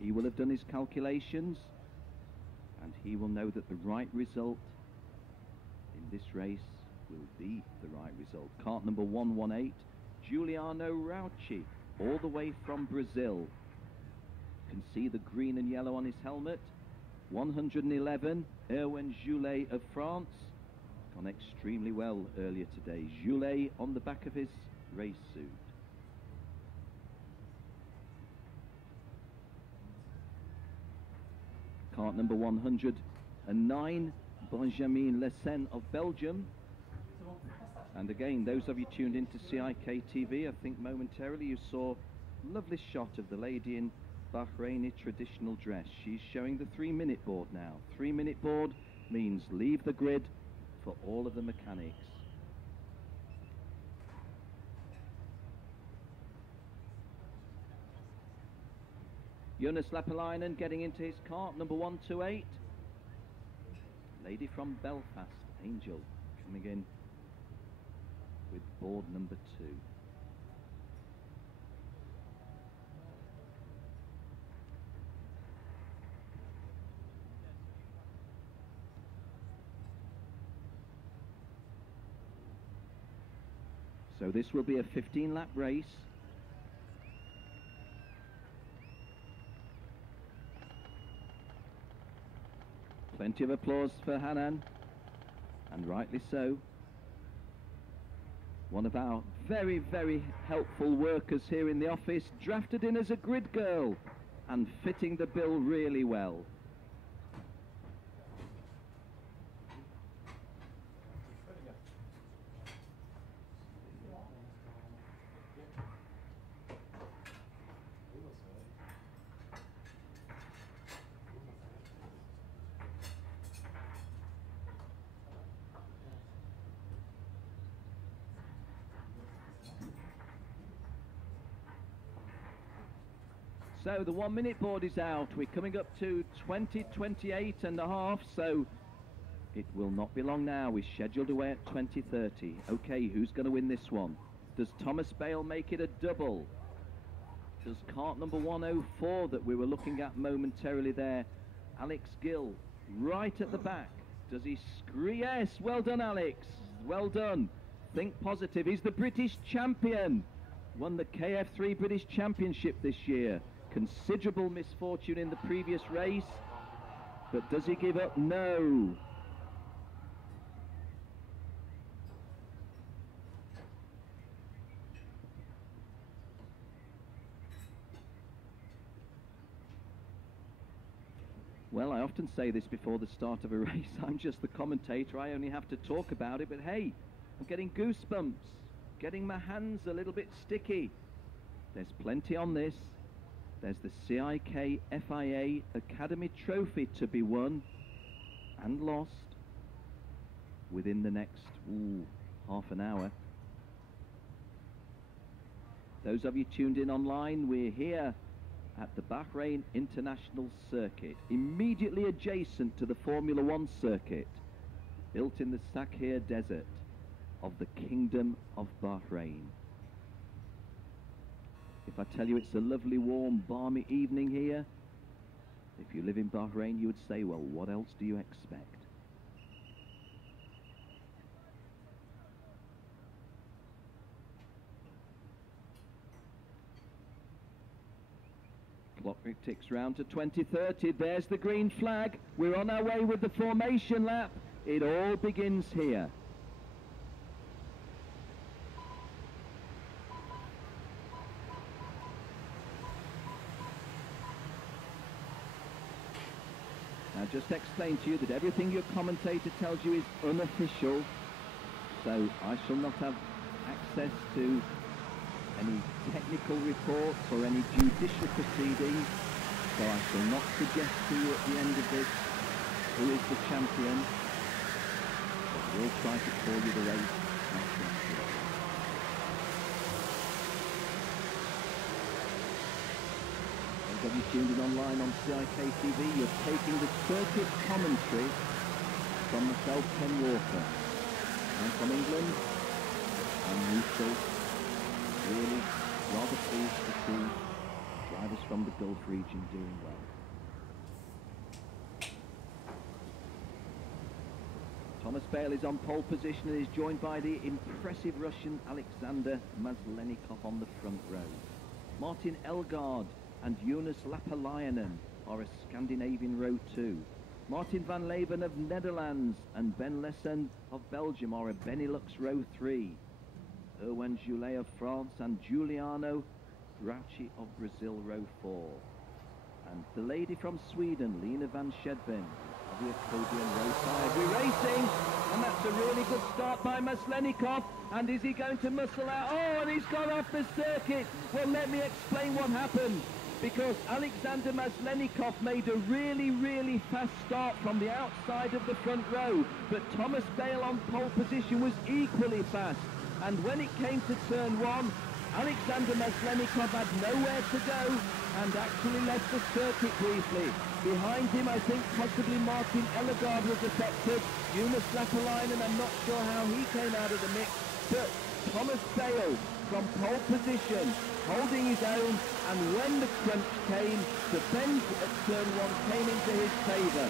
He will have done his calculations and he will know that the right result in this race will be the right result. Kart number 118, Giuliano Rauchi, all the way from Brazil. You can see the green and yellow on his helmet. 111, Erwin Joulet of France. Gone extremely well earlier today. Joulet on the back of his race suit. Kart number 109, Benjamin Lessen of Belgium. And again, those of you tuned into CIK TV, I think momentarily you saw a lovely shot of the lady in Bahraini traditional dress. She's showing the 3-minute board now. 3-minute board means leave the grid for all of the mechanics. Jonas Lapalainen getting into his kart, number 128. Lady from Belfast, Angel, coming in with board number 2. So this will be a 15-lap race. Plenty of applause for Hanan, and rightly so. One of our very, very helpful workers here in the office, drafted in as a grid girl and fitting the bill really well. So the 1 minute board is out. We're coming up to 20:28 and a half, so it will not be long now. We're scheduled away at 20:30. Okay, who's going to win this one? Does Thomas Bale make it a double? Does cart number 104 that we were looking at momentarily there, Alex Gill, right at the back, does he yes, well done Alex, well done. Think positive. He's the British champion, won the KF3 British Championship this year. Considerable misfortune in the previous race, but does he give up? No. Well, I often say this before the start of a race. I'm just the commentator. I only have to talk about it, but hey, I'm getting goosebumps, getting my hands a little bit sticky. There's plenty on this. There's the CIK FIA Academy Trophy to be won and lost within the next half an hour. Those of you tuned in online, we're here at the Bahrain International Circuit, immediately adjacent to the Formula One circuit, built in the Sakhir Desert of the Kingdom of Bahrain. If I tell you it's a lovely, warm, balmy evening here, if you live in Bahrain, you would say, well, what else do you expect? Clock ticks round to 20:30. There's the green flag. We're on our way with the formation lap. It all begins here. Now, just explain to you that everything your commentator tells you is unofficial, so I shall not have access to any technical reports or any judicial proceedings, so I shall not suggest to you at the end of this who is the champion, but we'll try to call you the race champion. Those of you tuned in online on CIK TV, you're taking the circuit commentary from myself, Ken Walker. I'm from England, and neutral. Really rather pleased to see drivers from the Gulf region doing well. Thomas Bale is on pole position and is joined by the impressive Russian Alexander Maslenikov on the front row. Martin Elgaard and Jonas Lapalainen are a Scandinavian row 2. Martin van Leeuwen of Netherlands and Ben Lessen of Belgium are a Benelux row 3. Erwan Joulet of France and Giuliano Grauci of Brazil row 4. And the lady from Sweden, Lena van Shedben, of the accordion row 5. We're racing, and that's a really good start by Maslenikov. And is he going to muscle out? Oh, and he's gone off the circuit. Well, let me explain what happened. Because Alexander Maslenikov made a really, really fast start from the outside of the front row. But Thomas Bale on pole position was equally fast. And when it came to turn 1, Alexander Maslenikov had nowhere to go and actually left the circuit briefly. Behind him, I think possibly Martin Ellegaard was affected. Jonas Lapalainen, I'm not sure how he came out of the mix. But Thomas Bale from pole position, holding his own, and when the crunch came, the bend at turn 1 came into his favour.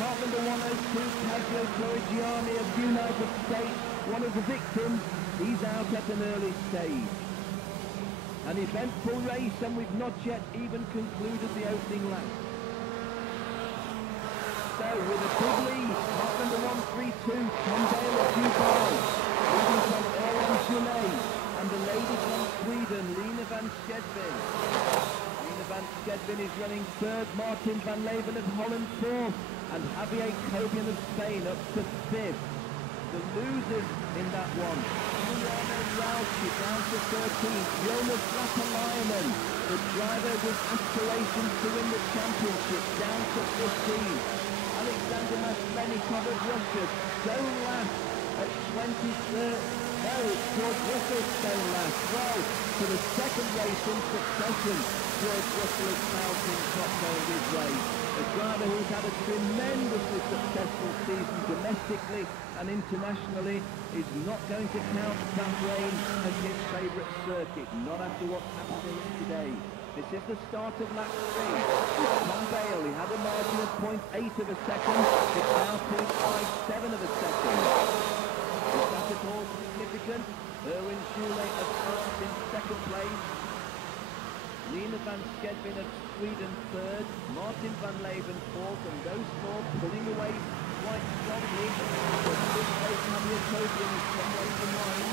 Part number 102, Casio Torrigiani of the United States, one of the victims, he's out at an early stage. An eventful race, and we've not yet even concluded the opening lap. So with a big lead. Part number 132, Tom Dale of Dubai. Leading from Erwan Goulet. And the lady from Sweden, Lina van Skedvin. Lina van Skedvin is running third. Martin van Leeuwen of Holland fourth. And Javier Cobian of Spain up to fifth. The losers in that one, Juliano Rauchi down to 13th. Jonas Lapalainen, the driver with aspirations to win the championship, down to 15th. Alexander Maslenikov of Russia, stone last at 23rd. No, George Russell stone last. Well, for the second race in succession, George Russell has found in top going his race. A driver who's had a tremendously successful season domestically and internationally is not going to count Bahrain as his favourite circuit, not after what's happening today. This is the start of lap 3. With Tom Bale, he had a margin of 0.8 of a second, it's now 0.57 of a second. Is that at all significant? Erwan Goulet of France in second place. Lina van Skedvin of Sweden third, Martin van Leeuwen fourth, and those four pulling away quite strongly. But this race, Javier Cobian is some way behind.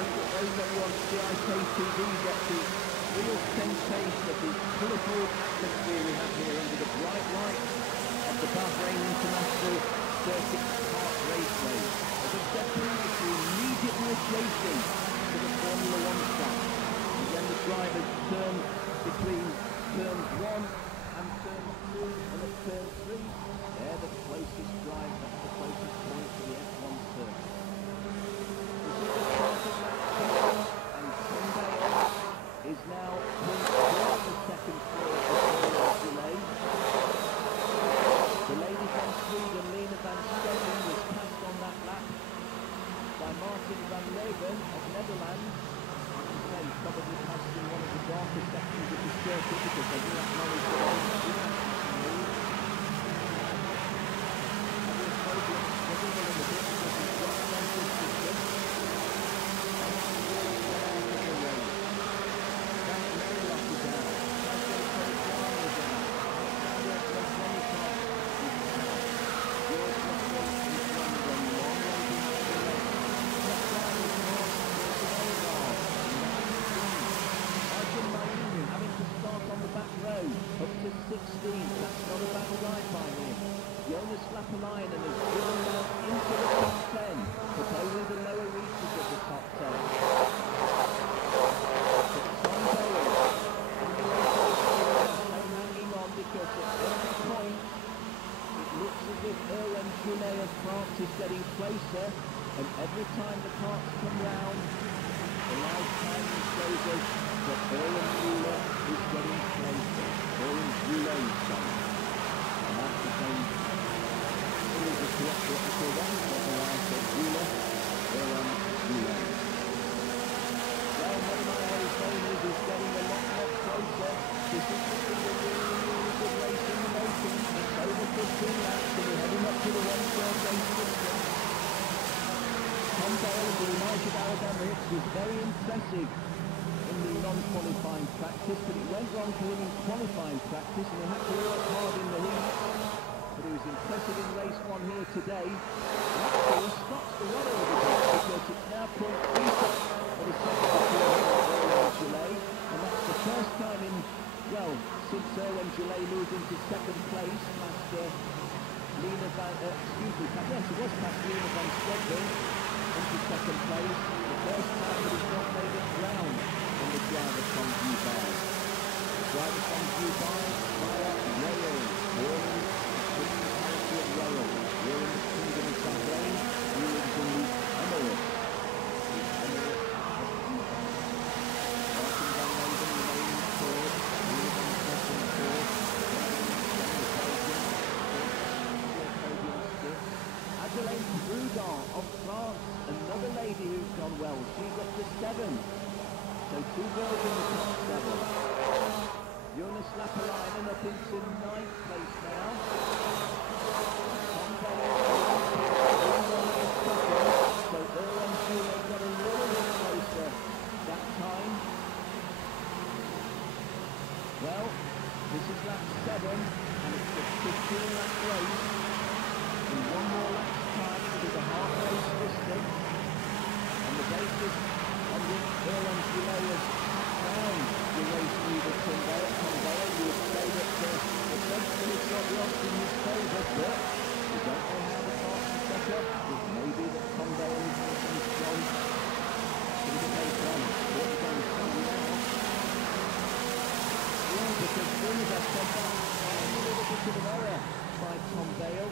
Hope that those of you on CIK TV get the real sensation of the colourful atmosphere we have here under the bright lights of the Bahrain International Circuit Park Raceway. As I said previously, immediately adjacent to the Formula 1 track. Again, the drivers turn between turns 1 and turn 2, and at turn 3, they're the closest drive, that's the closest point to the F1 circuit. This is the start of lap 7, and Tom Bale is now 0.4 of the second floor of Erwan Goulet. The lady from Sweden, Lina van Skedvin, was passed on that lap by Martin van Leeuwen of Netherlands. Probably passed in one of the darker sections of the circuit because they do acknowledge that they do have to move. Javier Cobian struggling a little bit because he's got a central system. And that's really got out of the race. Frank Merrilock is out. Sergio Perezano is out. Alexander Maslenikov is out. George Russell is running a long way into the race. That's down is more having to start on the back row, up to 16th. That's not a bad ride by him. Jonas Lapalainen has driven down into the top 10, but only the lower reaches of the top 10. But Tom Bale and the are hanging on because at every point it looks as if Erwan Goulet of France is getting closer, and every time the carts come round, the live timing shows us that Erwan Goulet is getting closer. Erwan Goulet is coming. And that's the same series of correct what we saw then, but the last of Goulet, Erwan Goulet. Well, never mind what he's saying is getting a lot closer. This is just a really good race in the making. It's over 15 laps and we're heading up to the 1/3 race distance. Tom Bale of the United Arab Emirates was very impressive in the non-qualifying practice, but it went wrong for him in qualifying practice and he had to work hard in the heat. But he was impressive in race 1 here today. And actually he stops the run a little bit because it's now 0.36 for the second between Erwan Goulet, and that's the first time in, well, since Erwan Goulet moved into second place past Lina van, yes, it was past Lina van Skedvin into second place. The first time that he's not made it round on the driver from Dubai. The driver from Dubai via Wales, born in the municipality of Wales, here in the Kingdom of Bahrain. He lives in the Emirates. The Emirates of Dubai. Martin van Leeuwen remaining third, Lina van Skedvin fourth, Adelaide Prudon of France, another lady who's gone well. She's up to 7. So 2 girls in the top 7. Jonas Lapalainen up into 9th place now. Tom Bale so Erwan Goulet got a little bit closer that time. Well, This is lap 7, and it's a 15-lap race. In one more lap's time, it is a half-race distance. On the basis on which Erlen Goulet has down the race leader Tondale, you would say that the Frenchman has got the odds in his favour, but we don't know how the car's set up. It may be that Tondale is making strong. Look at those guns, what are going to come now? Yeah, because soon as I said that, a little bit of an error by Tondale.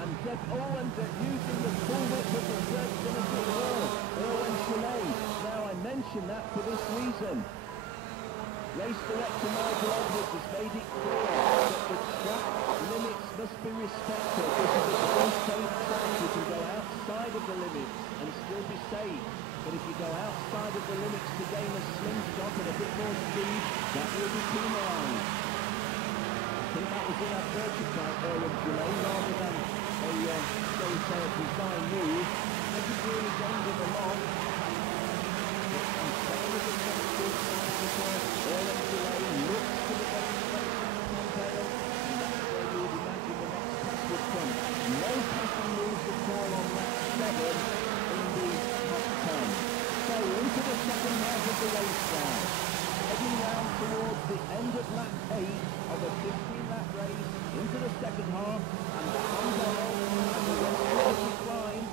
And using the full width of the third finishing wall, Erlen Goulet. Now I mention that for this reason. Race director Nigel Edwards has made it clear that the track limits must be respected. This is a very safe track. You can go outside of the limits and still be safe. But if you go outside of the limits to gain a slim stop and a bit more speed, that will be penalised. I think that was inadvertent by Erlen Goulet rather than a, shall we say, a design move. I think really gained him a lot. But I'm saying that it's not good because Erlen Goulet looks to the demonstration of Tondale, and that's where you would imagine the next pass would come. No passing moves at all on lap 7 in the top 10. So into the second half of the race now. Heading round towards the end of lap 8 of a 15-lap race into the second half, and the Tondale and the rest of the decline.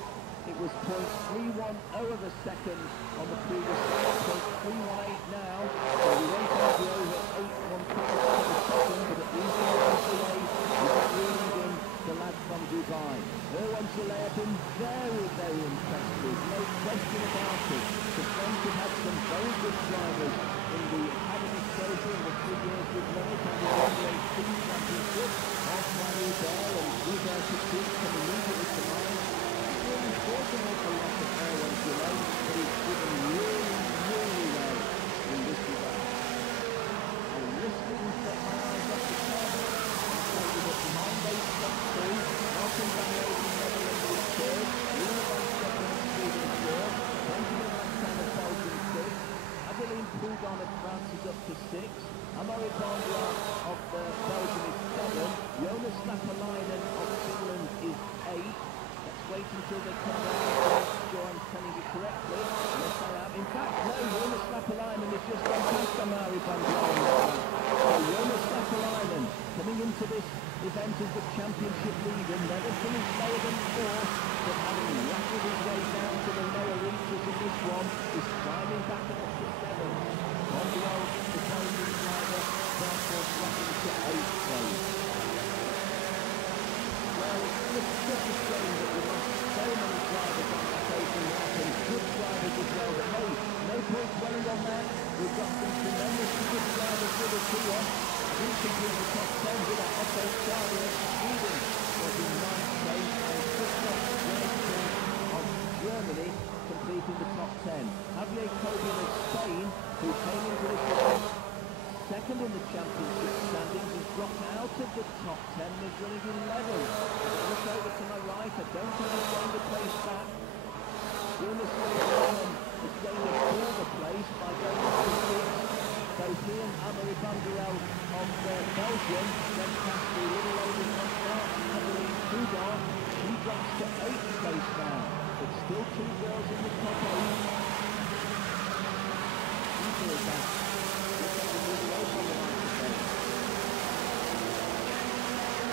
It was 0.310 of a second on the previous lap, 0.318 now. So we went over 8.15 of a second, but at least he was away. We got reading in the lad from Dubai. Erlen Goulet have been very, very impressive, no question about it. The French have had some very good drivers in the Academy Trophy in the 3 years we've won it, and the WAC Championship. Antoine Hubert and Hubert Petit come immediately to mind. Really fortunate a lot of Erlen Goulet, but he's driven really, really well in this event. I risked and set my eyes up the target. That behind those top 2, Martin Van Rosen, Netherlands is third, Luna Van Steppen and Sweden third, Benjamin Alexander Belgium 6th, Adeline Proudhon of France is up to 6th, Amaury Bandra of Belgium is 7th, Jonas Lapalainen of Finland is 8th. Let's wait until they come down to make sure I'm telling you correctly. Yes, I am. In fact, no, Jonas Lapalainen has just gone past Amaury Bandra. So Jonas Lapalainen coming into this event as the championship leader, never finished lower than 4th, but having rattled his way down to the lower reaches of this one, is climbing back up to 7th. Bandra, the Belgian driver, therefore dropping to 8th place. Well, it's just a shame that we lost so many drivers on that open lap, and good drivers as well, but hey, no point dwelling on that. We've got some tremendously good drivers with us here. We complete the top 10 with our Otto Charlie of Sweden was in 9th place, and Christoph Werner of Germany completing the top 10. Javier Coben of Spain, who came into this event second in the championship standings, has dropped out of the top 10 and is running 11th. Look over to my right, I don't think he's gained a place back. Jonas Lapalainen has gained a further place by going up to 6th. Both he and Amaury Bandra of Belgium went past the little lady on start, Adeline Proudhon. She drops to 8th place now, but still 2 girls in the top 8. Easy as that. Looks like we're moving away from the microphone.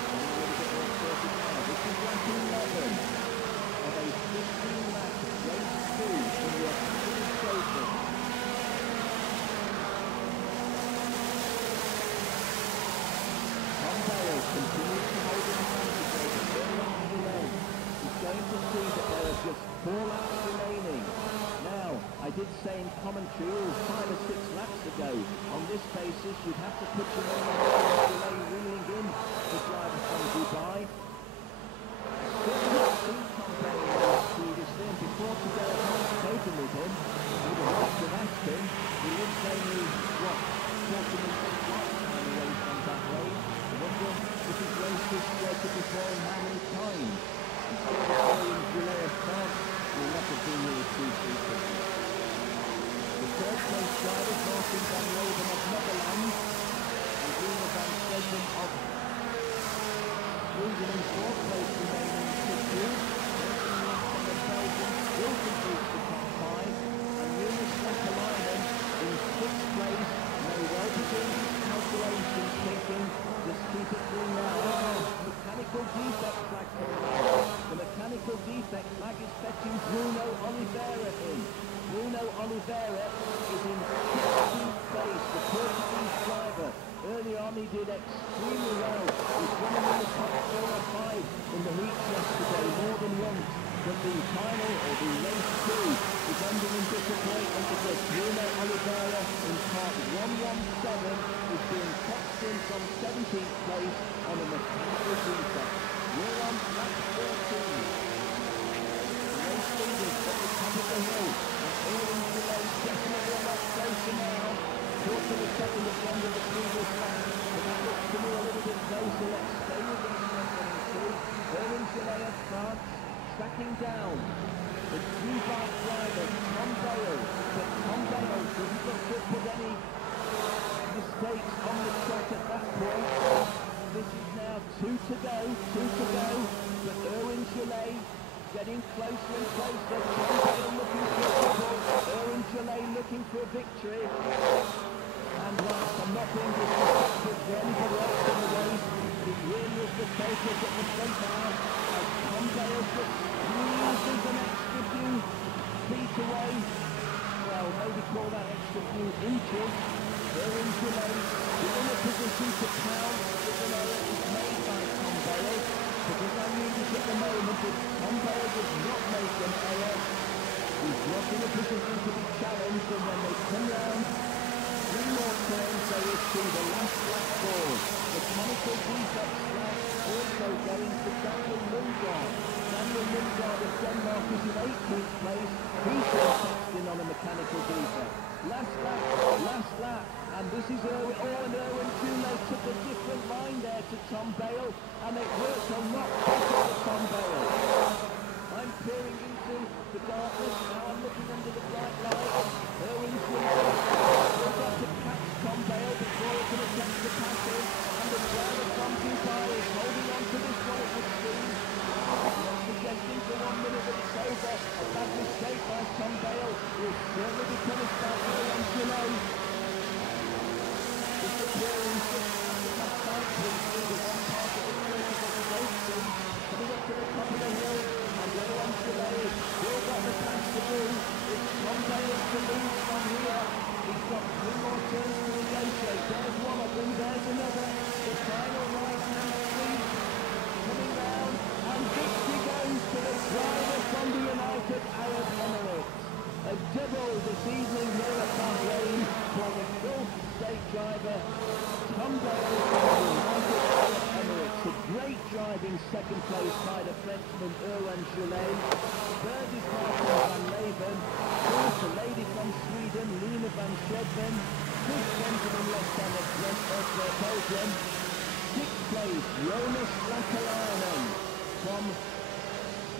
A little bit more circuit now. This is lap 11 of a 15-lap race 2 in the Academy Trophy. Tondale continues to hold an advantage over Erlen Goulet. He's going to see that there are just 4 laps remaining. Now, I did say in commentary 5 or 6 laps ago, on this basis you'd have to put your name on Erlen Goulet reeling in the driver from Dubai. Still not seen Tondale race previously, and before today I've not spoken with him. I would have liked to have asked him. He lives only, 40 minutes flight time away from Bahrain. I wonder if he's raced this circuit before and how many times. Instead of Erlen Goulet of France, will not have been here too frequently. The third place drivers, Martin Van Rosen of Netherlands and Luna Van margin of Sweden in fourth place remaining to two. From the Belgium still completes the top five, and Jonas Lappalainen in sixth place may well begin his calculations, thinking, just keep it clean now. Oh, mechanical defect flag coming out. The mechanical defect flag is fetching Bruno Oliveira in. Bruno Oliveira is in 16th place, the Portuguese driver. Earlier on he did extremely well. He's running in the top 4 or 5 in the heats yesterday, more than once. But the final, or the race 2, is ending in disappointment because Bruno Oliveira in part 117 is being topped in from 17th place on a mechanical defect. We're on lap 13. Race leaders at the top of the hill. Owen Gillette definitely a lot closer now. Quarter of a second at the end of the previous lap. But that looks to me a little bit closer. Let's stay with this one getting through. Owen Gillette of France tracking down the Dubai driver, Tom Bale. But Tom Bale didn't look to put any mistakes on the track at that point. This is now 2 to go. But Owen Gillette getting closer and closer. Tom Bale looking for a double. Owen Gillette looking for a victory. And whilst I'm not being disrespectful to anybody else in the race, it really is the focus at the front now as Tom Bale just squeezes an extra few feet away. Well, maybe call that extra few inches. Owen Gillette is in a position to pound if an error is made by Tom Bale. Because I knew this at the moment, if Tom Bale does not make an error, he's not in a position to be challenged, and when they come round, 3 more turns they will see the last lap for. The mechanical defect flag also going to Daniel Lundgaard. Daniel Lundgaard of Denmark is in 18th place. He's been fetched in on a mechanical defect. Last lap, and this is Owen Gillette took a different line there to Tom Bale, and it worked a lot better for Tom Bale. I'm peering into the darkness, now I'm looking under the bright light. Owen Gillette will have to catch Tom Bale before he can attempt to pass him, and the driver from Dubai is holding on to this one, it would seem. Not suggesting for 1 minute that it's over. A bad mistake by Tom Bale will certainly be punished by Owen Gillette. Disappearing just after that time, please, through the one part of the circuit that we don't see. Coming up to the top of the hill, and Owen Gillette has still got the chance to do. It's Tom Bale to lose from here. He's got 3 more turns to negotiate. There's one of them, there's another. The final right-hand sweep coming down, and victory goes to the driver from the United Arab Emirates. A double this evening here at Bahrain for the Gulf State driver, Tom Bale from the United Arab Emirates. A great driving second place by the Frenchman Owen Gillette. Third is Martin van Leeuwen. Fourth, a lady from Sweden, Lina van Schedven. Fifth, Benjamin Lefebvre of Belgium. Sixth place, Jonas Lappalainen from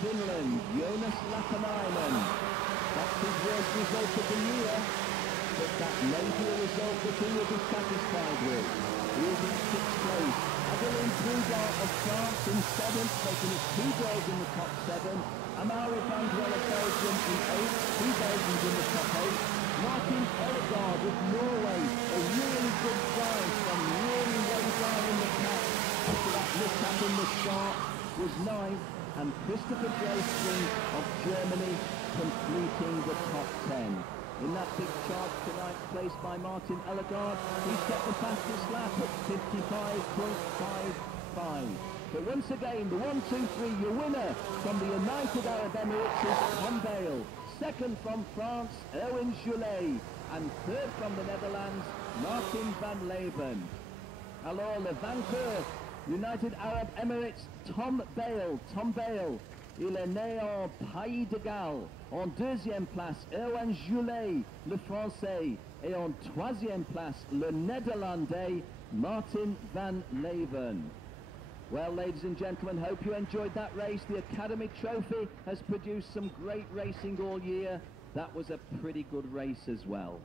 Finland. Jonas Lappalainen. That's his worst result of the year, but that may be a result that he will be satisfied with. He is in 6th place. Adeline Prugar of France in 7th, making it 2 girls in the top 7. Amari van Dwell of Belgium in 8th, 2 Belgians in the top 8. Martin Ellegaard of Norway, a really good drive from really way down in the pack after that mishap in the start, was 9th, and Christopher Jostling of Germany completing the top 10. In that big charge tonight, placed by Martin Ellegaard, he set the fastest lap at 55.55. But once again, the 1, 2, 3, your winner from the United Arab Emirates is Tom Bale. Second from France, Owen Gillette. And third from the Netherlands, Martin van Leeuwen. Alors, le vainqueur, United Arab Emirates, Tom Bale. Tom Bale, il est né en Pays de Galles. En 2e place, Owen Gillette, le Français. Et en 3e place, le Néerlandais, Martin van Leeuwen. Well, ladies and gentlemen, hope you enjoyed that race. The Academy Trophy has produced some great racing all year. That was a pretty good race as well.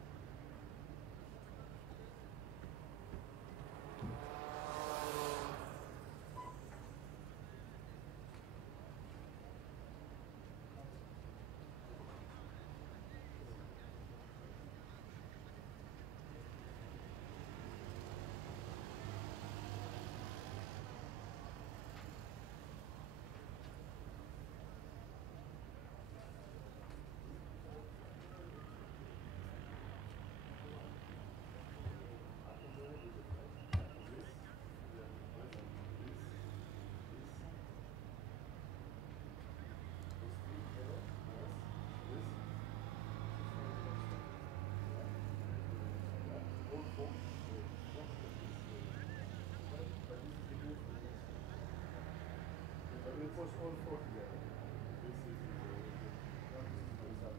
push all four together. This is the result.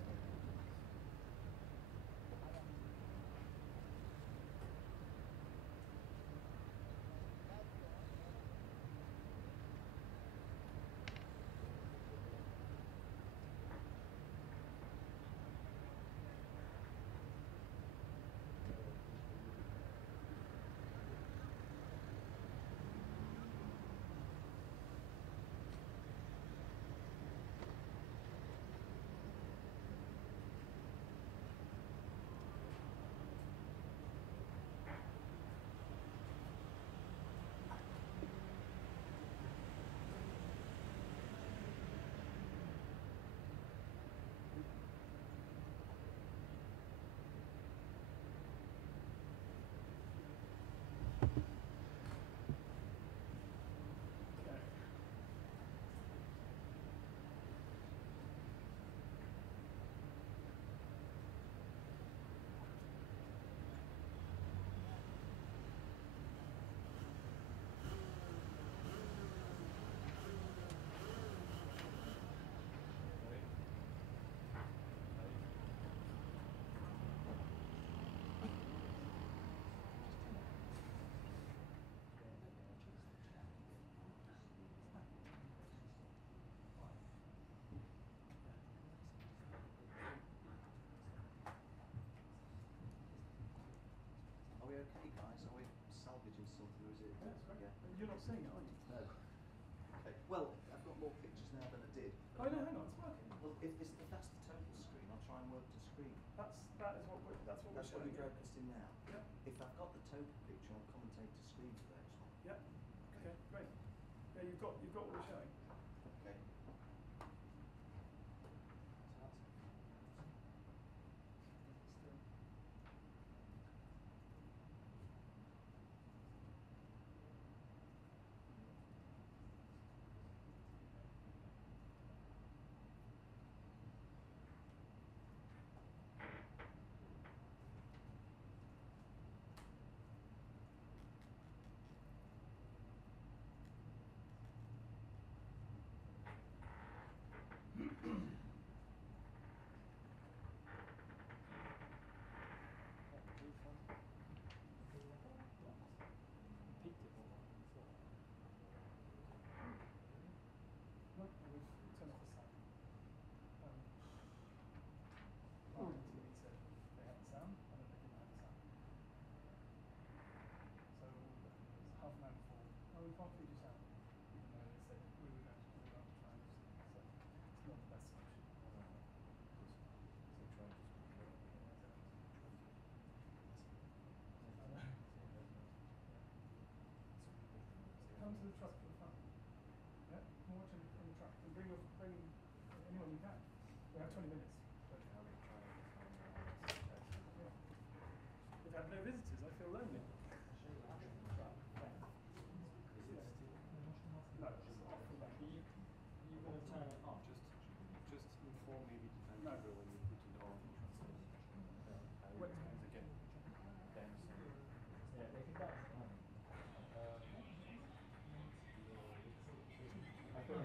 Are we okay, guys? Are we salvaging something, or is it? That's great. Yeah. You're not seeing it, are you? No. Okay. Well, I've got more pictures now than I did. Oh no, hang on, it's working. Well, if that's the total screen, I'll try and work the screen. That's what we're That's what showing. we're broadcasting now. Yeah. If I've got the total picture, I'll commentate to screen for those one. Yeah. Okay, great. Yeah, you've got what we're showing. Okay. Look, we've turned off the sound. Marketing team said they had the sound, and then they didn't have the sound. So it's half an hour before. Oh, we can't feed you sound, even though they said we were going to try and so it's not the best solution. Come to the truck for the fun. Yeah, come watch in the truck and bring anyone you can. We have 20 minutes. But yeah. We've had no visitors. I feel lonely. No, it's off from that. You're going to turn it on. Just inform me when No. you put it on. Wait. Again. Yeah, they can dance. I feel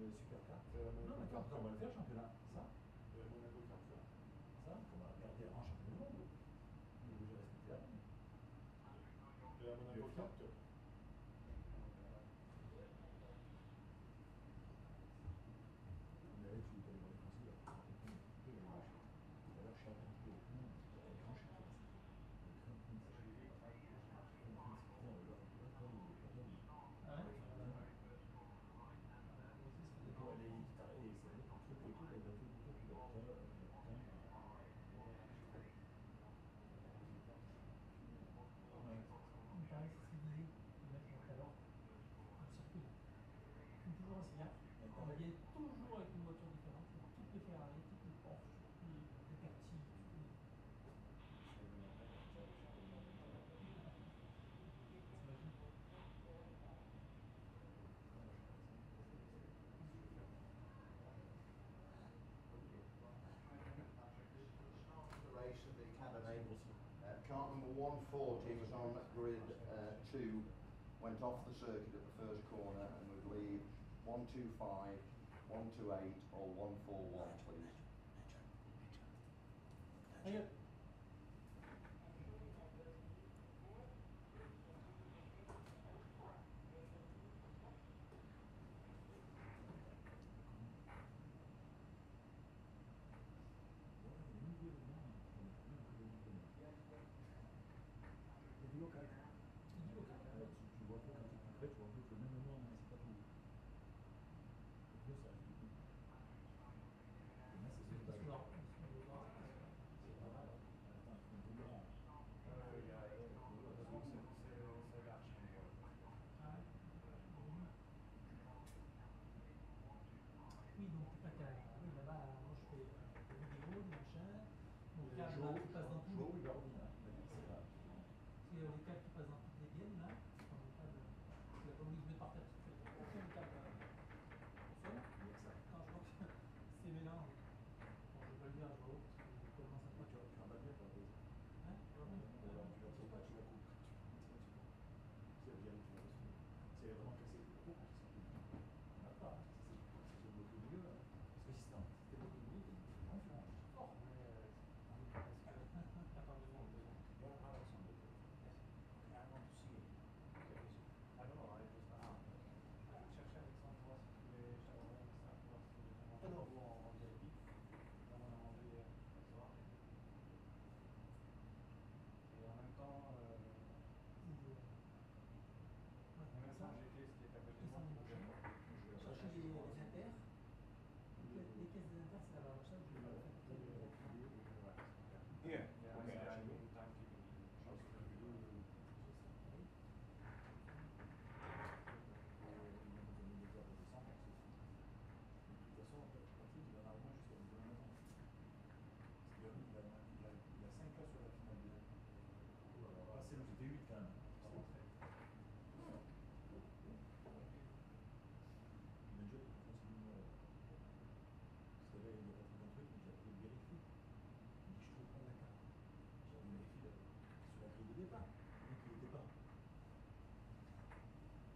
Le super carte. C'est la Non, Monaco mais Kart attends, on va le faire, championnat. Ça, La Monaco Kart Cup. ça, on va regarder un championnat du monde. On est obligé de respecter la règle. Et la Monaco Le Kart FIA. Cup. Mais là, tu peux aller voir les conseils. Tu peux aller voir. Tout à l'heure, je suis un peu au fond. Le grand championnat. Ah ouais? Il paraît que c'est ce qu'il disait, le mec tout à l'heure, au circuit. Il fait toujours assez gaffe. On vient toujours avec une voiture différente. Toutes les Ferrari, toutes les Porsche, toutes les taxis, toutes les... T'imagines? The race of the academy. Kart number 140 was on grid 2, went off the circuit at the first corner, and would leave 125, 128 or 141, please. Regarde. C'est du local. C'est du local. Tu vois un peu quand tu es plus près, tu vois un peu que même moi, c'est pas tout. C'est que ça, du coup. Et là, c'est C'est pas sous l'arbre. Sous l'arbre. c'est pas mal. Attends, il faut un peu de là. C'est large comme voie. Ah ouais. Oui, donc t'es pas qu'à... Oui, là-bas, moi je fais des vidéos, des machins. Mon câble là, qui passe dans tout. Joe, il va revenir. Il m'a dit que c'est là. C'est les câbles qui passent dans toutes les gaines là. Quand le câble, il a pas voulu que je mette par terre parce que je fais le câble au sol. Quand je vois que c'est mélangé. Bon, je vais pas le dire à Joao parce que comment ça Tu fait. vas mal bien pour la base. Hein? Tu vas tirer, tu la coupes. C'est bien, tu vas rester. C'est vraiment cassé le pot quand ils sont plus. On n'a pas. C'est le bloc au milieu là. Parce que si c'était le bloc au milieu, c'est confiant. Oh. Attends 2 secondes, 2 secondes. Yeah, Alexander. Yes. Okay, I want to see it. Okay, so I don't know, I just Chercher Alexandre, voir si tous les jalons, ça, voir si les gens Alors. vont en VIP. Là, on a mangé ce soir. Et en même temps, j'ai fait ce qui est à côté de moi. Chercher les inters. Les caisses des inters, c'est la ça, je vais pas le faire. Here. Yeah, Okay, I I need timekeeping. C'est le V8 quand même. Il m'a dit, parce que là, il y a pas un truc, mais j'ai appris de vérifier. Il me dit, je trouve pas la carte. J'ai vérifié sur la grille de départ. Donc il n'était pas.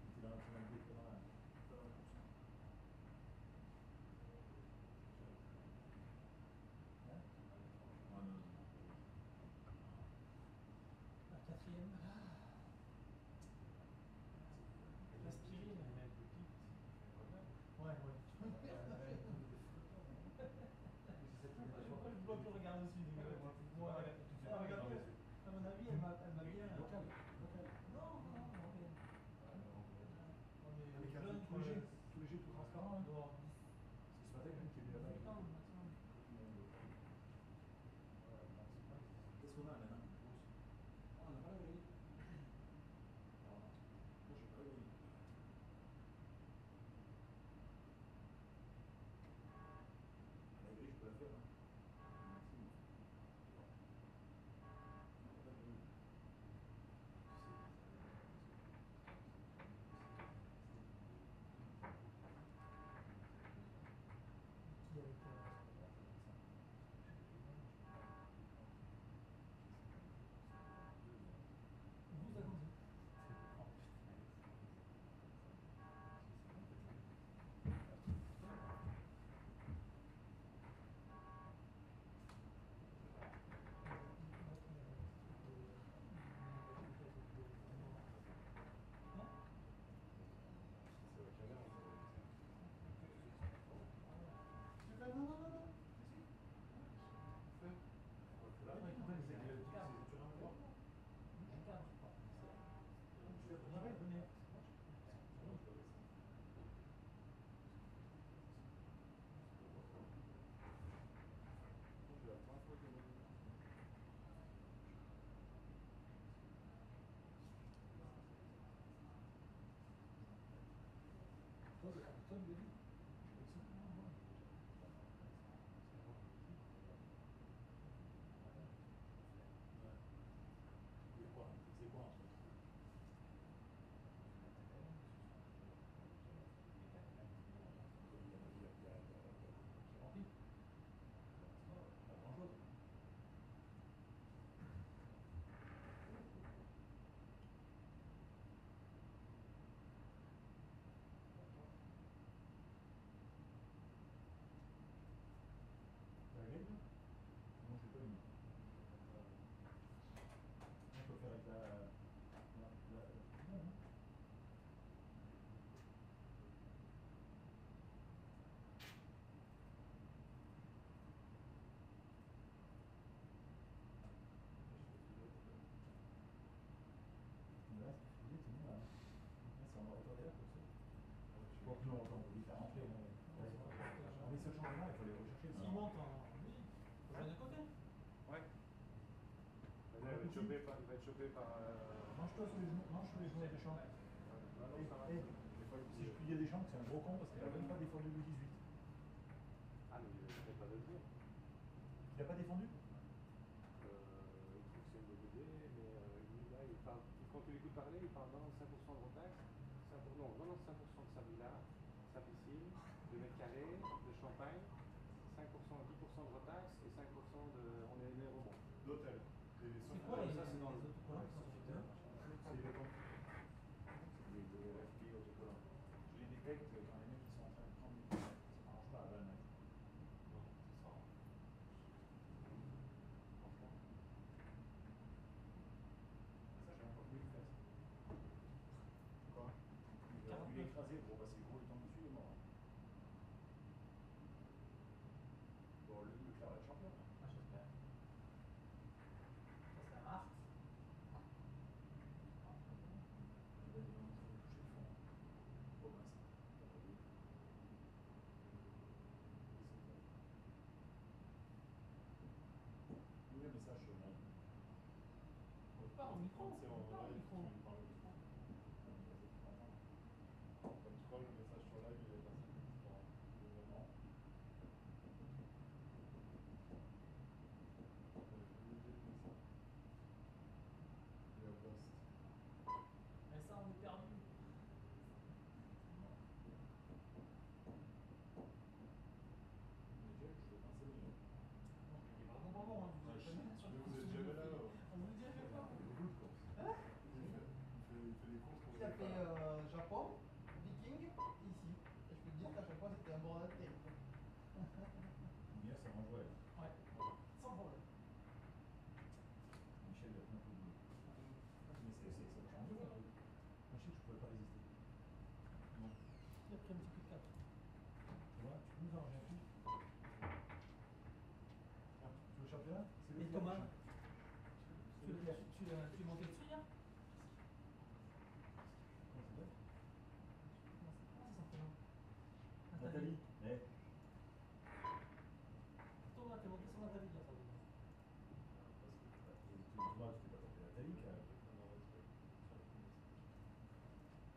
Il était dans la course. Hein? Ah non, non. La quatrième. L'aspirine. Ouais, ouais. Je bloque le regard dessus. Regarde, à mon avis, elle m'a bien. Local. Non, mais Avec un tout léger, tout transparent. Hein. dehors. C'est ce matin même qui est venu là-bas. Qu'est-ce qu'on a maintenant? On n'a pas la grille. Moi, j'ai pas eu. La grille, je peux la faire. Hein. Qui avec toi, il lui a dit. C'est quoi un truc? Pas grand chose. T'as la gagne? Non, je l'ai pas eu. On peut faire avec la... Non, non. Là, c'est bon là. Là, c'est en hauteur d'air comme ça. Bon, non, on peut vite à rentrer. On met ce changement, il faut les rechercher. S'il monte en... Oui, faut jouer d'un côté. Ouais. Là, il va être chopé par... Mange-toi sur les genoux, mange sur les genoux de champ. Si je puis dire des champs, c'est un gros con parce qu'il n'a même pas défendu le 18. Ah, mais il n'arrête pas de le dire. Il n'a pas défendu? Il trouve que c'est une bonne idée, mais là, il parle, quand tu l'écoutes parler, il parle 95% de rotax, 95% de sa villa, sa piscine, de mètres carrés, de champagne, 5%, 10% de rotax et 5% de... On est les rebonds. D'hôtel. C'est quoi les... Ça, c'est dans le... autocollants qui sont sur terre? C'est les comptes. C'est les FP autocollants. Je les détecte quand les mecs ils sont en train de prendre des... Ça marche pas à 20 mètres. Non, c'est ça. Franchement. Ça, j'ai encore voulu le faire. Quoi? Il est écrasé, gros, parce que gros, il tombe dessus, il est mort. Bon, le clair va être champion. Ah, j'espère. Ça, c'est un art. Il va toucher le fond. Au moins ça. Oui, mais ça, je suis On parle au micro. On parle au micro. Quand tu crois le message sur live, il est passé. Vraiment. Il a Blast. Mais ça, on est perdu. Non, il est vraiment pas bon, hein. Vous avez jamais sur le Vous êtes jamais là, là. On vous le dit à chaque fois. Hein? Il fait des courses pour Il a fait Japon, Viking, ici. Et je peux te dire qu'à chaque fois c'était un bordel terrible. Hier, ça m'a joué. Ouais, sans problème. Michel, il a plein de boulot. Mais ça change de truc. Moi, je sais que je ne pouvais pas résister. Non. Il a pris un petit coup de 4. Tu vois, tu peux nous arranger un truc. Ah, tu veux le championnat? C'est Et le Thomas, clair. C'est le clair. tu es monté dessus hier? Comment ça s'appelle? Comment c'est son prénom? Nathalie. Eh. Thomas, t'es monté sur Nathalie hier, ça veut dire. Thomas, tu t'es pas tapé Nathalie, quand même.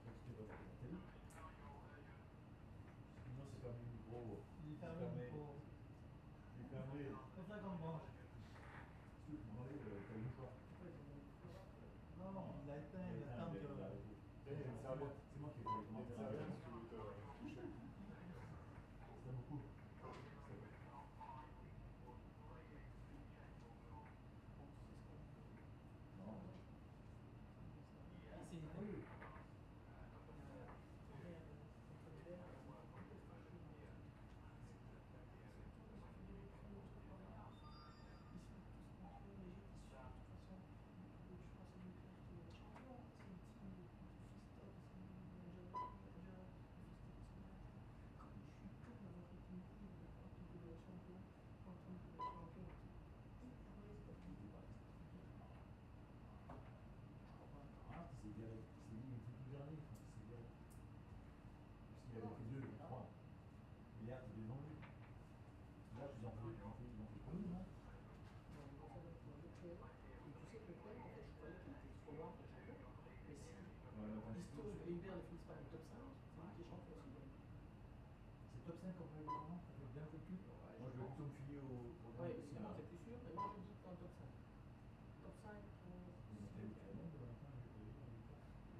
Tu t'es pas tapé Nathalie. Sinon, c'est fermé le micro. Il est fermé pour. Il est fermé. Comme ça qu'on mange. Tu veux demander, t'as le mouchoir. 5 ans régulièrement, ça fait bien le calcul. Ouais, Moi, je vais plutôt me fier au programme ouais, de évidemment, cinéma. c'est plus sûr, mais moi je dis dans le top 5. Top 5 Mais t'es où tu vas même demain matin, j'ai prévu à 8h.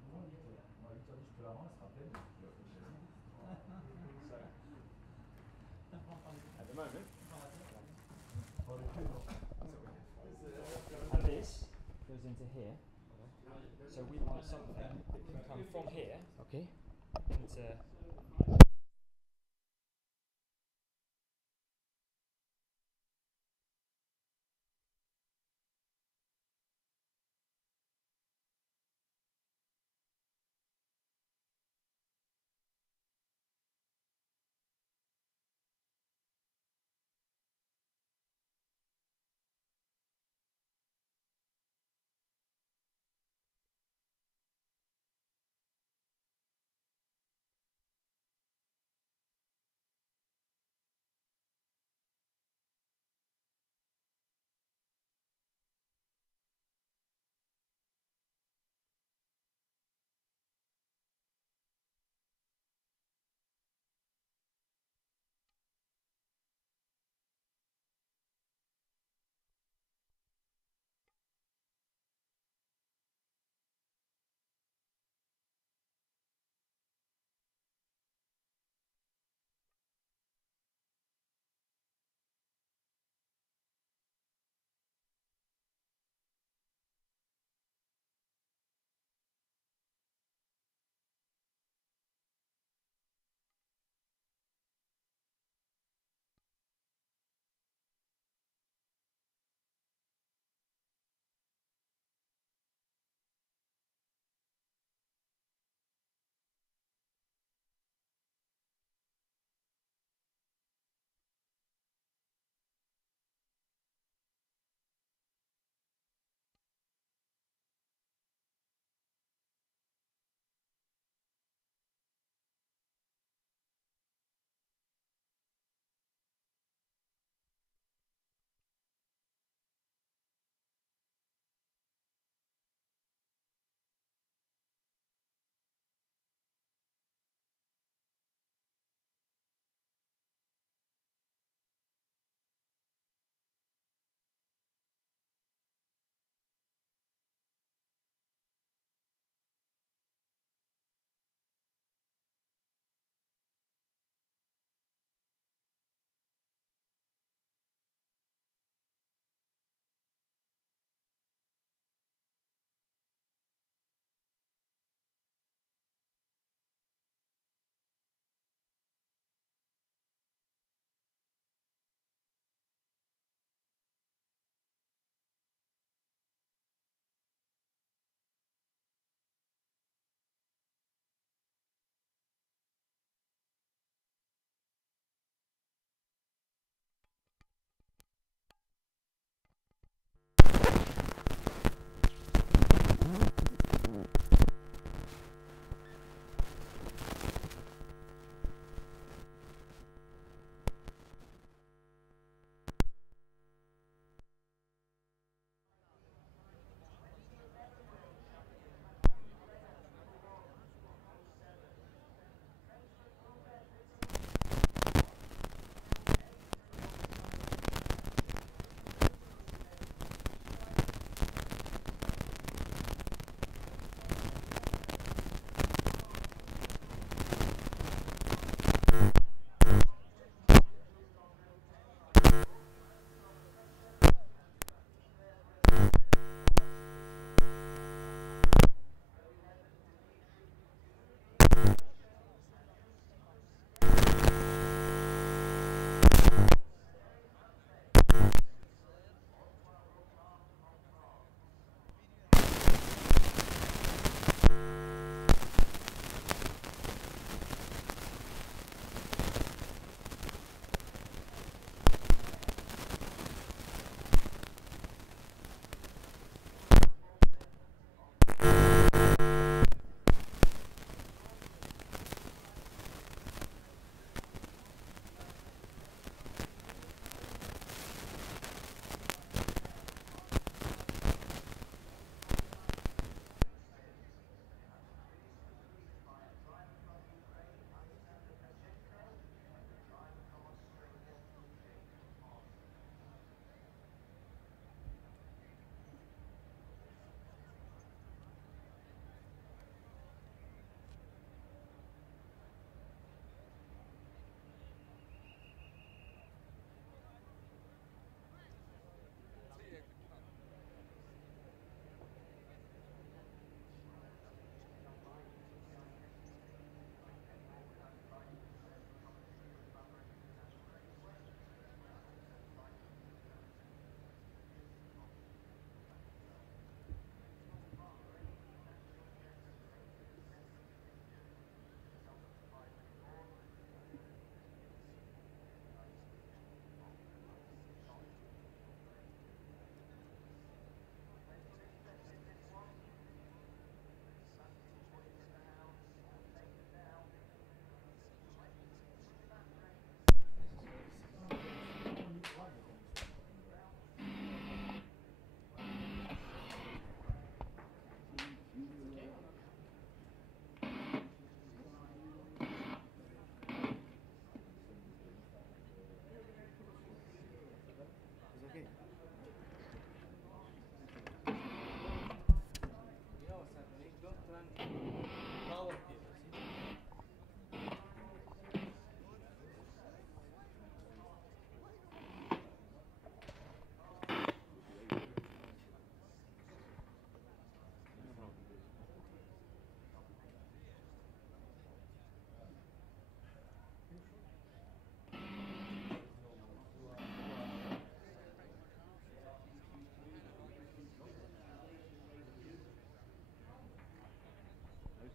Moi, 8h. Moi, à 8h10, je te la rends, elle sera pleine. Tu vas faire le châssis. At the moment, Oh, le cul, non. And this goes into here. So we want something that can come from here, okay, into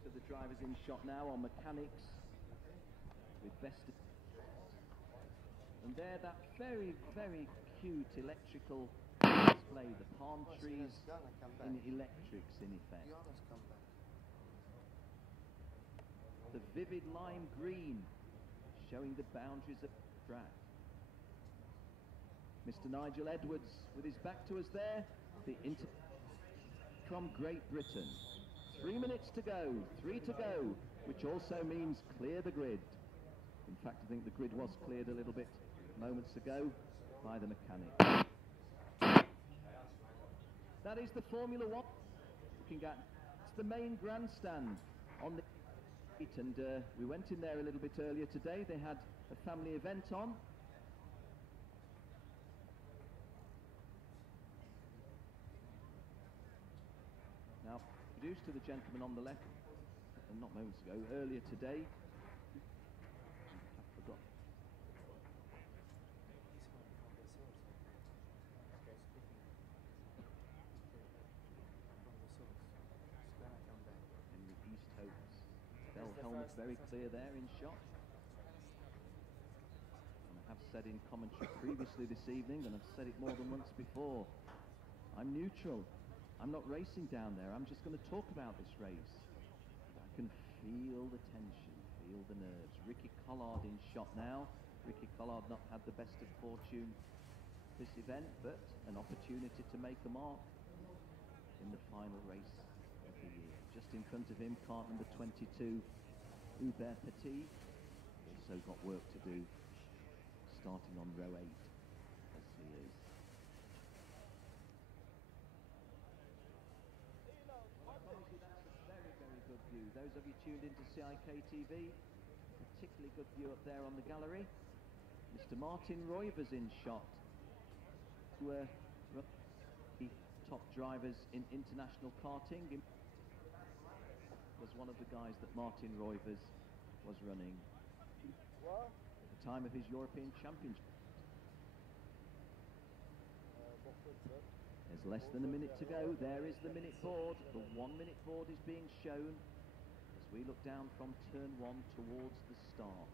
of the drivers in shot now on mechanics with best. And there, that very, very cute electrical display, the palm trees in electrics in effect. The vivid lime green showing the boundaries of the track. Mr. Nigel Edwards with his back to us there, from Great Britain. 3 minutes to go, 3 to go, which also means clear the grid. In fact, I think the grid was cleared a little bit moments ago by the mechanic. That is the Formula One. Looking at, it's the main grandstand on the street, and we went in there a little bit earlier today. They had a family event on. Now, introduced to the gentleman on the left, and not moments ago, earlier today. I forgot. Henry Easthope's bell helmet very clear there in shot. And I have said in commentary previously this evening, and I've said it more than once before, I'm neutral. I'm not racing down there. I'm just going to talk about this race. I can feel the tension, feel the nerves. Ricky Collard in shot now. Ricky Collard not had the best of fortune this event, but an opportunity to make a mark in the final race of the year. Just in front of him, kart number 22, Hubert Petit. Also got work to do, starting on row 8, as he is. View. Those of you tuned into CIK TV, particularly good view up there on the gallery. Mr. Martin Roivers in shot, who were the top drivers in international karting. Was one of the guys that Martin Roivers was running at the time of his European Championship. There's less than a minute to go. There is the minute board. The 1 minute board is being shown as we look down from turn 1 towards the start.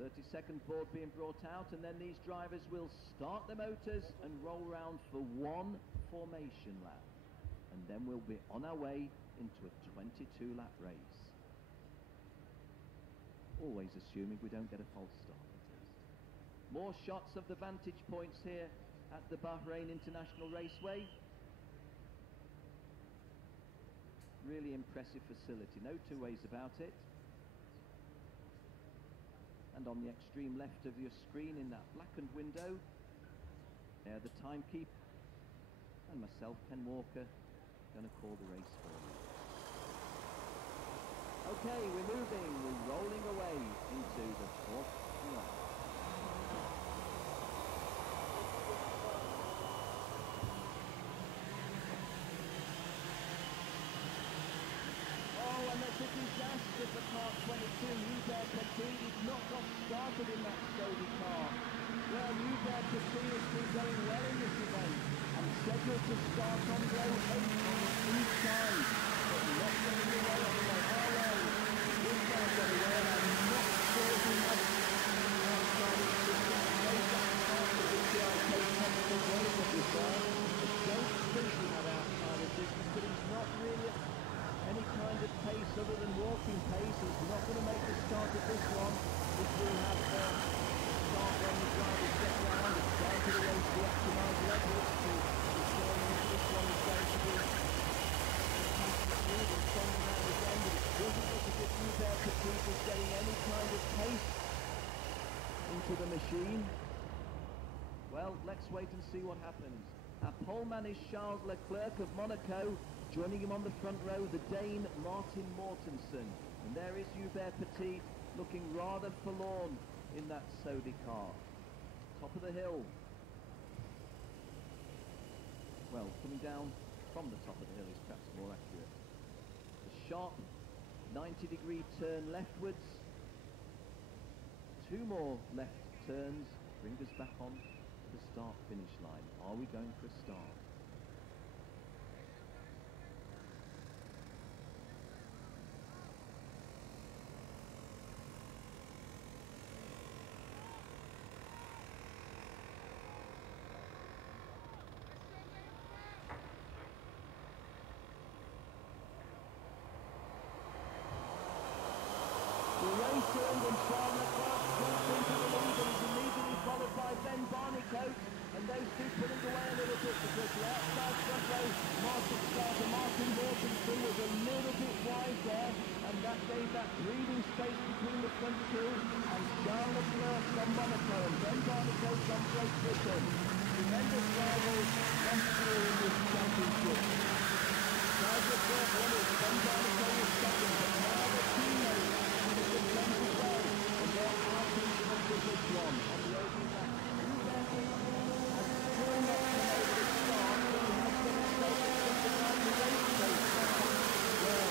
30-second board being brought out, and then these drivers will start their motors and roll round for one formation lap. And then we'll be on our way into a 22-lap race. Always assuming we don't get a false start. More shots of the vantage points here at the Bahrain International Raceway. Really impressive facility, no two ways about it. And on the extreme left of your screen in that blackened window, there the timekeeper and myself, Ken Walker, going to call the race for you. Okay, we're moving, we're rolling away into the fourth lap. A disaster for car 22. Hubert Petit did not got started in that Sodi car. Well, Hubert Petit has been going well in this event and scheduled to start on row 8 on the inside. But not getting away anyway. Hello. This guy got away, and I'm not sure he has outside of the race after the CIK technical race of this guy. I don't think he had outside of this, but he's not really any kind of pace other than walking pace. He's not going to make the start of this one. If we have the start when the drivers get round, it's down to the race to optimise levels to showing that this one is going to be and coming round again, but it doesn't look as if Hubert Petit is getting any kind of pace into the machine. Well, let's wait and see what happens. Our poleman is Charles Leclerc of Monaco. Joining him on the front row, the Dane Martin Mortensen. And there is Hubert Petit, looking rather forlorn in that Sodi car. Top of the hill. Well, coming down from the top of the hill is perhaps more accurate. A sharp 90-degree turn leftwards. 2 more left turns bring us back on the start-finish line. Are we going for a start? coat, and those two pulling away a little bit because the outside front row, Martin Mortensen was a little bit wide there, and that gave that breathing space between the front two, and Charles Leclerc from Monaco and Ben Barnico from Great Britain. Tremendous rivals once more in this championship. Charles Leclerc won it, Ben Barnico was second, but now the teammates in the contend as well, and they're out in front of this one on the opening lap. Has still not come over the start, but he has done himself a justified to race so far. Well,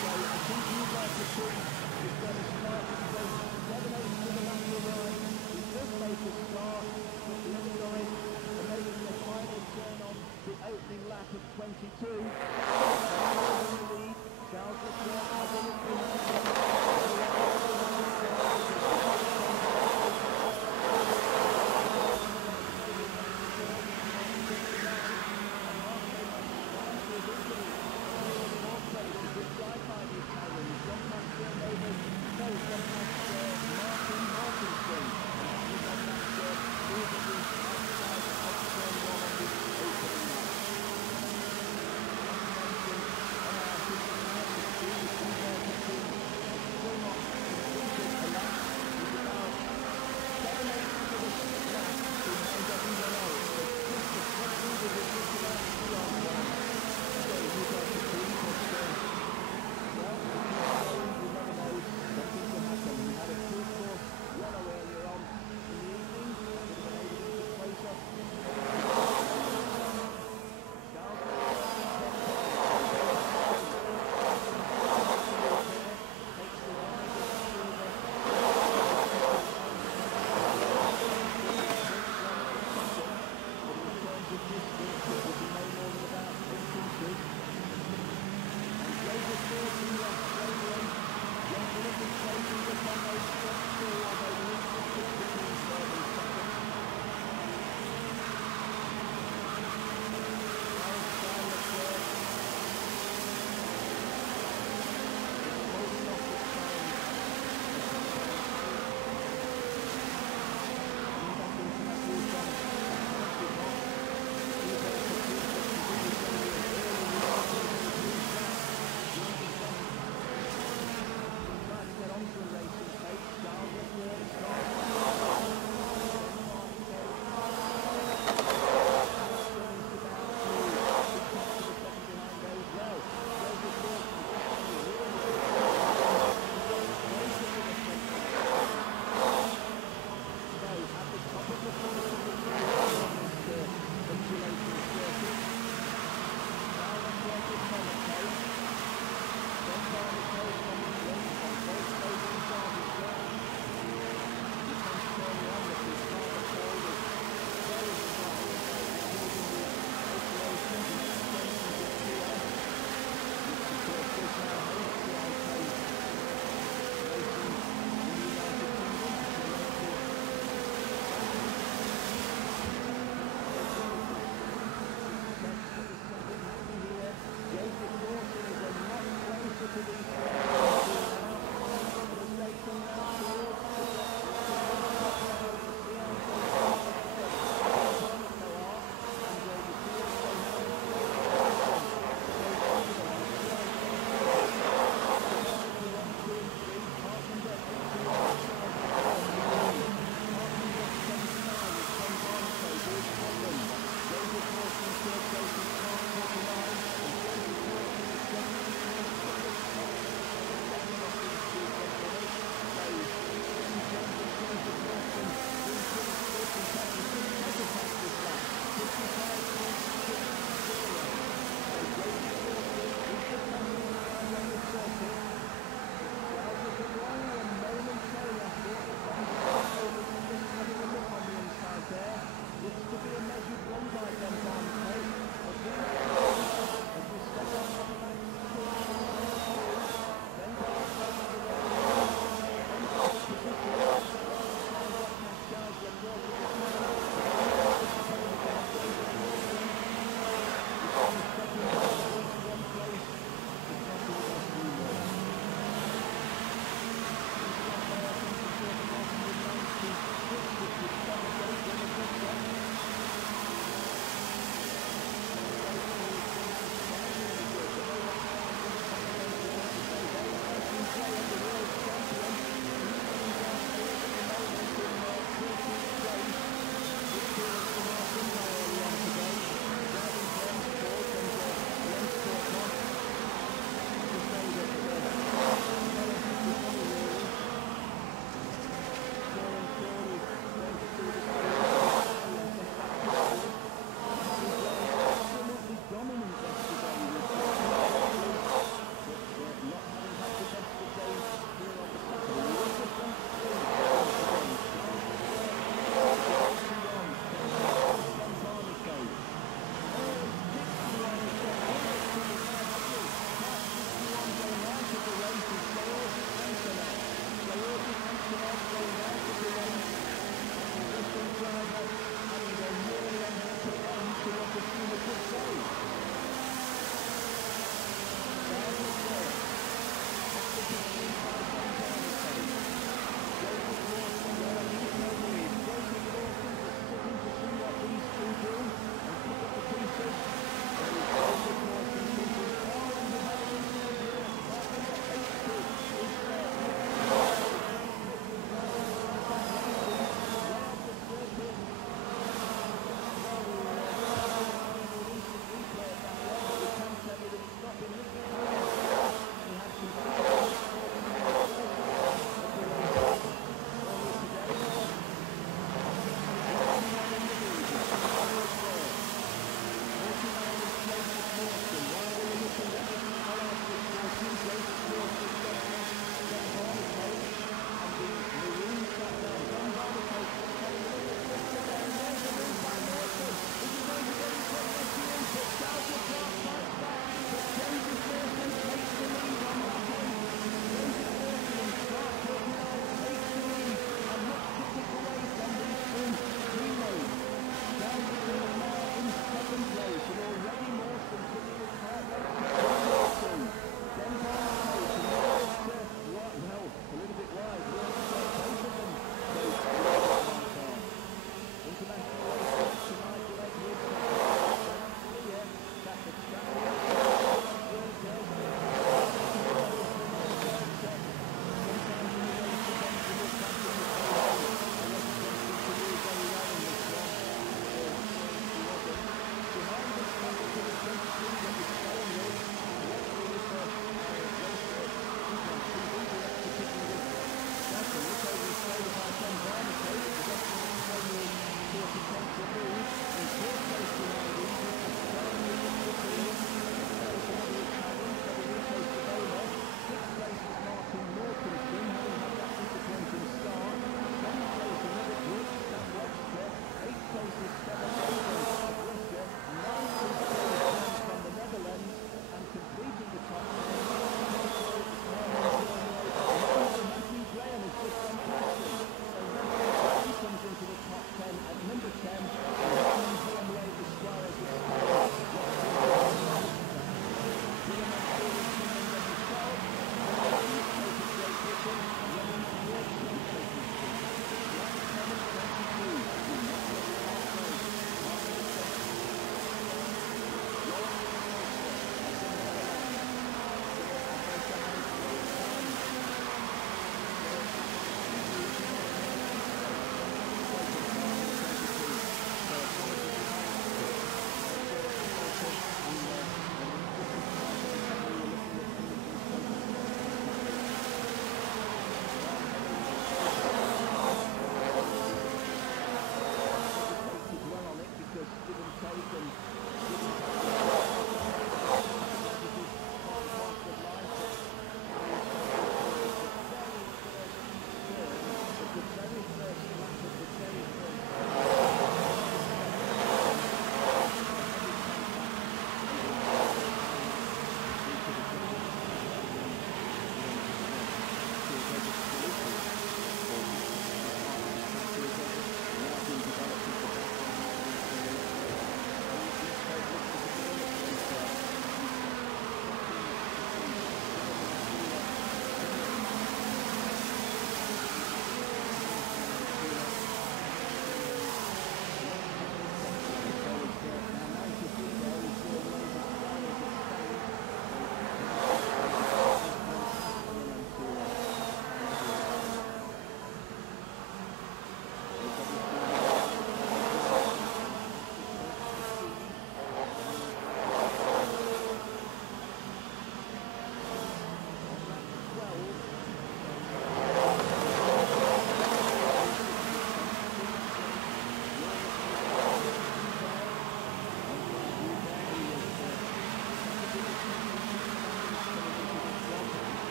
so I think you'd like to see is going to start with close 7/8 to the lap behind. He does make a start, but the other guys are making their final turn on the opening lap of 22.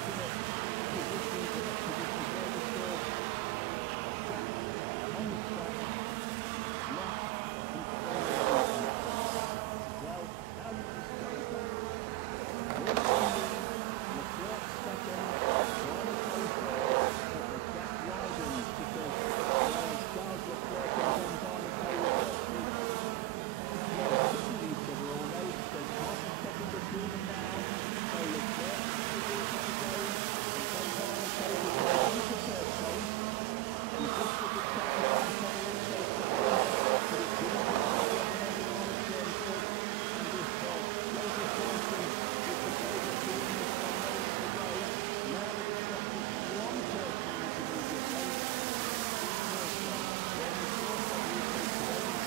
definite position where the score on the track. Well, as it is Leclerc second, one closer, but the gap widens because Charles Leclerc and John Barney each other all race. There's half a second between them now. So Leclerc is in the zone, and John Barney is into third place. And just with the track line,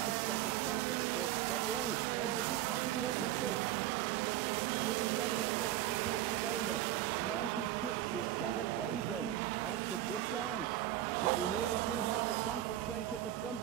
also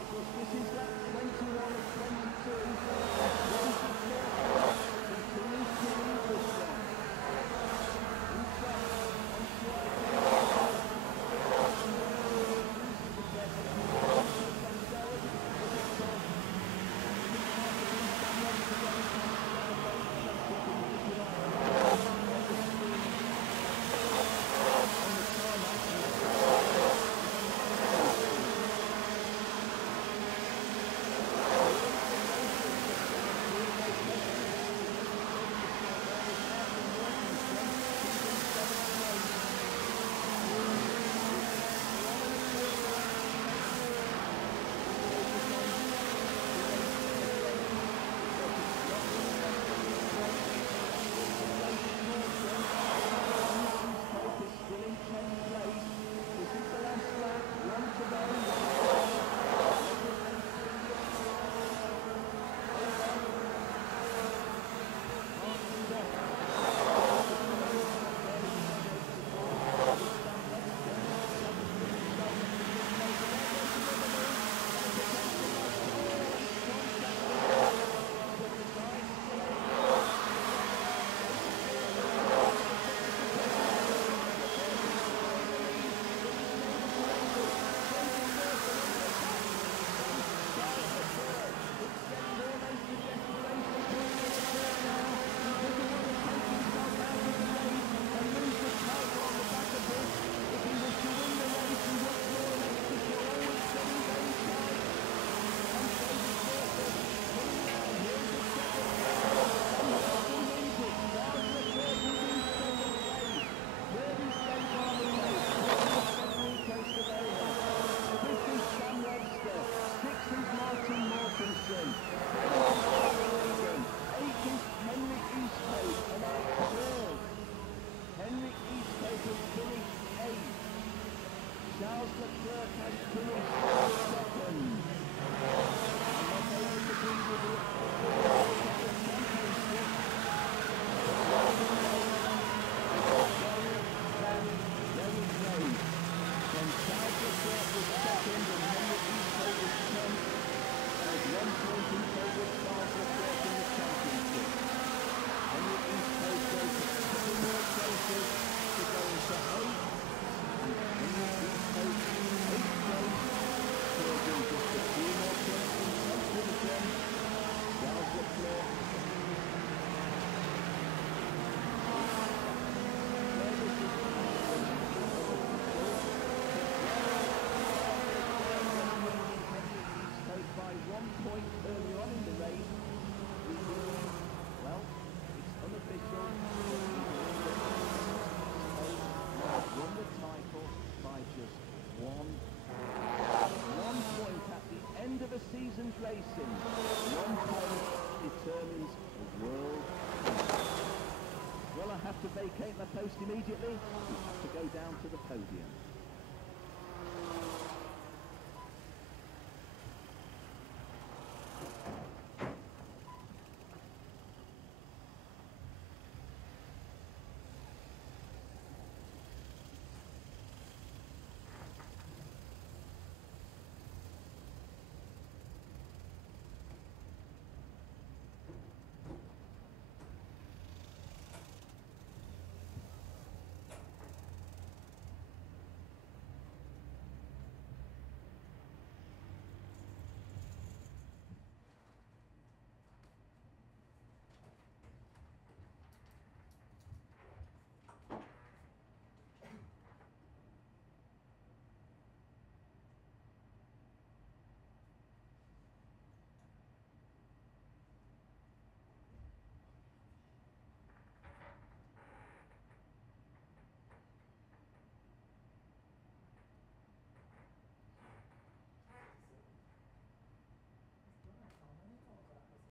second, but it's been Charles Leclerc has finished second. And not able to be with the championship. Very close. When Charles Leclerc was second and Henrik Easthope was 10th, there was 1 point in favour of Charles Leclerc in the championship. Henrik Easthope goes a couple more places to go into 8th. And Henrik Easthope 8th place, serving just a few more points in 10th position. Charles Leclerc by 1 point earlier on in the race. Well, it's unofficial. Won the title by just 1 point at the end of a season's racing. 1 point determines the world. Well, I have to vacate my post immediately. We have to go down to the podium.